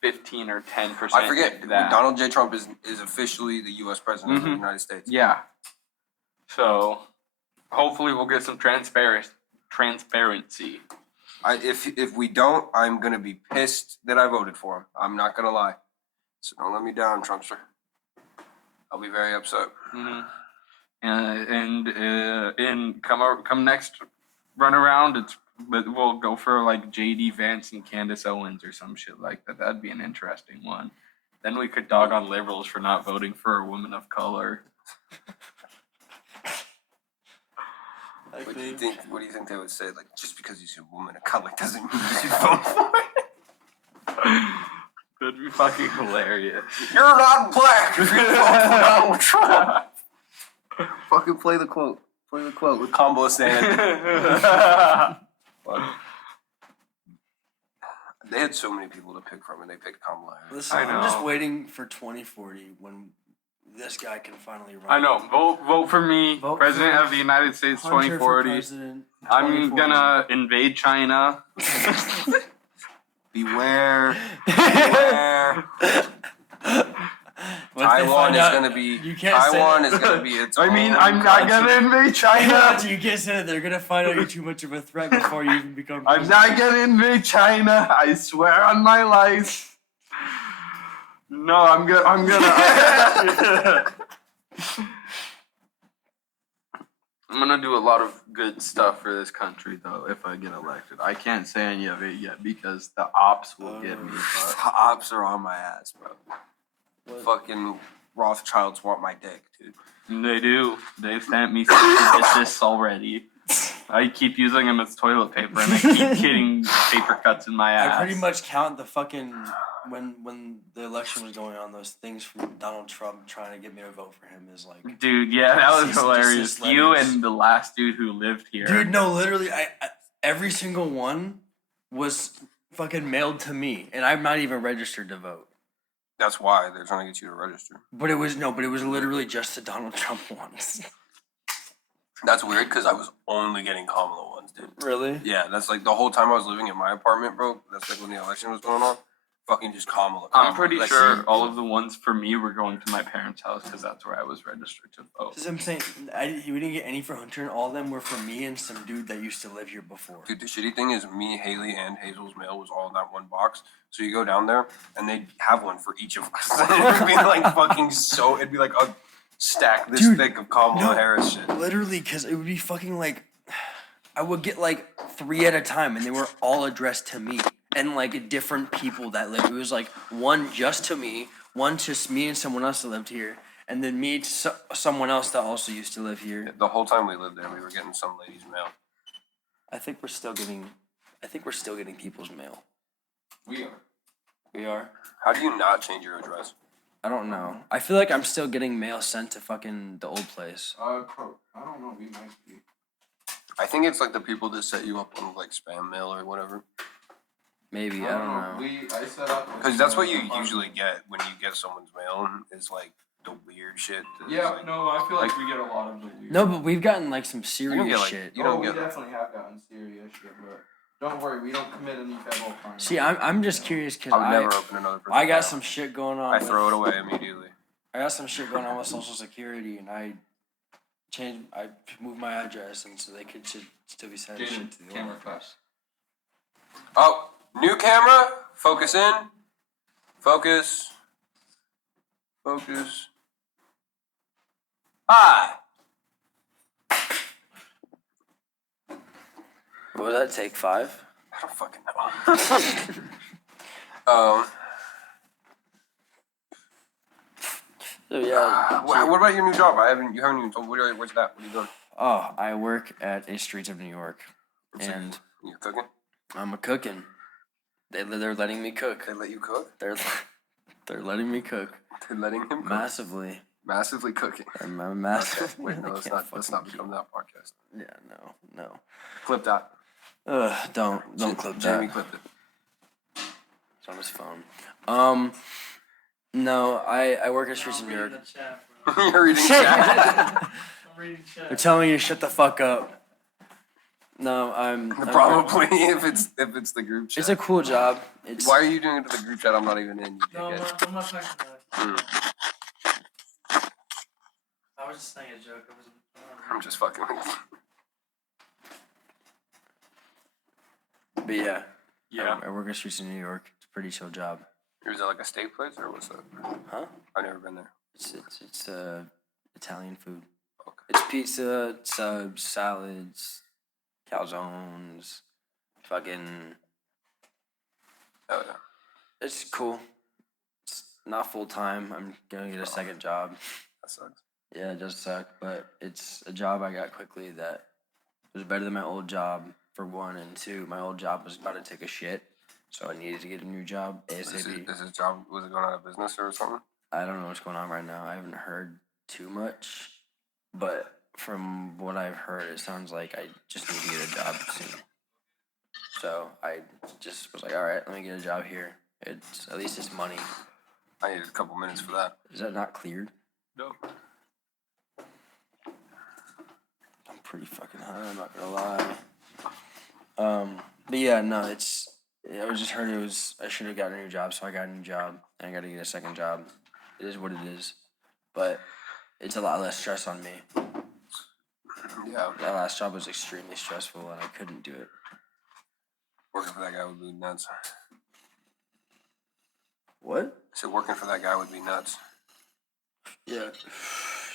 15 or 10%. I forget that. Donald J. Trump is officially the U.S. president of the Mhm. United States. Yeah. So hopefully we'll get some transparency. If we don't, I'm gonna be pissed that I voted for him. I'm not gonna lie. So don't let me down, Trumpster. I'll be very upset. Mm-hmm. And come next run around, we'll go for like JD Vance and Candace Owens or some shit like that. That'd be an interesting one. Then we could dog on liberals for not voting for a woman of color. What do you think? What do you think they would say? Like, just because you see a woman of color doesn't mean you should vote for it. That'd be fucking hilarious. You're not black if you vote for Donald Trump. Fucking play the quote. Play the quote with Kamala saying. They had so many people to pick from, and they picked Kamala Harris. Listen, I I'm just know. waiting for 2040 when this guy can finally run. I know. Vote for me, Vote President for of the United States, Hunter for 2040. president, I'm 2040. gonna invade China. Beware. Beware. Once they Taiwan find is out- gonna be. You can't say Taiwan that. is gonna be its. I mean, own I'm not country. gonna invade China. You can't say that. They're gonna find out you're too much of a threat before you even become. I'm president. not gonna invade China. I swear on my life. No, I'm gonna. I'm gonna do a lot of good stuff for this country, though, if I get elected. I can't say any of it yet because the ops will get me. The ops are on my ass, bro. What? Fucking Rothschilds want my dick, dude. They do. They've sent me some dishes already. I keep using them as toilet paper, and I keep getting paper cuts in my ass. I pretty much count the fucking when the election was going on, those things from Donald Trump trying to get me to vote for him is like. Dude, yeah, that was Cease and hilarious. desist You letters. and the last dude who lived here. Dude, no, literally, I every single one was fucking mailed to me, and I'm not even registered to vote. That's why they're trying to get you to register. But it was literally just the Donald Trump ones. That's weird because I was only getting Kamala ones, dude. Really? Yeah, that's like the whole time I was living in my apartment, bro. That's like when the election was going on. Fucking just Kamala. I'm pretty Like, sure all of the ones for me were going to my parents' house because that's where I was registered to vote. Because I'm saying, we didn't get any for Hunter, and all of them were for me and some dude that used to live here before. Dude, the shitty thing is me, Haley, and Hazel's mail was all in that one box. So you go down there, and they'd have one for each of us. It'd be like fucking so... It'd be like a stack this Dude, thick of Kamala Harris shit. Literally, because it would be fucking like, I would get like 3 at a time, and they were all addressed to me. And like different people that live. It was like one just to me, one to me and someone else that lived here, and then me to someone else that also used to live here. The whole time we lived there, we were getting some lady's mail. I think we're still getting people's mail. We are. We are. How do you not change your address? I don't know. I feel like I'm still getting mail sent to fucking the old place. I don't know. We might be. I think it's like the people that set you up on like spam mail or whatever. Maybe, I don't know. I set up. Because that's what you usually get when you get someone's mail. Is like the weird shit. That's Yeah, like, no, I feel like we get a lot of the weird. No, but we've gotten like some serious get, like, shit. you don't we get- definitely have gotten serious shit, but don't worry, we don't commit any federal crimes. See, I'm just curious because I would never open another person's I got mail. some shit going on. I throw it away immediately. I got some shit going on with Social Security, and I moved my address, and so they should still be sending shit to the camera old flash. Oh, new camera. Focus in. Focus. Focus. Hi. What was that? Take 5? I don't fucking know. So yeah. What about your new job? You haven't even told. What's that? What are you doing? Oh, I work at a Streets of New York. So and you're cooking? I'm a cooking. They're letting me cook. They let you cook? They're letting me cook They're letting him cook? massively. Massively cooking. I'm massive. Okay. Wait, no, let's not become that podcast. Yeah, no. Clip that. Don't clip that. Jamie clipped it. It's on his phone. No, I work at Streets in New York. The chat, bro. You're reading chat. I'm reading chat. They're telling me to shut the fuck up. No, I'm Probably if it's the group chat. It's a cool job. It's Why are you doing it to the group chat? I'm not even in. You No, I'm dickhead. not talking about it. I was just saying a joke. I wasn't. I'm just fucking with you. But yeah. Yeah. I work at Streets in New York. It's a pretty chill job. Is that like a steak place or what's that? Huh? I've never been there. It's Italian food. Okay. It's pizza, subs, salads, calzones, fucking. Oh yeah. It's cool. It's not full time. I'm gonna get a second job. That sucks. Yeah, it does suck, but it's a job I got quickly that was better than my old job, for one, and two, my old job was about to take a shit, so I needed to get a new job Is ASAP. his job, was it going out of business or something? I don't know what's going on right now. I haven't heard too much, but from what I've heard, it sounds like I just need to get a job soon. So I just was like, all right, let me get a job here. At least it's money. I needed a couple minutes for that. Is that not cleared? No. I'm pretty fucking high, I'm not gonna lie. But yeah, no, I just heard I should have gotten a new job, so I got a new job, and I gotta get a second job. It is what it is. But it's a lot less stress on me. Yeah. That last job was extremely stressful, and I couldn't do it. Working for that guy would be nuts. What? I said working for that guy would be nuts. Yeah.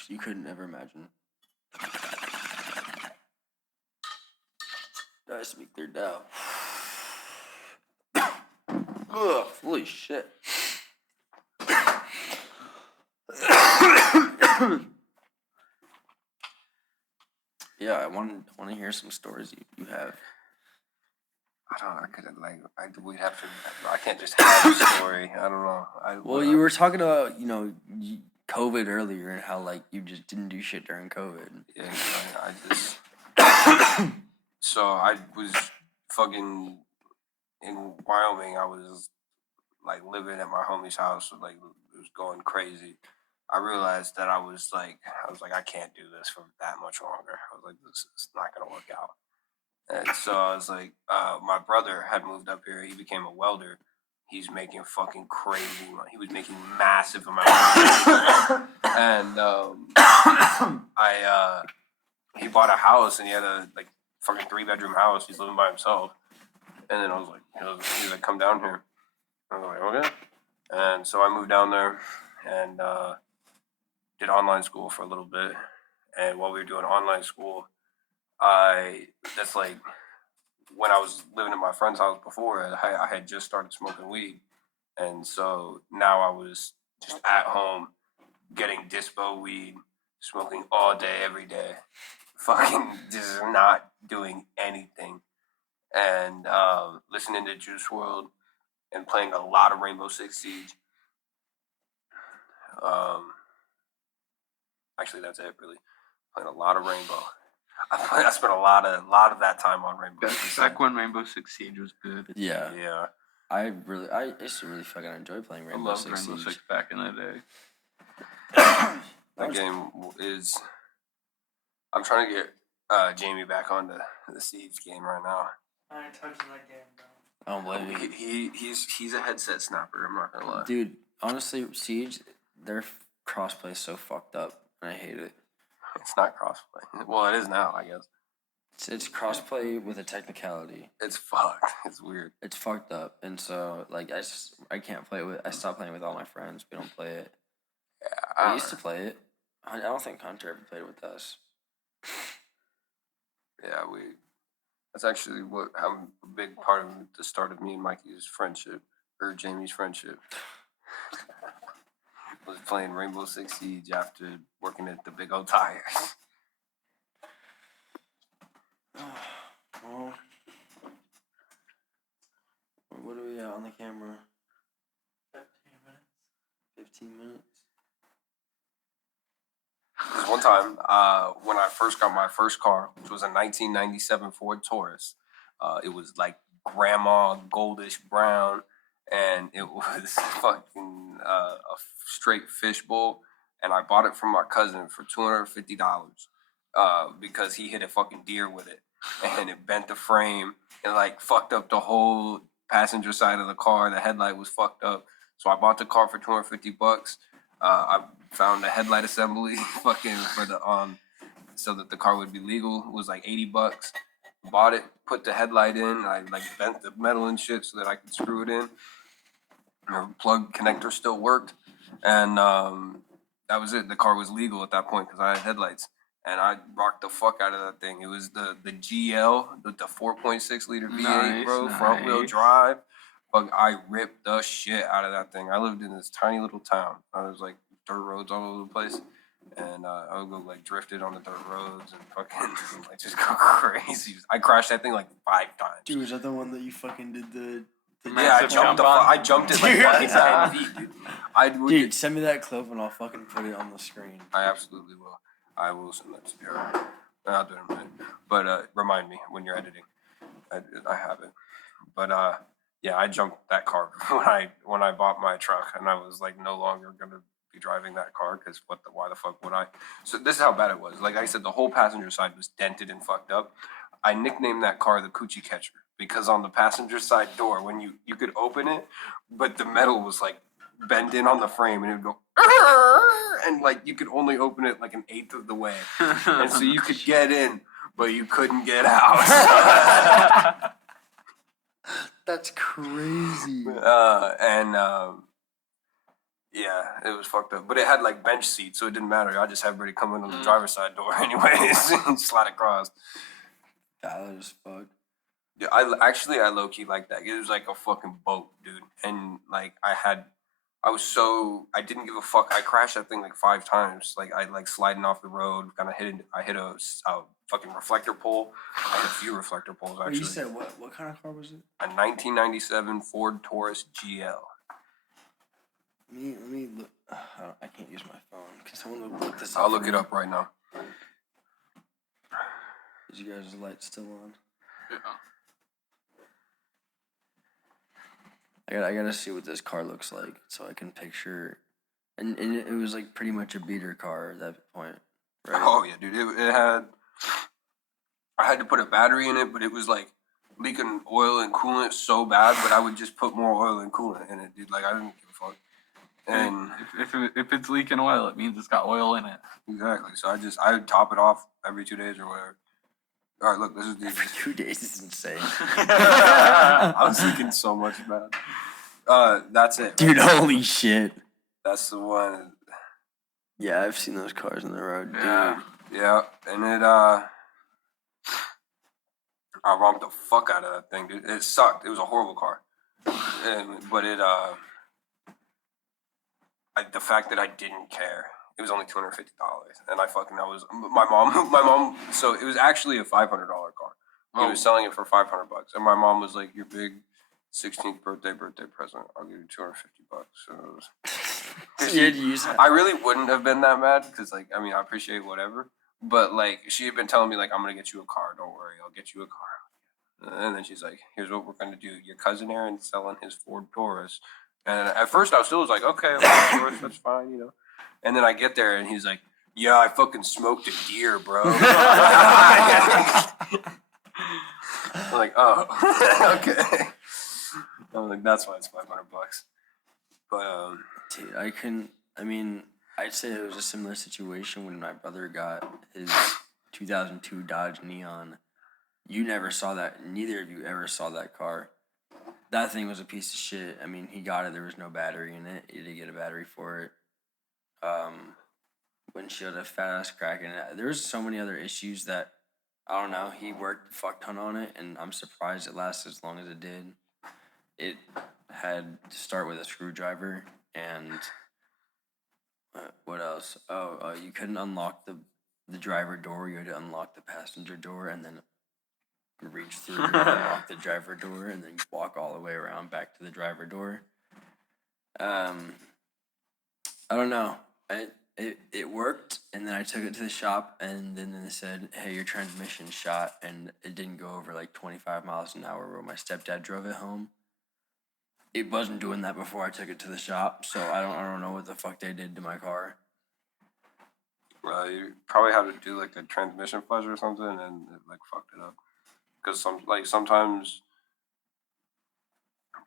You couldn't ever imagine. That has to be cleared out. Ugh, holy shit. Yeah, I want to hear some stories you have. I don't know. I could we'd have to. I can't just have a story. I don't know. Well, you were talking about COVID earlier and how like you just didn't do shit during COVID. Yeah, I just. So I was fucking in Wyoming. I was like living at my homie's house. Like it was going crazy. I realized that I was like, I can't do this for that much longer. I was like, this is not gonna work out. And so I was like, my brother had moved up here. He became a welder. He's making fucking crazy money. He was making massive amounts of money. And he bought a house and he had a like fucking 3-bedroom house. He's living by himself. And then I was like, he was like, come down here. I was like, okay. And so I moved down there and did online school for a little bit. And while we were doing online school, that's like when I was living at my friend's house before, I had just started smoking weed. And so now I was just at home getting dispo weed, smoking all day, every day, fucking just not doing anything. And listening to Juice WRLD and playing a lot of Rainbow Six Siege. Actually, that's it, really. Playing a lot of Rainbow. I spent a lot of that time on Rainbow Six. Back when Rainbow Six Siege was good. Yeah. Yeah. I used to really fucking enjoy playing Rainbow I loved Six Rainbow Siege. Six back in the day. That game is. I'm trying to get Jamie back onto the Siege game right now. I ain't touching that game, bro. I don't blame you. He's a headset snapper. I'm not gonna lie. Dude, honestly, Siege, their crossplay is so fucked up, and I hate it. It's not crossplay. Well, it is now, I guess. It's crossplay with a technicality. It's fucked. It's weird. It's fucked up, and so like I can't play it with. I stopped playing with all my friends. We don't play it. Yeah, I used to play it. I don't think Hunter ever played it with us. Yeah, that's actually how a big part of the start of me and Mikey's friendship, or Jamie's friendship, was playing Rainbow Six Siege after working at the Big O Tires. Well, one time when I first got my first car, which was a 1997 Ford Taurus. It was like grandma goldish brown, and it was fucking a straight fishbowl. And I bought it from my cousin for $250 because he hit a fucking deer with it, and it bent the frame and like fucked up the whole passenger side of the car. The headlight was fucked up, so I bought the car for $250. I found the headlight assembly fucking for the so that the car would be legal. It was like $80. Bought it, put the headlight in. I like bent the metal and shit so that I could screw it in. The plug connector still worked, and that was it. The car was legal at that point because I had headlights, and I rocked the fuck out of that thing. It was the GL, the 4.6 liter V8, Nice, bro, front wheel nice. drive. But I ripped the shit out of that thing. I lived in this tiny little town. I was like dirt roads all over the place, and I would go like drifted on the dirt roads and fucking like just go crazy. I crashed that thing like 5 times. Dude, is that the one that you fucking did the Yeah, Massive jump on. I jumped it like Dude, 9 feet, dude. Dude, send me that clip and I'll fucking put it on the screen. I absolutely will. I will send that to you. I'll do it in a minute. But remind me when you're editing. I have it. But yeah, I jumped that car when I bought my truck, and I was like no longer gonna be driving that car because why the fuck would I? So this is how bad it was. Like I said, the whole passenger side was dented and fucked up. I nicknamed that car the Coochie Catcher because on the passenger side door, when you could open it, but the metal was like bent in on the frame, and it would go, and like you could only open it like an eighth of the way, and so you could get in, but you couldn't get out. That's crazy. Yeah, it was fucked up. But it had like bench seats, so it didn't matter. I just had everybody come in on the driver's side door anyways and slide across. That was fuck. Yeah, I low key like that. It was like a fucking boat, dude. And like I didn't give a fuck. I crashed that thing like 5 times. Like I like sliding off the road, I hit a fucking reflector pole. I hit a few reflector poles actually. You said what kind of car was it? A 1997 Ford Taurus GL. Let me look. I can't use my phone. Can someone look this up? I'll for look me? it up right now. Is you guys' light still on? I gotta see what this car looks like so I can picture. And it was like pretty much a beater car at that point, right? Oh yeah, dude. It had. I had to put a battery in it, but it was like leaking oil and coolant so bad. But I would just put more oil and coolant in it, dude. Like I didn't give a fuck. And if it's leaking oil, it means it's got oil in it. exactly. So I would top it off every 2 days or whatever. All right, look, this is the. Every 2 days is insane. I was leaking so much bad. That's it. Dude, holy shit. That's the one. Yeah, I've seen those cars on the road, dude. Yeah, and it I romped the fuck out of that thing, dude. It sucked. It was a horrible car. But the fact that I didn't care. It was only $250, and my mom. So it was actually a $500 car. He was selling it for $500, and my mom was like, "Your big 16th birthday present. I'll give you $250." So it was. You had to use that. I really wouldn't have been that mad because, like, I mean, I appreciate whatever, but like, she had been telling me like, "I'm gonna get you a car. Don't worry, I'll get you a car." And then she's like, "Here's what we're gonna do. Your cousin Aaron's selling his Ford Taurus." And at first, I was like, "Okay, Taurus, that's fine, you know." And then I get there, and he's like, "Yeah, I fucking smoked a deer, bro." I'm like, "Oh, okay." I'm like, "That's why it's $500." But Dude, I'd say it was a similar situation when my brother got his 2002 Dodge Neon. You never saw that. Neither of you ever saw that car. That thing was a piece of shit. I mean, he got it. There was no battery in it. He did get a battery for it. Windshield had a fat ass crack in it. There was so many other issues that, I don't know, he worked a fuck ton on it, and I'm surprised it lasted as long as it did. It had to start with a screwdriver, and what else? You couldn't unlock the driver door. You had to unlock the passenger door, and then reach through and unlock the driver door, and then walk all the way around back to the driver door. I don't know. It worked, and then I took it to the shop, and then they said, "Hey, your transmission's shot," and it didn't go over like 25 miles an hour. Where my stepdad drove it home. It wasn't doing that before I took it to the shop, so I don't know what the fuck they did to my car. You probably have to do like a transmission flush or something, and it like fucked it up. Because sometimes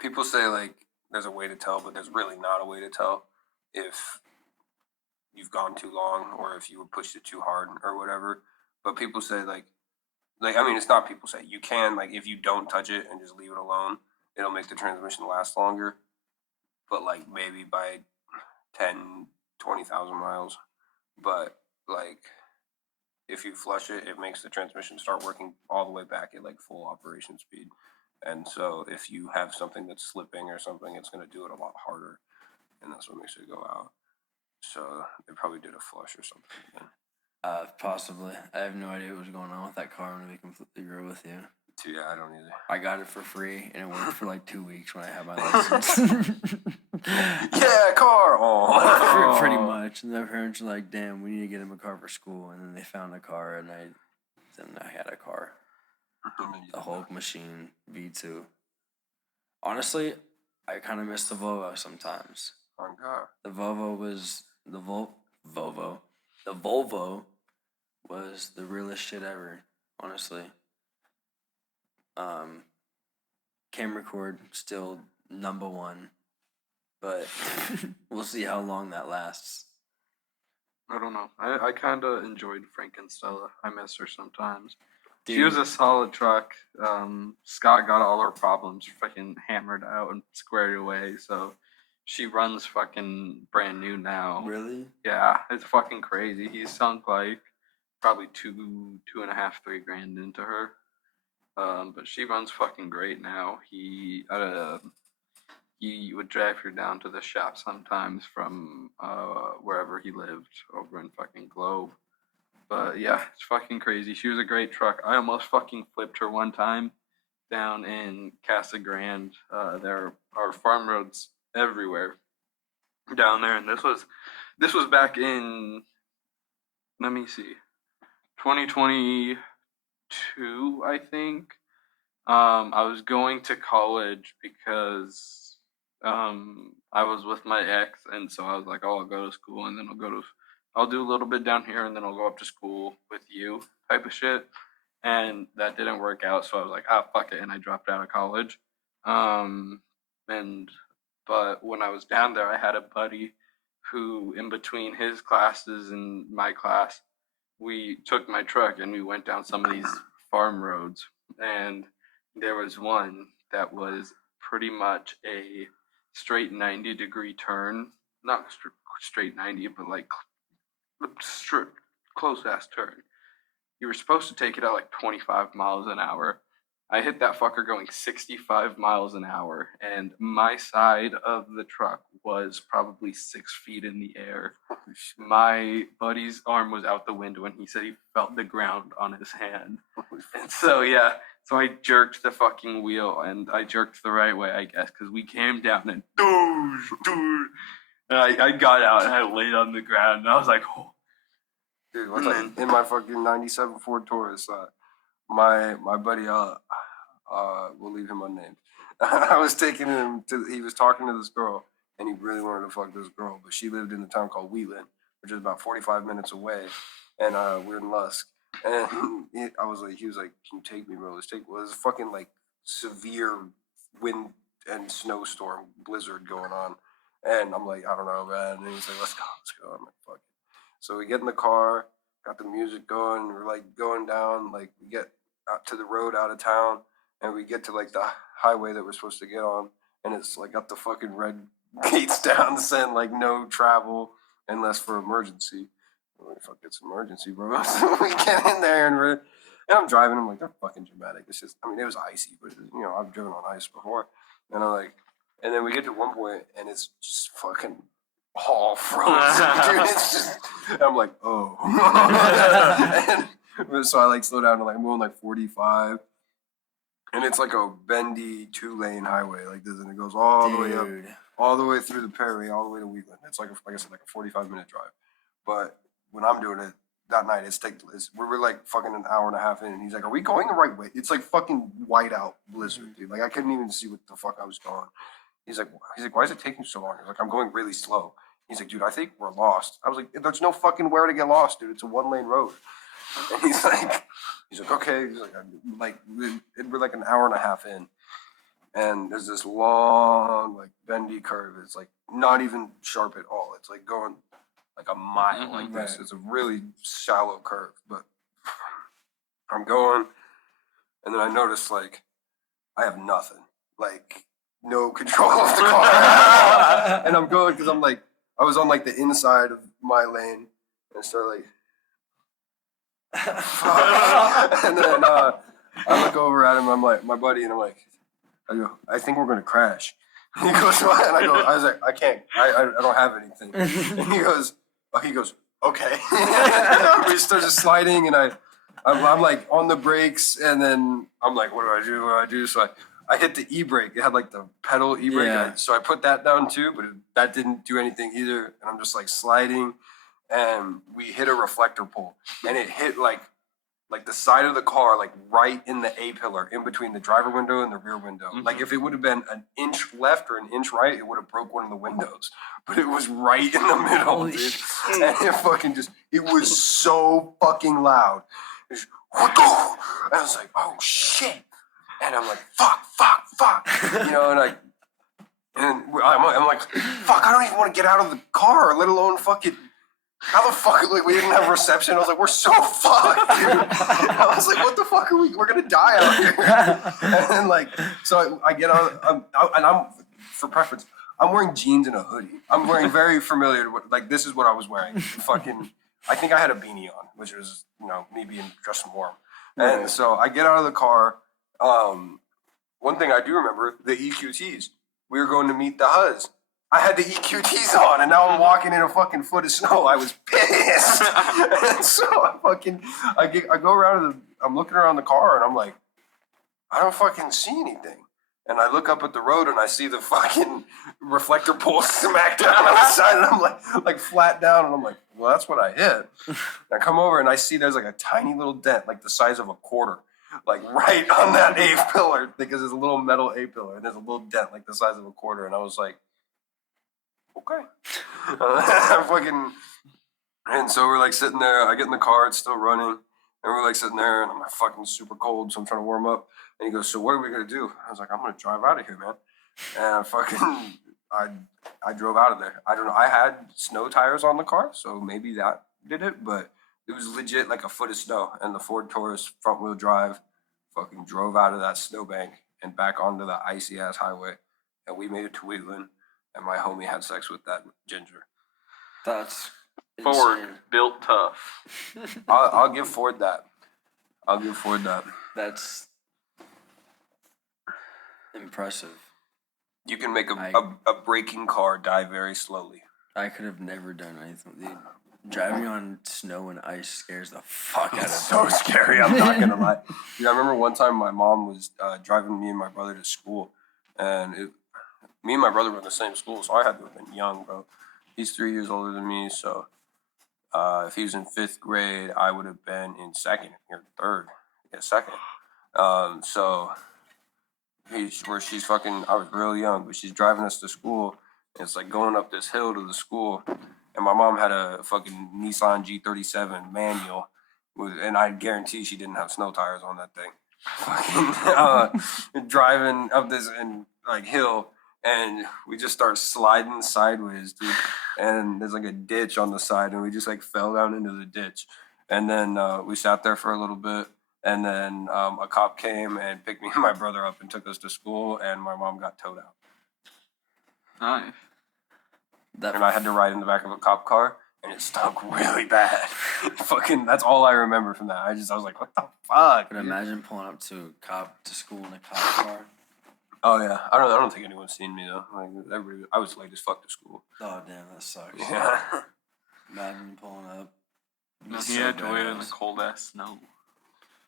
people say like there's a way to tell, but there's really not a way to tell if you've gone too long or if you pushed it too hard or whatever. But people say like I mean, it's not people say you can like if you don't touch it and just leave it alone, it'll make the transmission last longer. But like maybe by 10, 20,000 miles. But like if you flush it, it makes the transmission start working all the way back at like full operation speed. And so if you have something that's slipping or something, it's going to do it a lot harder. And that's what makes it go out. So they probably did a flush or something. Then. Possibly. I have no idea what was going on with that car. I'm gonna be completely real with you. Yeah, I don't either. I got it for free, and it worked for like 2 weeks when I had my license. Yeah, car. Oh, Pretty much. And their parents were like, "Damn, we need to get him a car for school." And then they found a car, and then I had a car. The Hulk machine V2. Honestly, I kind of miss the Volvo sometimes. Oh God. The Volvo was the Volvo. The Volvo was the realest shit ever. Honestly. Camera cord still number one, but we'll see how long that lasts. I don't know. I kind of enjoyed Frank and Stella. I miss her sometimes. Dude. She was a solid truck. Scott got all her problems fucking hammered out and squared away, so she runs fucking brand new now. Really? Yeah, it's fucking crazy. He's sunk like probably $2.5, $3 grand into her. But she runs fucking great now. He would drive her down to the shop sometimes from wherever he lived over in fucking Globe. But yeah, it's fucking crazy. She was a great truck. I almost fucking flipped her one time down in Casa Grande. There are farm roads everywhere down there, and this was back in, let me see, 2022, I think. I was going to college because I was with my ex, and so I was like, "Oh, I'll go to school, and then I'll do a little bit down here, and then I'll go up to school with you," type of shit. And that didn't work out, so I was like, "Ah, fuck it," and I dropped out of college. Um, but when I was down there, I had a buddy who, in between his classes and my class, we took my truck and we went down some of these farm roads, and there was one that was pretty much a straight 90-degree turn. Not straight 90, but like close ass turn. You were supposed to take it at like 25 miles an hour. I hit that fucker going 65 miles an hour, and my side of the truck was probably 6 feet in the air. My buddy's arm was out the window, and he said he felt the ground on his hand. And so, yeah, so I jerked the fucking wheel, and I jerked the right way, I guess, because we came down and and I got out and I laid on the ground, and I was like, oh. Dude, what's like in my fucking 97 Ford Taurus, my buddy, we'll leave him unnamed. I was taking him he was talking to this girl, and he really wanted to fuck this girl, but she lived in a town called Wheeling, which is about 45 minutes away, and we're in Lusk. And he was like, "Can you take me, bro? Let's take." Well, there's fucking like severe wind and snowstorm blizzard going on, and I'm like, "I don't know, man." And he's like, "Let's go." I'm like, "Fuck it." So we get in the car, got the music going. We're like going down, like we get out to the road out of town, and we get to like the highway that we're supposed to get on, and it's like got the fucking red gates down saying like no travel unless for emergency. I'm like, fuck, it's emergency, bro. So we get in there and I'm driving. I'm like, they're fucking dramatic. It's just, I mean, it was icy, but I've driven on ice before, and I'm like, and then we get to one point, and it's just fucking all frozen, dude. It's just, I'm like, oh. And so I like slow down to like I'm going like 45, and it's like a bendy 2-lane highway like this, and it goes all the way up, all the way through the Perry, all the way to Wheatland. It's like I said, like a 45-minute drive. But when I'm doing it that night, we're like fucking an hour and a half in, and he's like, "Are we going the right way?" It's like fucking whiteout blizzard, dude. Like I couldn't even see what the fuck I was going. He's like, "Why is it taking so long?" He's like, "I'm going really slow." He's like, "Dude, I think we're lost." I was like, "There's no fucking where to get lost, dude. It's a 1-lane road." And he's like, "Okay." He's like, we're like an hour and a half in, and there's this long, like bendy curve. It's like not even sharp at all. It's like going like a mile like this. Right. It's a really shallow curve, but I'm going, and then I notice like I have nothing, like no control of the car, and I'm going because I'm like I was on like the inside of my lane, and I start like, and then I look over at him. I'm like my buddy, and I'm like, I go, I think we're gonna crash. He goes, what? And I was like, I can't, I don't have anything. And he goes, okay. We start just sliding, and I'm like on the brakes, and then I'm like, what do I do? What do I do? So I hit the e-brake. It had like the pedal e-brake. Yeah. So I put that down too, but that didn't do anything either. And I'm just like sliding, and we hit a reflector pole, and it hit like the side of the car, like right in the A-pillar, in between the driver window and the rear window. Mhm. Like if it would have been an inch left or an inch right, it would have broke one of the windows. But it was right in the middle, Holy dude. shit. And it fucking it was so fucking loud. It was, and I was like, oh shit. And I'm like, fuck. You know, and I'm like, fuck, I don't even want to get out of the car, let alone fucking. How the fuck? Like we didn't have reception. I was like, we're so fucked, dude. I was like, what the fuck are we? We're gonna die out here. And then like, so I get on, and I'm for preference. I'm wearing jeans and a hoodie. I'm wearing very familiar. Like this is what I was wearing. Fucking, I think I had a beanie on, which was me being dressed warm. And Right. so I get out of the car. One thing I do remember, the EQTs. We were going to meet the Huz. I had the EQTs on, and now I'm walking in a fucking foot of snow. I was pissed. And so I go around, I'm looking around the car, and I'm like, I don't fucking see anything. And I look up at the road, and I see the fucking reflector pole smack down on the side, and I'm like flat down, and I'm like, well, that's what I hit. And I come over, and I see there's like a tiny little dent, like the size of a quarter, like right on that A-pillar, because there's a little metal A-pillar, and there's a little dent like the size of a quarter, and I was like, okay. And so we're like sitting there. I get in the car, it's still running, and we're like sitting there, and I'm like fucking super cold, so I'm trying to warm up. And he goes, "So what are we gonna do?" I was like, "I'm gonna drive out of here, man." And I drove out of there. I don't know. I had snow tires on the car, so maybe that did it, but it was legit like a foot of snow. And the Ford Taurus front wheel drive fucking drove out of that snowbank and back onto the icy ass highway, and we made it to Wheatland. And my homie had sex with that ginger. That's Ford insane. built tough. I'll give Ford that. That's impressive. You can make I- a braking car die very slowly. I could have never done anything. Dude, driving on snow and ice scares the fuck out of me. It's so scary. I'm not gonna lie. Dude, I remember one time my mom was driving me and my brother to school, and me and my brother were in the same school, so I had to have been young, bro. He's 3 years older than me, so if he was in 5th grade, I would have been in 2nd or 3rd. Yeah, 2nd. So she's fucking. I was real young, but she's driving us to school. And it's like going up this hill to the school, and my mom had a fucking Nissan G37 manual, and I guarantee she didn't have snow tires on that thing. Fucking driving up this hill. And we just start sliding sideways, dude. And there's like a ditch on the side, and we just like fell down into the ditch. And then we sat there for a little bit, and then a cop came and picked me and my brother up and took us to school, and my mom got towed out. Nice. That And I had to ride in the back of a cop car, and it stunk really bad. Fucking, that's all I remember from that. I was like, what the fuck? But dude? imagine pulling up to school in a cop car. Oh yeah, I don't think anyone's seen me though. Like everybody, I was late as fuck to school. Oh damn, that sucks. Yeah. Imagine pulling up. No, It's he so had to wait in the badass. cold ass snow.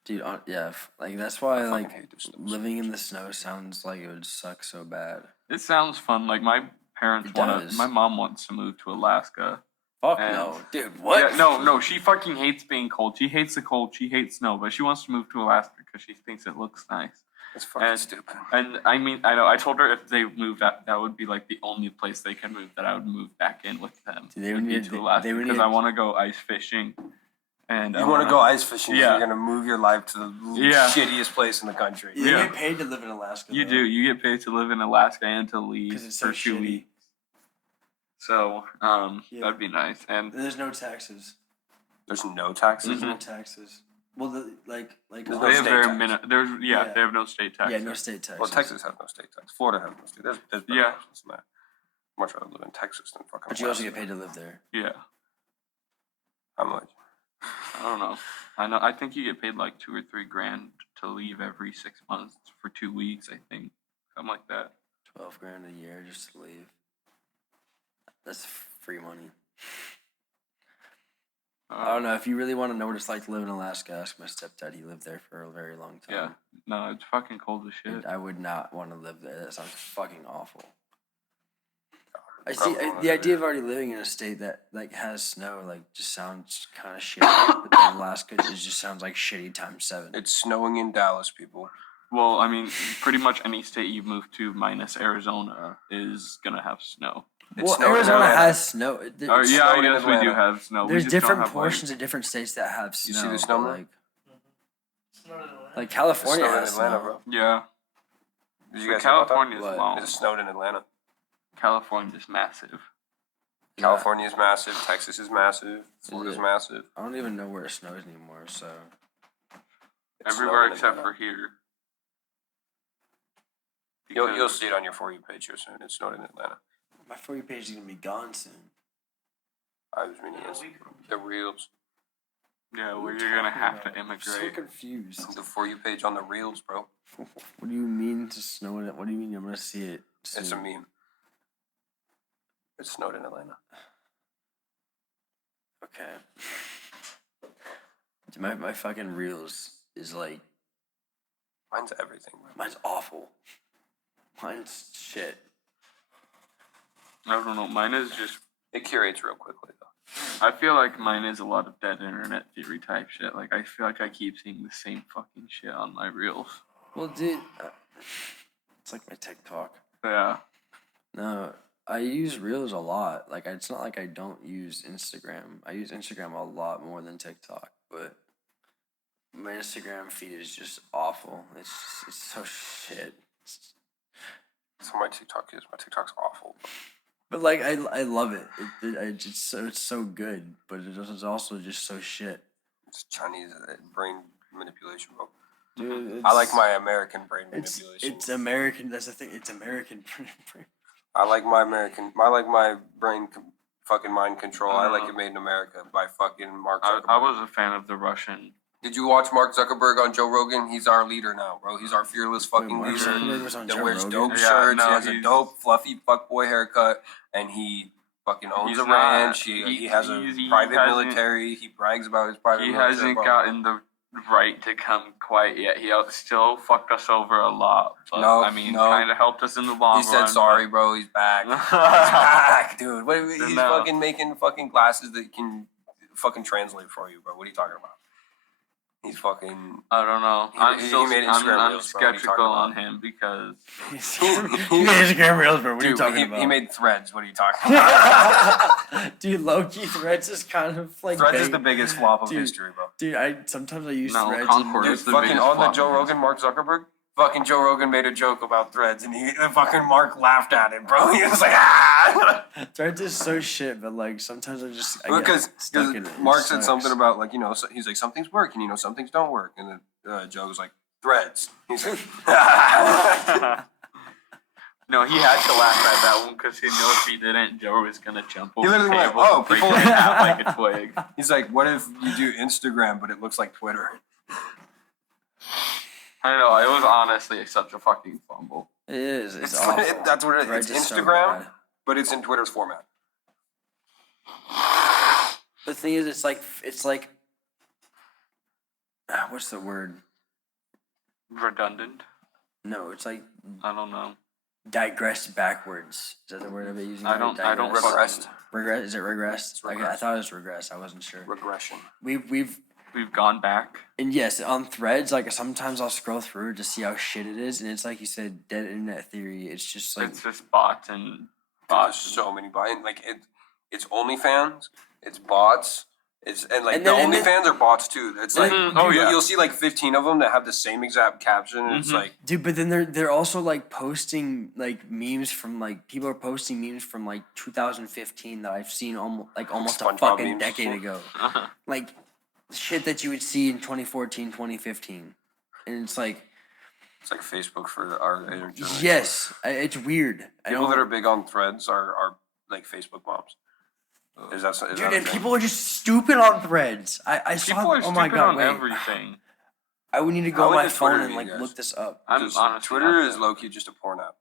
Dude, like that's why I like fucking hate the snow so living in much. the snow sounds like it would suck so bad. It sounds fun. Like my parents It want to. does. My mom wants to move to Alaska, Fuck And- no, dude. What? Yeah, no, she fucking hates being cold. She hates the cold. She hates snow, but she wants to move to Alaska because she thinks it looks nice. It's fucking And- stupid. And I mean, I know. I told her if they moved, that would be like the only place they can move. That I would move back in with them. Dude, they would would be need- to they- Alaska they would because need- I want to go ice fishing. And I You want to wanna- go ice fishing? Yeah. You're gonna move your life to the Yeah. shittiest place in the country. You Yeah. get paid to live in Alaska. You though. do. You get paid to live in Alaska and to leave 'Cause it's so for 2 shitty. weeks. So, Yeah. that'd be nice. And There's no taxes. There's no taxes. There's Mhm. no taxes. Well, like There's they no have state very tax. there's Yeah. they have no state taxes. yeah, no state taxes. Well, Texas has no state tax. Florida has no state. There's better Yeah. options than that. I'd much rather live in Texas than fucking. But you also Alaska. get paid to live there. Yeah. How much? I don't know. I think you get paid like $2 or $3 grand to leave every 6 months for 2 weeks. I think something like that. 12 grand a year just to leave. That's free money. I don't know. If you really want to know what it's like to live in Alaska, ask my stepdad. He lived there for a very long time. Yeah. No, it's fucking cold as shit. And I would not want to live there. That sounds fucking awful. I see Probably wanna the live idea there. of already living in a state that like has snow like just sounds kind of shitty. But then Alaska it just sounds like shitty times 7. It's snowing in Dallas, people. Well, I mean, pretty much any state you move to, minus Arizona, is gonna have snow. It's Well, snowing in Arizona Atlanta. has snow. Or, It's yeah, snowing in yes, we do Atlanta. have snow. We There's just don't different have, like- portions of different states that have You snow. see the but, snow, bro? like, Snowed in Atlanta. like It's California snowing in has Atlanta, snow. bro. Yeah. Did you So guys hear about that? California's What? long. It snowed in Atlanta. California's massive. California is massive. Texas is massive. Florida's it? massive. I don't even know where it snows anymore. So It snowed Everywhere in except Atlanta. for here. You'll Because- see it on your For You page here soon. It snowed in Atlanta. my For You page is gonna be gone soon. I was reading In a it. week. The reels. Yeah, What where are you you're gonna talking have to about? I'm so immigrate. confused. The For You page on the reels, bro. What do you mean to snow in it? What do you mean I'm gonna see it? Soon? It's a meme. It snowed in Atlanta. Okay. Dude, my fucking reels is like Mine's everything, bro. mine's awful. Mine's shit. I don't know. Mine is just. It curates real quickly, though. I feel like mine is a lot of dead internet theory type shit. Like I feel like I keep seeing the same fucking shit on my reels. Well, dude, it's like my TikTok. Yeah. No, I use Reels a lot. Like, it's not like I don't use Instagram. I use Instagram a lot more than TikTok, but my Instagram feed is just awful. It's so shit. That's what my TikTok is. My TikTok's awful. But like, I love it. It's so good, but it's also just so shit. It's Chinese brain manipulation, bro. Dude, I like my American brain It's manipulation. American. That's the thing. It's American. I like my American. I like my brain fucking mind control. I like it made in America by fucking Mark Zuckerberg. I was a fan of the Russian. Did you watch Mark Zuckerberg on Joe Rogan? He's our leader now, bro. He's our fearless fucking Mark leader. Zuckerberg was on That Joe wears Rogan? dope Yeah, shirts. no, he has a he's- dope, fluffy fuckboy haircut, and he fucking owns He's a not- ranch. He has a he private hasn't- military. He brags about his private He military. hasn't bro. gotten the right to come quite yet. He still fucked us over a lot. But, No, I mean, no. kind of helped us in the long He run. said sorry, bro. He's back. but- He's back, dude. What, he's No. fucking making fucking glasses that can fucking translate for you, bro. What are you talking about? He's fucking. I don't know. He made Instagram I'm reels, bro. What are you skeptical talking on about? him because You made Instagram Reels, bro. What are you Dude, talking he, about? he made Threads. What are you talking about? Dude, low-key Threads is kind of like Threads is big. the biggest flop of Dude, history, bro. Dude, sometimes I use No, Threads. Concord and is Dude, the fucking biggest on the flop Joe of Rogan, Mark Zuckerberg. Fucking Joe Rogan made a joke about Threads, and fucking Mark laughed at it, bro. He was like, ah. Threads is so shit, but like sometimes I get Because stuck in it. Mark It said sucks. something about like so he's like some things work and some things don't work, and then Joe was like Threads. He's like, No, he had to laugh at that one because he knew if he didn't, Joe was gonna jump over literally the went, table "Oh, and break people- it in half like a twig." he's like, what if you do Instagram but it looks like Twitter? I know, it was honestly such a fucking fumble. It is. It's It's awful. that's what it is. Threads It's is so Instagram, bad. but it's in Twitter's format. The thing is, it's like what's the word? Redundant? No, it's like I don't know. digressed backwards. Is that the word of it using? I don't digress? Regressed. Regress? Is it regressed? It's Okay, I regressed. thought it was regress. I wasn't sure. Regression. We've We've gone back. and yes, on Threads, like sometimes I'll scroll through to see how shit it is, and it's like you said, dead internet theory. It's just like It's just bots and There's bots. so many bots. Like it's OnlyFans. It's bots. And like And the then- OnlyFans are bots too. It's like Oh, yeah. you'll see like 15 of them that have the same exact caption. And it's Mhm. like dude, but then they're also like posting like memes from like people are posting memes from like 2015 that I've seen almost a SpongeBob fucking memes. decade ago. Like shit that you would see in 2014, 2015. And it's like Facebook for our generation. yes, it's weird. I People don't- that are big on Threads are like Facebook moms. Is that dude, a and thing? people are just stupid on Threads. I saw. People are Oh my stupid god! on Wait, everything. I would need to How go on my into Twitter phone are and you like guys? look this up. I'm 'Cause honestly Twitter not is that- low key just a porn app.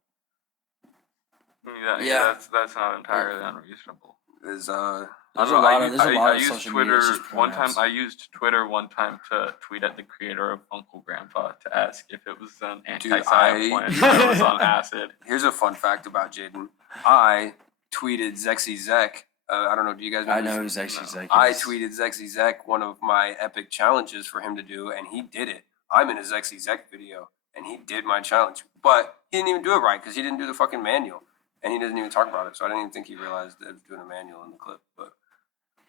Yeah. That's not entirely unreasonable. Is There's I a lot u- of there's a I- lot I of used social Twitter media. It's just one porn time. apps. I used Twitter one time to tweet at the creator of Uncle Grandpa to ask if it was an Dude, anti-psyop when I was on acid. here's a fun fact about Jaden. I tweeted Zexy Zek. I don't know. Do you guys know? I who know Zek- who's actually Zach I is. tweeted Zexy Zek one of my epic challenges for him to do, and he did it. I'm in a Zexy Zek video, and he did my challenge, but he didn't even do it right because he didn't do the fucking manual, and he doesn't even talk about it. So I didn't even think he realized that he was doing a manual in the clip,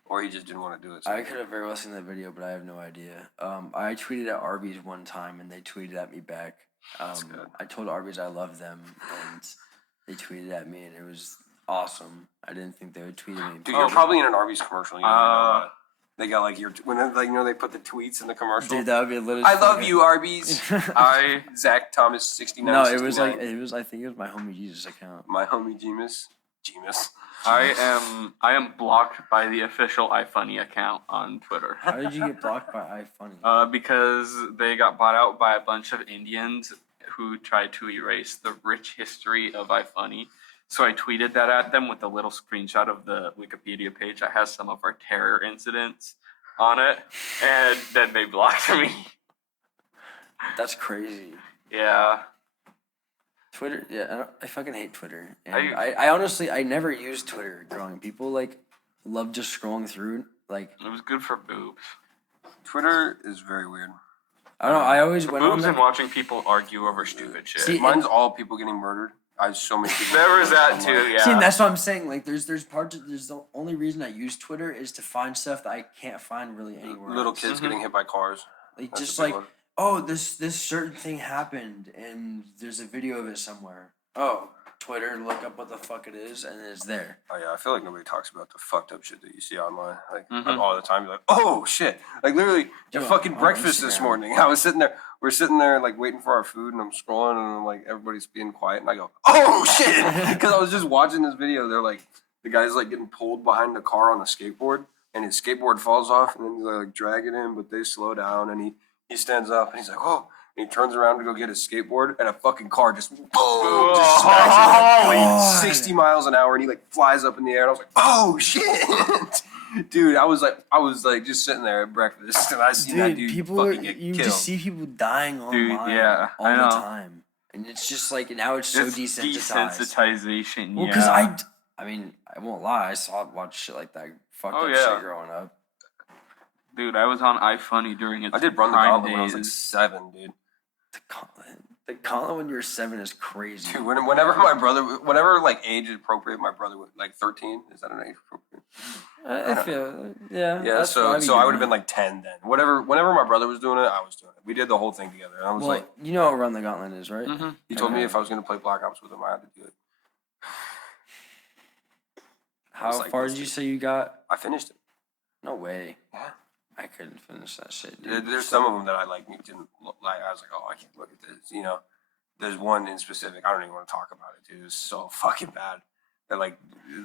or he just didn't want to do it. So I could have very well seen that video, but I have no idea. I tweeted at Arby's one time, and they tweeted at me back. That's good. I told Arby's I love them, and they tweeted at me, and it was awesome. I didn't think they would tweet at me. Dude, you're probably in an Arby's commercial. You don't even know that. They got like they put the tweets in the commercial. Dude, that would be a little. I love you, Arby's. I Zach Thomas 69. No, it was 69. I think it was my homie Jesus account. My homie Jeemus. I am blocked by the official iFunny account on Twitter. How did you get blocked by iFunny? Because they got bought out by a bunch of Indians who tried to erase the rich history of iFunny. So I tweeted that at them with a little screenshot of the Wikipedia page that has some of our terror incidents on it, and then they blocked me. That's crazy. Yeah. Twitter, yeah, I fucking hate Twitter. And I- I honestly, I never used Twitter growing. People like love just scrolling through. Like It was good for boobs. Twitter is very weird. I don't know. I always went on Boobs there. and watching people argue over stupid shit. See, Mine's all people getting murdered. I have so many people. There was that I'm too, like, yeah. See, and that's what I'm saying. Like, there's parts. There's the only reason I use Twitter is to find stuff that I can't find really anywhere. Little else. kids Mhm. getting hit by cars. Like That's just a big like, one. oh, this certain thing happened, and there's a video of it somewhere. Oh, Twitter, look up what the fuck it is, and it's there. Oh yeah, I feel like nobody talks about the fucked up shit that you see online. Like Mhm. all the time, you're like, oh shit! Like literally, Dude, at fucking on breakfast this Instagram. morning, I was sitting there. We're sitting there like waiting for our food, and I'm scrolling, and I'm like, everybody's being quiet, and I go, oh shit! Because I was just watching this video. They're like, the guy's like getting pulled behind the car on a skateboard, and his skateboard falls off, and then he's like dragging him, but they slow down, and he stands up, and he's like, whoa. And he turns around to go get his skateboard, and a fucking car just boom, just smashes him, like, God. 60 miles an hour, and he like flies up in the air. And I was like, "Oh shit, dude!" I was like just sitting there at breakfast, and I seen that dude people fucking get you killed. just see people dying Dude, online yeah, all I the know. time, and it's just like now it's so It's desensitized. desensitization. Well, yeah. because I mean, I won't lie, watched shit like that, fucked Oh, up yeah. shit growing up. Dude, I was on iFunny during its I did run the prime gauntlet when I was like days. 7, dude. The gauntlet when you're 7 is crazy. Dude, whenever like age appropriate, my brother would like 13. Is that an age appropriate? I feel, yeah. Yeah, that's what I'd be so I would have doing. been like 10 then. Whenever my brother was doing it, I was doing it. We did the whole thing together, and I was Well, like, you know what Run the Gauntlet is, right? Mhm. he told me okay. if I was gonna play Black Ops with him, I had to do it. How It's like far this, did you dude. say you got? I finished it. No way. Yeah. I couldn't finish that shit, dude. There's some of them that I like didn't look like. I was like, oh, I can't look at this. You know, there's one in specific. I don't even want to talk about it, dude. It was so fucking bad. That like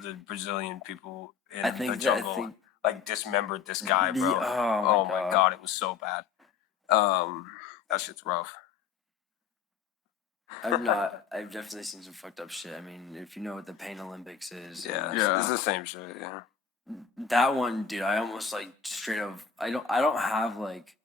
the Brazilian people in I think the jungle like dismembered this guy, bro. oh my god, it was so bad. That shit's rough. I've definitely seen some fucked up shit. I mean, if you know what the Pain Olympics is, Yeah, Yeah. it's the same shit. Yeah. that one, dude, I almost like straight up. I don't have like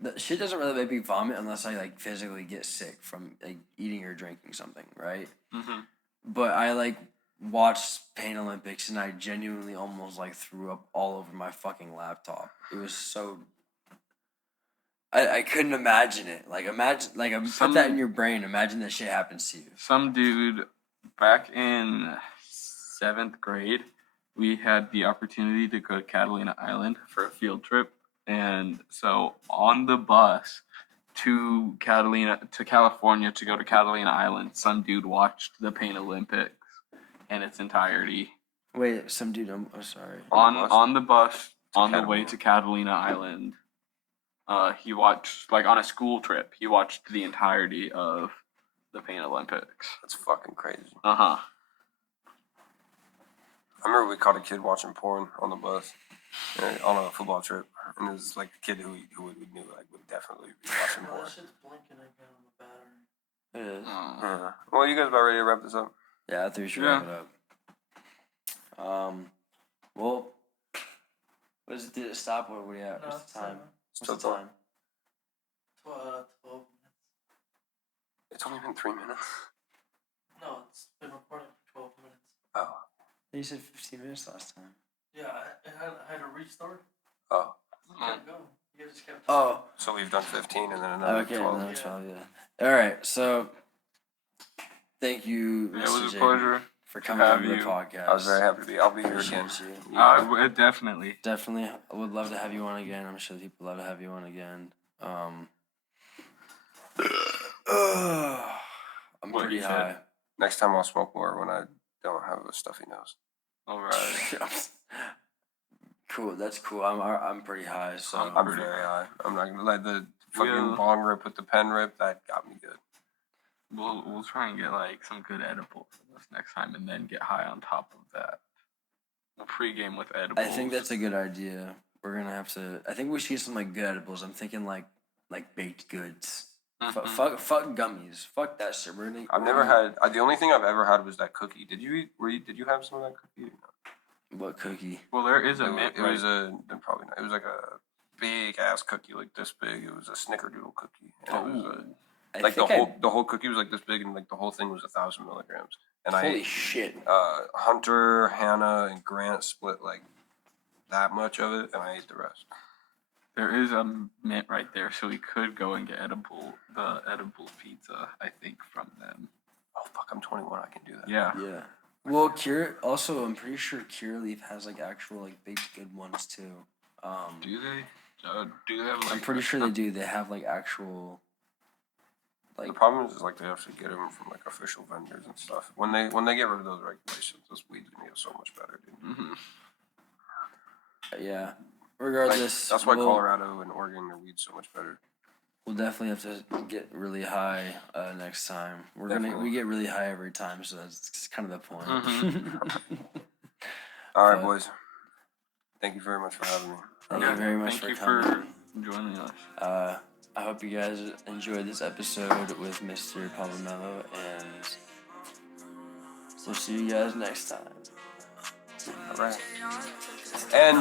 the shit doesn't really make me vomit unless I like physically get sick from like eating or drinking something, right? Mm-hmm. But I like watched Pain Olympics and I genuinely almost like threw up all over my fucking laptop. It was so. I couldn't imagine it. Like put that in your brain. Imagine that shit happens to you. Some dude back in 7th grade, we had the opportunity to go to Catalina Island for a field trip, and so on the bus to California to go to Catalina Island, some dude watched the Pain Olympics in its entirety. Wait, some dude. I'm sorry. On the bus on the Catalina. way to Catalina Island. He watched, like, on a school trip, he watched the entirety of the Pain Olympics. That's fucking crazy. Uh-huh. I remember we caught a kid watching porn on the bus on a football trip, and it was like a kid who we knew like would definitely be watching Oh, porn. that shit's blinking again on the battery. It is. Well, you guys about ready to wrap this up? Yeah, I think we should Yeah. wrap it up. Well, what is it? Did it stop? What are we at? No, What's it's the time? Still What's the time? 12 minutes. It's only been 3 minutes. No, it's been recording for 12 minutes. Oh. You said 15 minutes last time. Yeah, I had to restart. Oh. You kept going. You guys just kept Oh, So we've done 15 and then another okay. 12. No, 12, yeah. All right. So, thank you, It Mr. was a Jaden, pleasure. for coming have on the you. podcast. I was very happy to be. I'll be here again. Appreciate you. Definitely. Definitely, I would love to have you on again. I'm sure people love to have you on again. I'm What pretty you said. high. Next time I'll smoke more when I don't have a stuffy nose. All right. Cool. That's cool. I'm pretty high. So I'm very high. I'm not gonna let the fucking Yeah. bong rip with the pen rip. That got me good. We'll try and get like some good edibles for this next time, and then get high on top of that. We'll pregame with edibles. I think that's a good idea. We're gonna have to. I think we should get some like good edibles. I'm thinking like baked goods. Mhm. Fuck gummies. Fuck that shit. We're gonna, I've never had. The only thing I've ever had was that cookie. Did you eat? Did you have some of that cookie? What cookie? Well, there is a It, mint. it was probably not. It was like a big ass cookie, like this big. It was a snickerdoodle cookie. And it was I like think the whole cookie was like this big, and like the whole thing was 1,000 milligrams. And Holy I shit! Hunter, Hannah, and Grant split like that much of it, and I ate the rest. There is a mint right there, so we could go and get the edible pizza. I think from them. Oh fuck! I'm 21. I can do that. Yeah. Yeah. Well, I'm pretty sure Curaleaf has like actual like baked good ones too. Do they? Do they have? Like, I'm pretty sure they do. They have like actual. The problem is like they have to get them from like official vendors and stuff. When they get rid of those regulations, this weed's gonna get so much better, dude. Mm-hmm. Yeah. Like, Regardless, that's why we'll, Colorado and Oregon their weed's so much better. we'll definitely have to get really high next time. We Definitely. get really high every time, so that's kind of the point. All right, But- boys. Thank you very much for having me. Thank you very much Thank for you coming. for joining us. I hope you guys enjoyed this episode with Mr. Pablo Mello, and we'll see you guys next time. All right. And I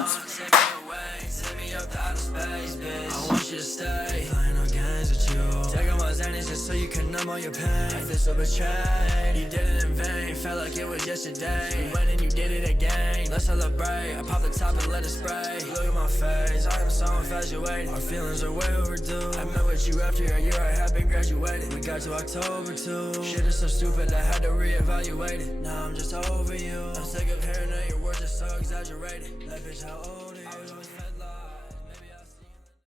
want you to stay. Playing no games with you. Take all my Xannies just so you can numb all your pain. I feel so betrayed. You did it in vain. Felt like it was yesterday. You went and you did it again. Let's celebrate. I pop the top and let it spray. Look at my face. I am so infatuated. Our feelings are way overdue. I met with you after a year I had been graduated. We got to October 2. Shit is so stupid I had to reevaluate it. Now I'm just over you. I'm sick of hearing that your words are so exaggerated. That bitch, how old are you?